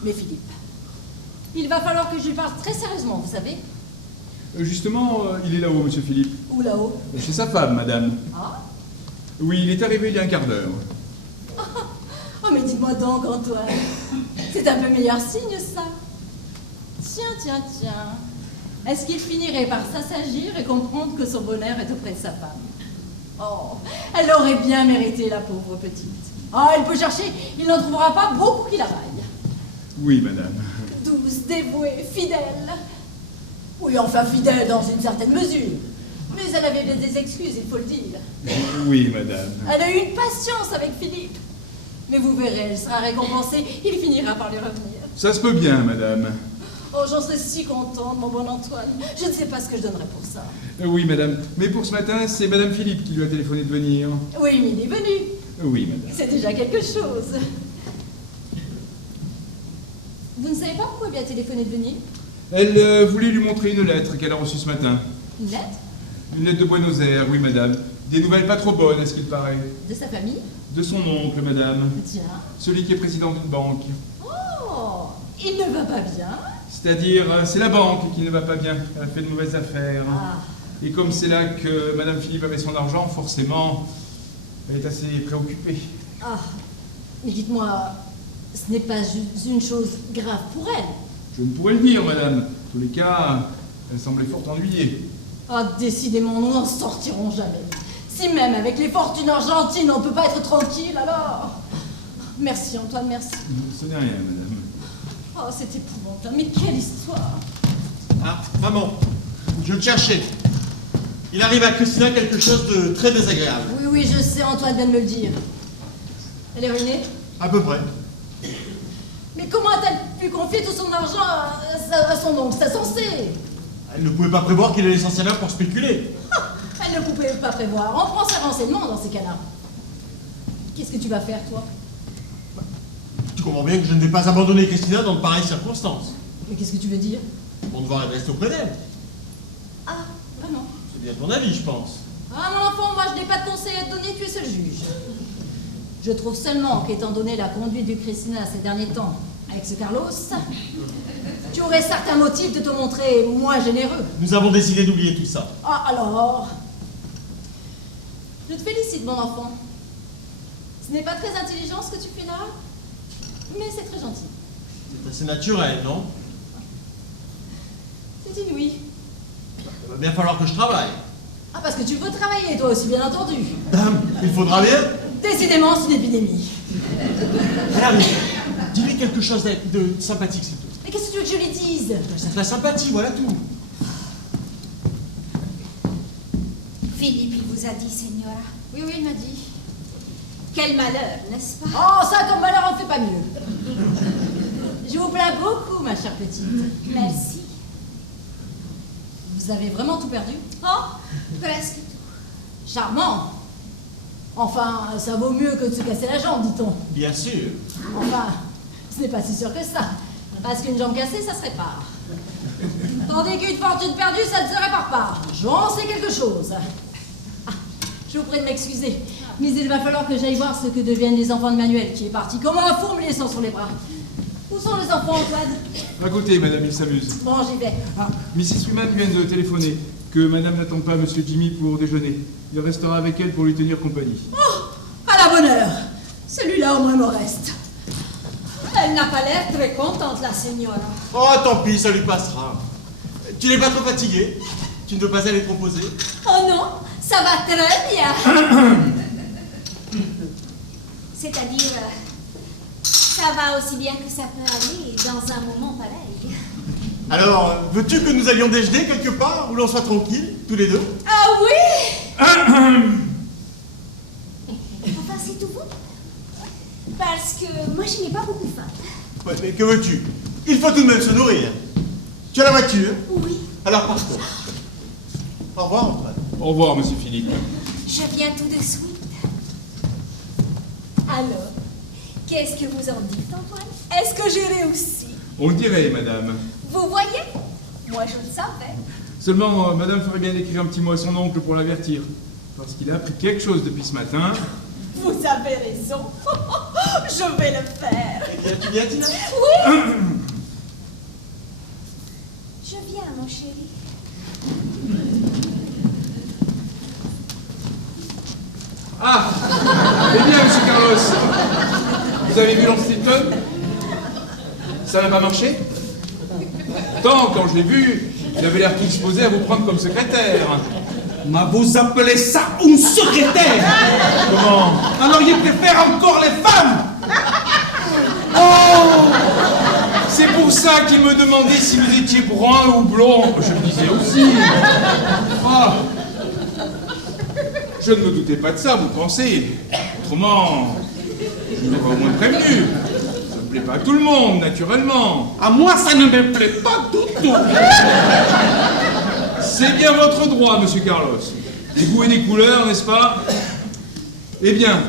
Mais Philippe, il va falloir que je lui parle très sérieusement, vous savez. Justement, il est là-haut, monsieur Philippe. Où là-haut? Chez sa femme, madame. Ah? Oui, il est arrivé il y a un quart d'heure. Oh, mais dites-moi donc, Antoine. C'est un peu meilleur signe, ça. Tiens. Est-ce qu'il finirait par s'assagir et comprendre que son bonheur est auprès de sa femme? Oh, elle aurait bien mérité, la pauvre petite. Oh, elle peut chercher, il n'en trouvera pas beaucoup qui la raillent. Oui, madame. Douce, dévouée, fidèle. Oui, enfin fidèle dans une certaine mesure. Mais elle avait bien des excuses, il faut le dire. Oui, madame. Elle a eu une patience avec Philippe. Mais vous verrez, elle sera récompensée, il finira par lui revenir. Ça se peut bien, madame. Oh, j'en serais si contente, mon bon Antoine. Je ne sais pas ce que je donnerais pour ça. Oui, madame. Mais pour ce matin, c'est madame Philippe qui lui a téléphoné de venir. Oui, mais il est venu. Oui, madame. C'est déjà quelque chose. Vous ne savez pas pourquoi il lui a téléphoné de venir? Elle voulait lui montrer une lettre qu'elle a reçue ce matin. Une lettre? Une lettre de Buenos Aires, oui, madame. Des nouvelles pas trop bonnes, à ce qu'il paraît. De sa famille? De son oncle, madame. Tiens. Celui qui est président d'une banque. Oh, il ne va pas bien. C'est-à-dire, c'est la banque qui ne va pas bien. Elle a fait de mauvaises affaires. Ah. Et comme c'est là que madame Philippe avait son argent, forcément, elle est assez préoccupée. Ah, mais dites-moi, ce n'est pas juste une chose grave pour elle. Je ne pourrais le dire, madame. En tous les cas, elle semblait fort ennuyée. Ah, décidément, nous n'en sortirons jamais. Si même avec les fortunes argentines, on ne peut pas être tranquille, alors... Merci, Antoine, merci. Ce n'est rien, madame. Oh, c'est épouvantable, mais quelle histoire! Ah, maman, je le cherchais. Il arrive à Christina quelque chose de très désagréable. Oui, je sais, Antoine vient de me le dire. Elle est ruinée? À peu près. Mais comment a-t-elle pu confier tout son argent à son oncle? C'est insensé! Elle ne pouvait pas prévoir qu'il allait s'en servir pour spéculer. Ah, elle ne pouvait pas prévoir. On prend ses renseignements dans ces cas-là. Qu'est-ce que tu vas faire, toi? Tu comprends bien que je ne vais pas abandonner Christina dans de pareilles circonstances. Mais qu'est-ce que tu veux dire? Mon devoir est de rester auprès d'elle. Ah, vraiment? C'est bien ton avis, je pense. Ah, mon enfant, moi, je n'ai pas de conseil à te donner, tu es seul juge. Je trouve seulement qu'étant donné la conduite du Christina ces derniers temps avec ce Carlos, tu aurais certains motifs de te montrer moins généreux. Nous avons décidé d'oublier tout ça. Ah, alors... Je te félicite, mon enfant. Ce n'est pas très intelligent ce que tu fais là, mais c'est très gentil. C'est assez naturel, non? C'est inouï. Il va bien falloir que je travaille. Ah, parce que tu veux travailler, toi aussi, bien entendu. Dame, il faudra bien. Décidément, c'est une épidémie. Elle arrive. Dis-lui quelque chose de sympathique, s'il te plaît. Mais qu'est-ce que tu veux que je lui dise? C'est de la sympathie, voilà tout. Philippe, il vous a dit, Señora. Oui, il m'a dit. Quel malheur, n'est-ce pas? Oh, ça, comme malheur, on ne fait pas mieux. Je vous plains beaucoup, ma chère petite. Merci. Vous avez vraiment tout perdu? Oh, presque tout. Charmant. Enfin, ça vaut mieux que de se casser la jambe, dit-on. Bien sûr. Enfin, ce n'est pas si sûr que ça. Parce qu'une jambe cassée, ça se répare. Tandis qu'une fortune perdue, ça ne se répare pas. J'en sais quelque chose. Ah, je vous prie de m'excuser, mais il va falloir que j'aille voir ce que deviennent les enfants de Manuel, qui est parti comme un fou me laissant sur les bras. Où sont les enfants, Antoine? À côté, madame, il s'amuse. Bon, j'y vais. Ah, Mrs. Freeman vient de téléphoner que madame n'attend pas monsieur Jimmy pour déjeuner. Il restera avec elle pour lui tenir compagnie. Oh, à la bonne heure. Celui-là, au moins, me reste. Elle n'a pas l'air très contente, la señora. Oh, tant pis, ça lui passera. Tu n'es pas trop fatigué? Tu ne veux pas aller te reposer? Oh non, ça va très bien. C'est-à-dire, ça va aussi bien que ça peut aller dans un moment pareil. Alors, veux-tu que nous allions déjeuner quelque part où l'on soit tranquille, tous les deux? Ah oui! Enfin, c'est tout bon. Parce que moi, je n'ai pas beaucoup faim. Ouais, mais que veux-tu? Il faut tout de même se nourrir. Tu as la voiture? Oui. Alors partons. Au revoir, Antoine. Au revoir, monsieur Philippe. Je viens tout de suite. Alors, qu'est-ce que vous en dites, Antoine? Est-ce que j'ai réussi? On le dirait, madame. Vous voyez? Moi, je le savais. Seulement, madame ferait bien d'écrire un petit mot à son oncle pour l'avertir. Parce qu'il a appris quelque chose depuis ce matin. Vous avez raison. Je vais le faire. Tu viens, Tina? Oui. Je viens, mon chéri. Ah! Eh bien, monsieur Carlos, vous avez vu Stilton? Ça n'a pas marché? Tant, quand je l'ai vu, il avait l'air tout disposé à vous prendre comme secrétaire. Mais vous appelez ça une secrétaire? Comment? Alors il préfère encore les femmes? Oh! C'est pour ça qu'il me demandait si vous étiez brun ou blond. Je le disais aussi. Ah! Je ne me doutais pas de ça, vous pensez. Autrement, je vous aurais au moins prévenu. Ça ne plaît pas à tout le monde, naturellement. À moi, ça ne me plaît pas du tout. C'est bien votre droit, monsieur Carlos. Des goûts et des couleurs, n'est-ce pas? Eh bien,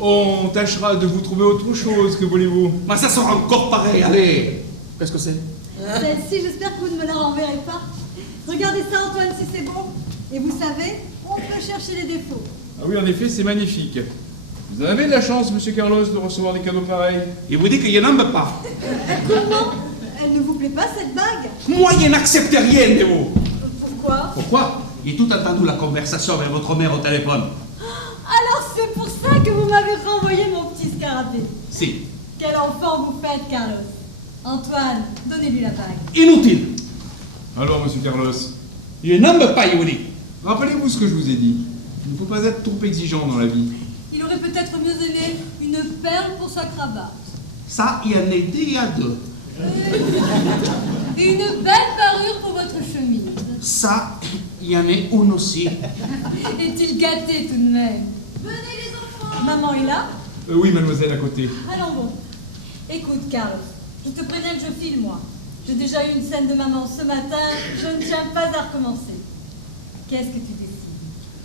on tâchera de vous trouver autre chose, que voulez-vous? Mais ça sera encore pareil, allez. Qu'est-ce que c'est? Celle-ci, j'espère que vous ne me la renverrez pas. Regardez ça, Antoine, si c'est bon. Et vous savez, on peut chercher les défauts. Ah oui, en effet, c'est magnifique. Vous en avez de la chance, monsieur Carlos, de recevoir des cadeaux pareils. Il vous dit qu'il n'en aime pas. Comment? Elle ne vous plaît pas, cette bague? Moi, je n'accepte rien de vous. Pourquoi? Pourquoi? J'ai tout entendu la conversation avec votre mère au téléphone. Alors c'est pour ça que vous m'avez renvoyé mon petit scarabée. Si. Quel enfant vous faites, Carlos. Antoine, donnez-lui la bague. Inutile. Alors, monsieur Carlos, Je n'aime pas Yuri. rappelez-vous ce que je vous ai dit. Il ne faut pas être trop exigeant dans la vie. Il aurait peut-être mieux aimé une perle pour sa cravate. Ça, il y en a dit il y a deux. Et une belle parure pour votre chemise. Ça, il y en a une aussi. Est-il gâté tout de même? Venez les enfants. Maman est là? Oui, mademoiselle, à côté. Allons bon. Écoute, Carlos, je te préviens que je file, moi. J'ai déjà eu une scène de maman ce matin, je ne tiens pas à recommencer. Qu'est-ce que tu décides?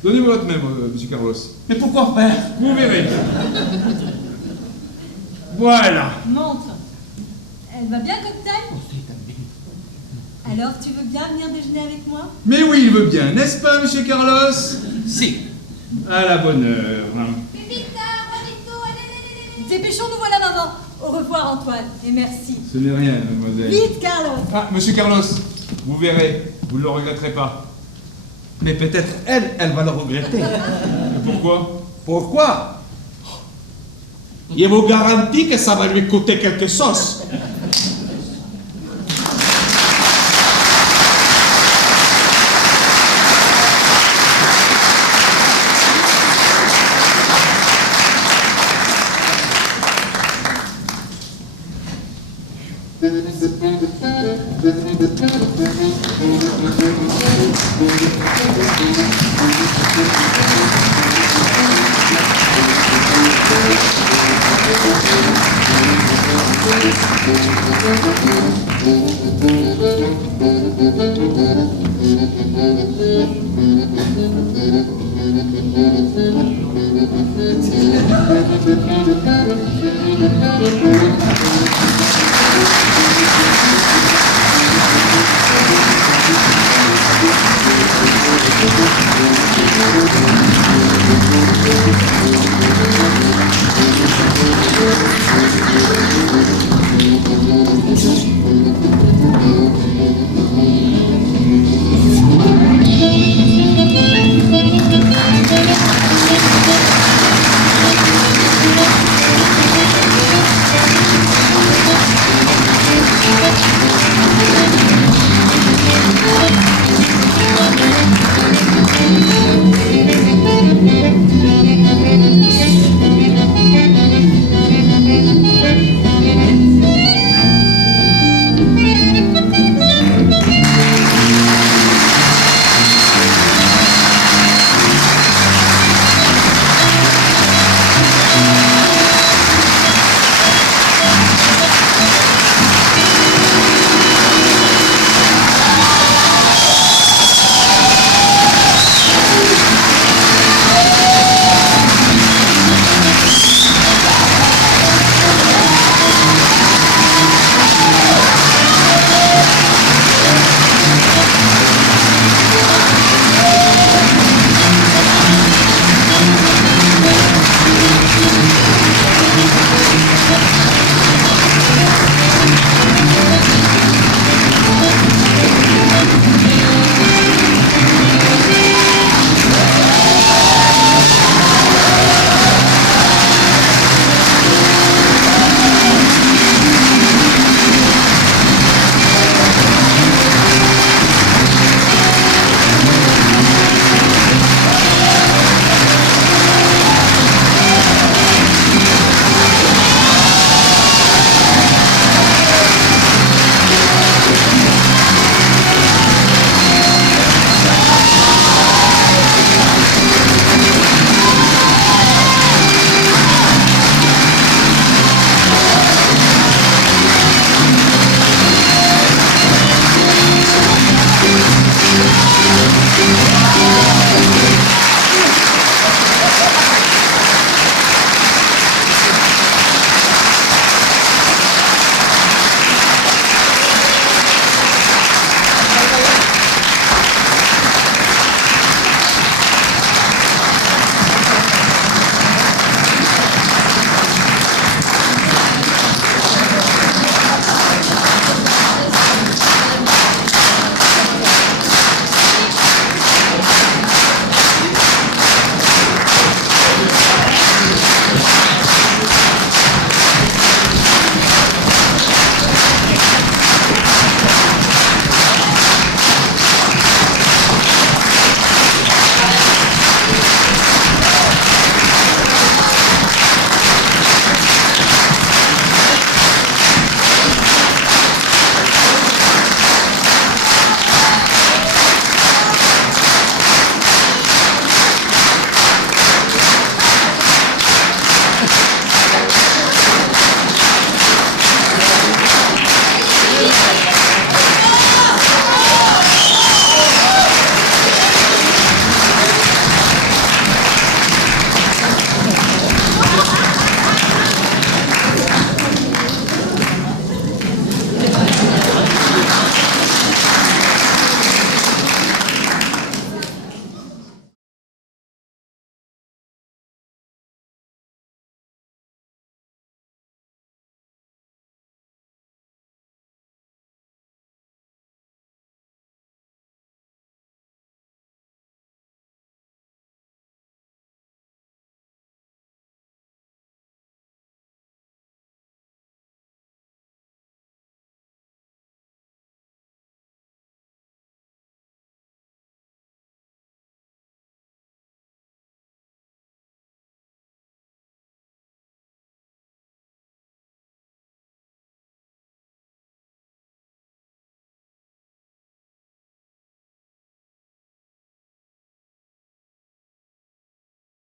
Donnez-moi votre main, monsieur Carlos. Mais pourquoi faire? Vous verrez. Voilà. Montre. Elle va bien, cocktail? Alors, tu veux bien venir déjeuner avec moi? Mais oui, il veut bien, n'est-ce pas, monsieur Carlos? Si. À la bonne heure. Dépêchons-nous, voilà maman. Au revoir, Antoine, et merci. Ce n'est rien, mademoiselle. Vite, Carlos. Ah, monsieur Carlos, vous verrez, vous ne le regretterez pas. Mais peut-être elle va le regretter. Et pourquoi? Pourquoi? Je vous garantis que ça va lui coûter quelque chose. Thank you.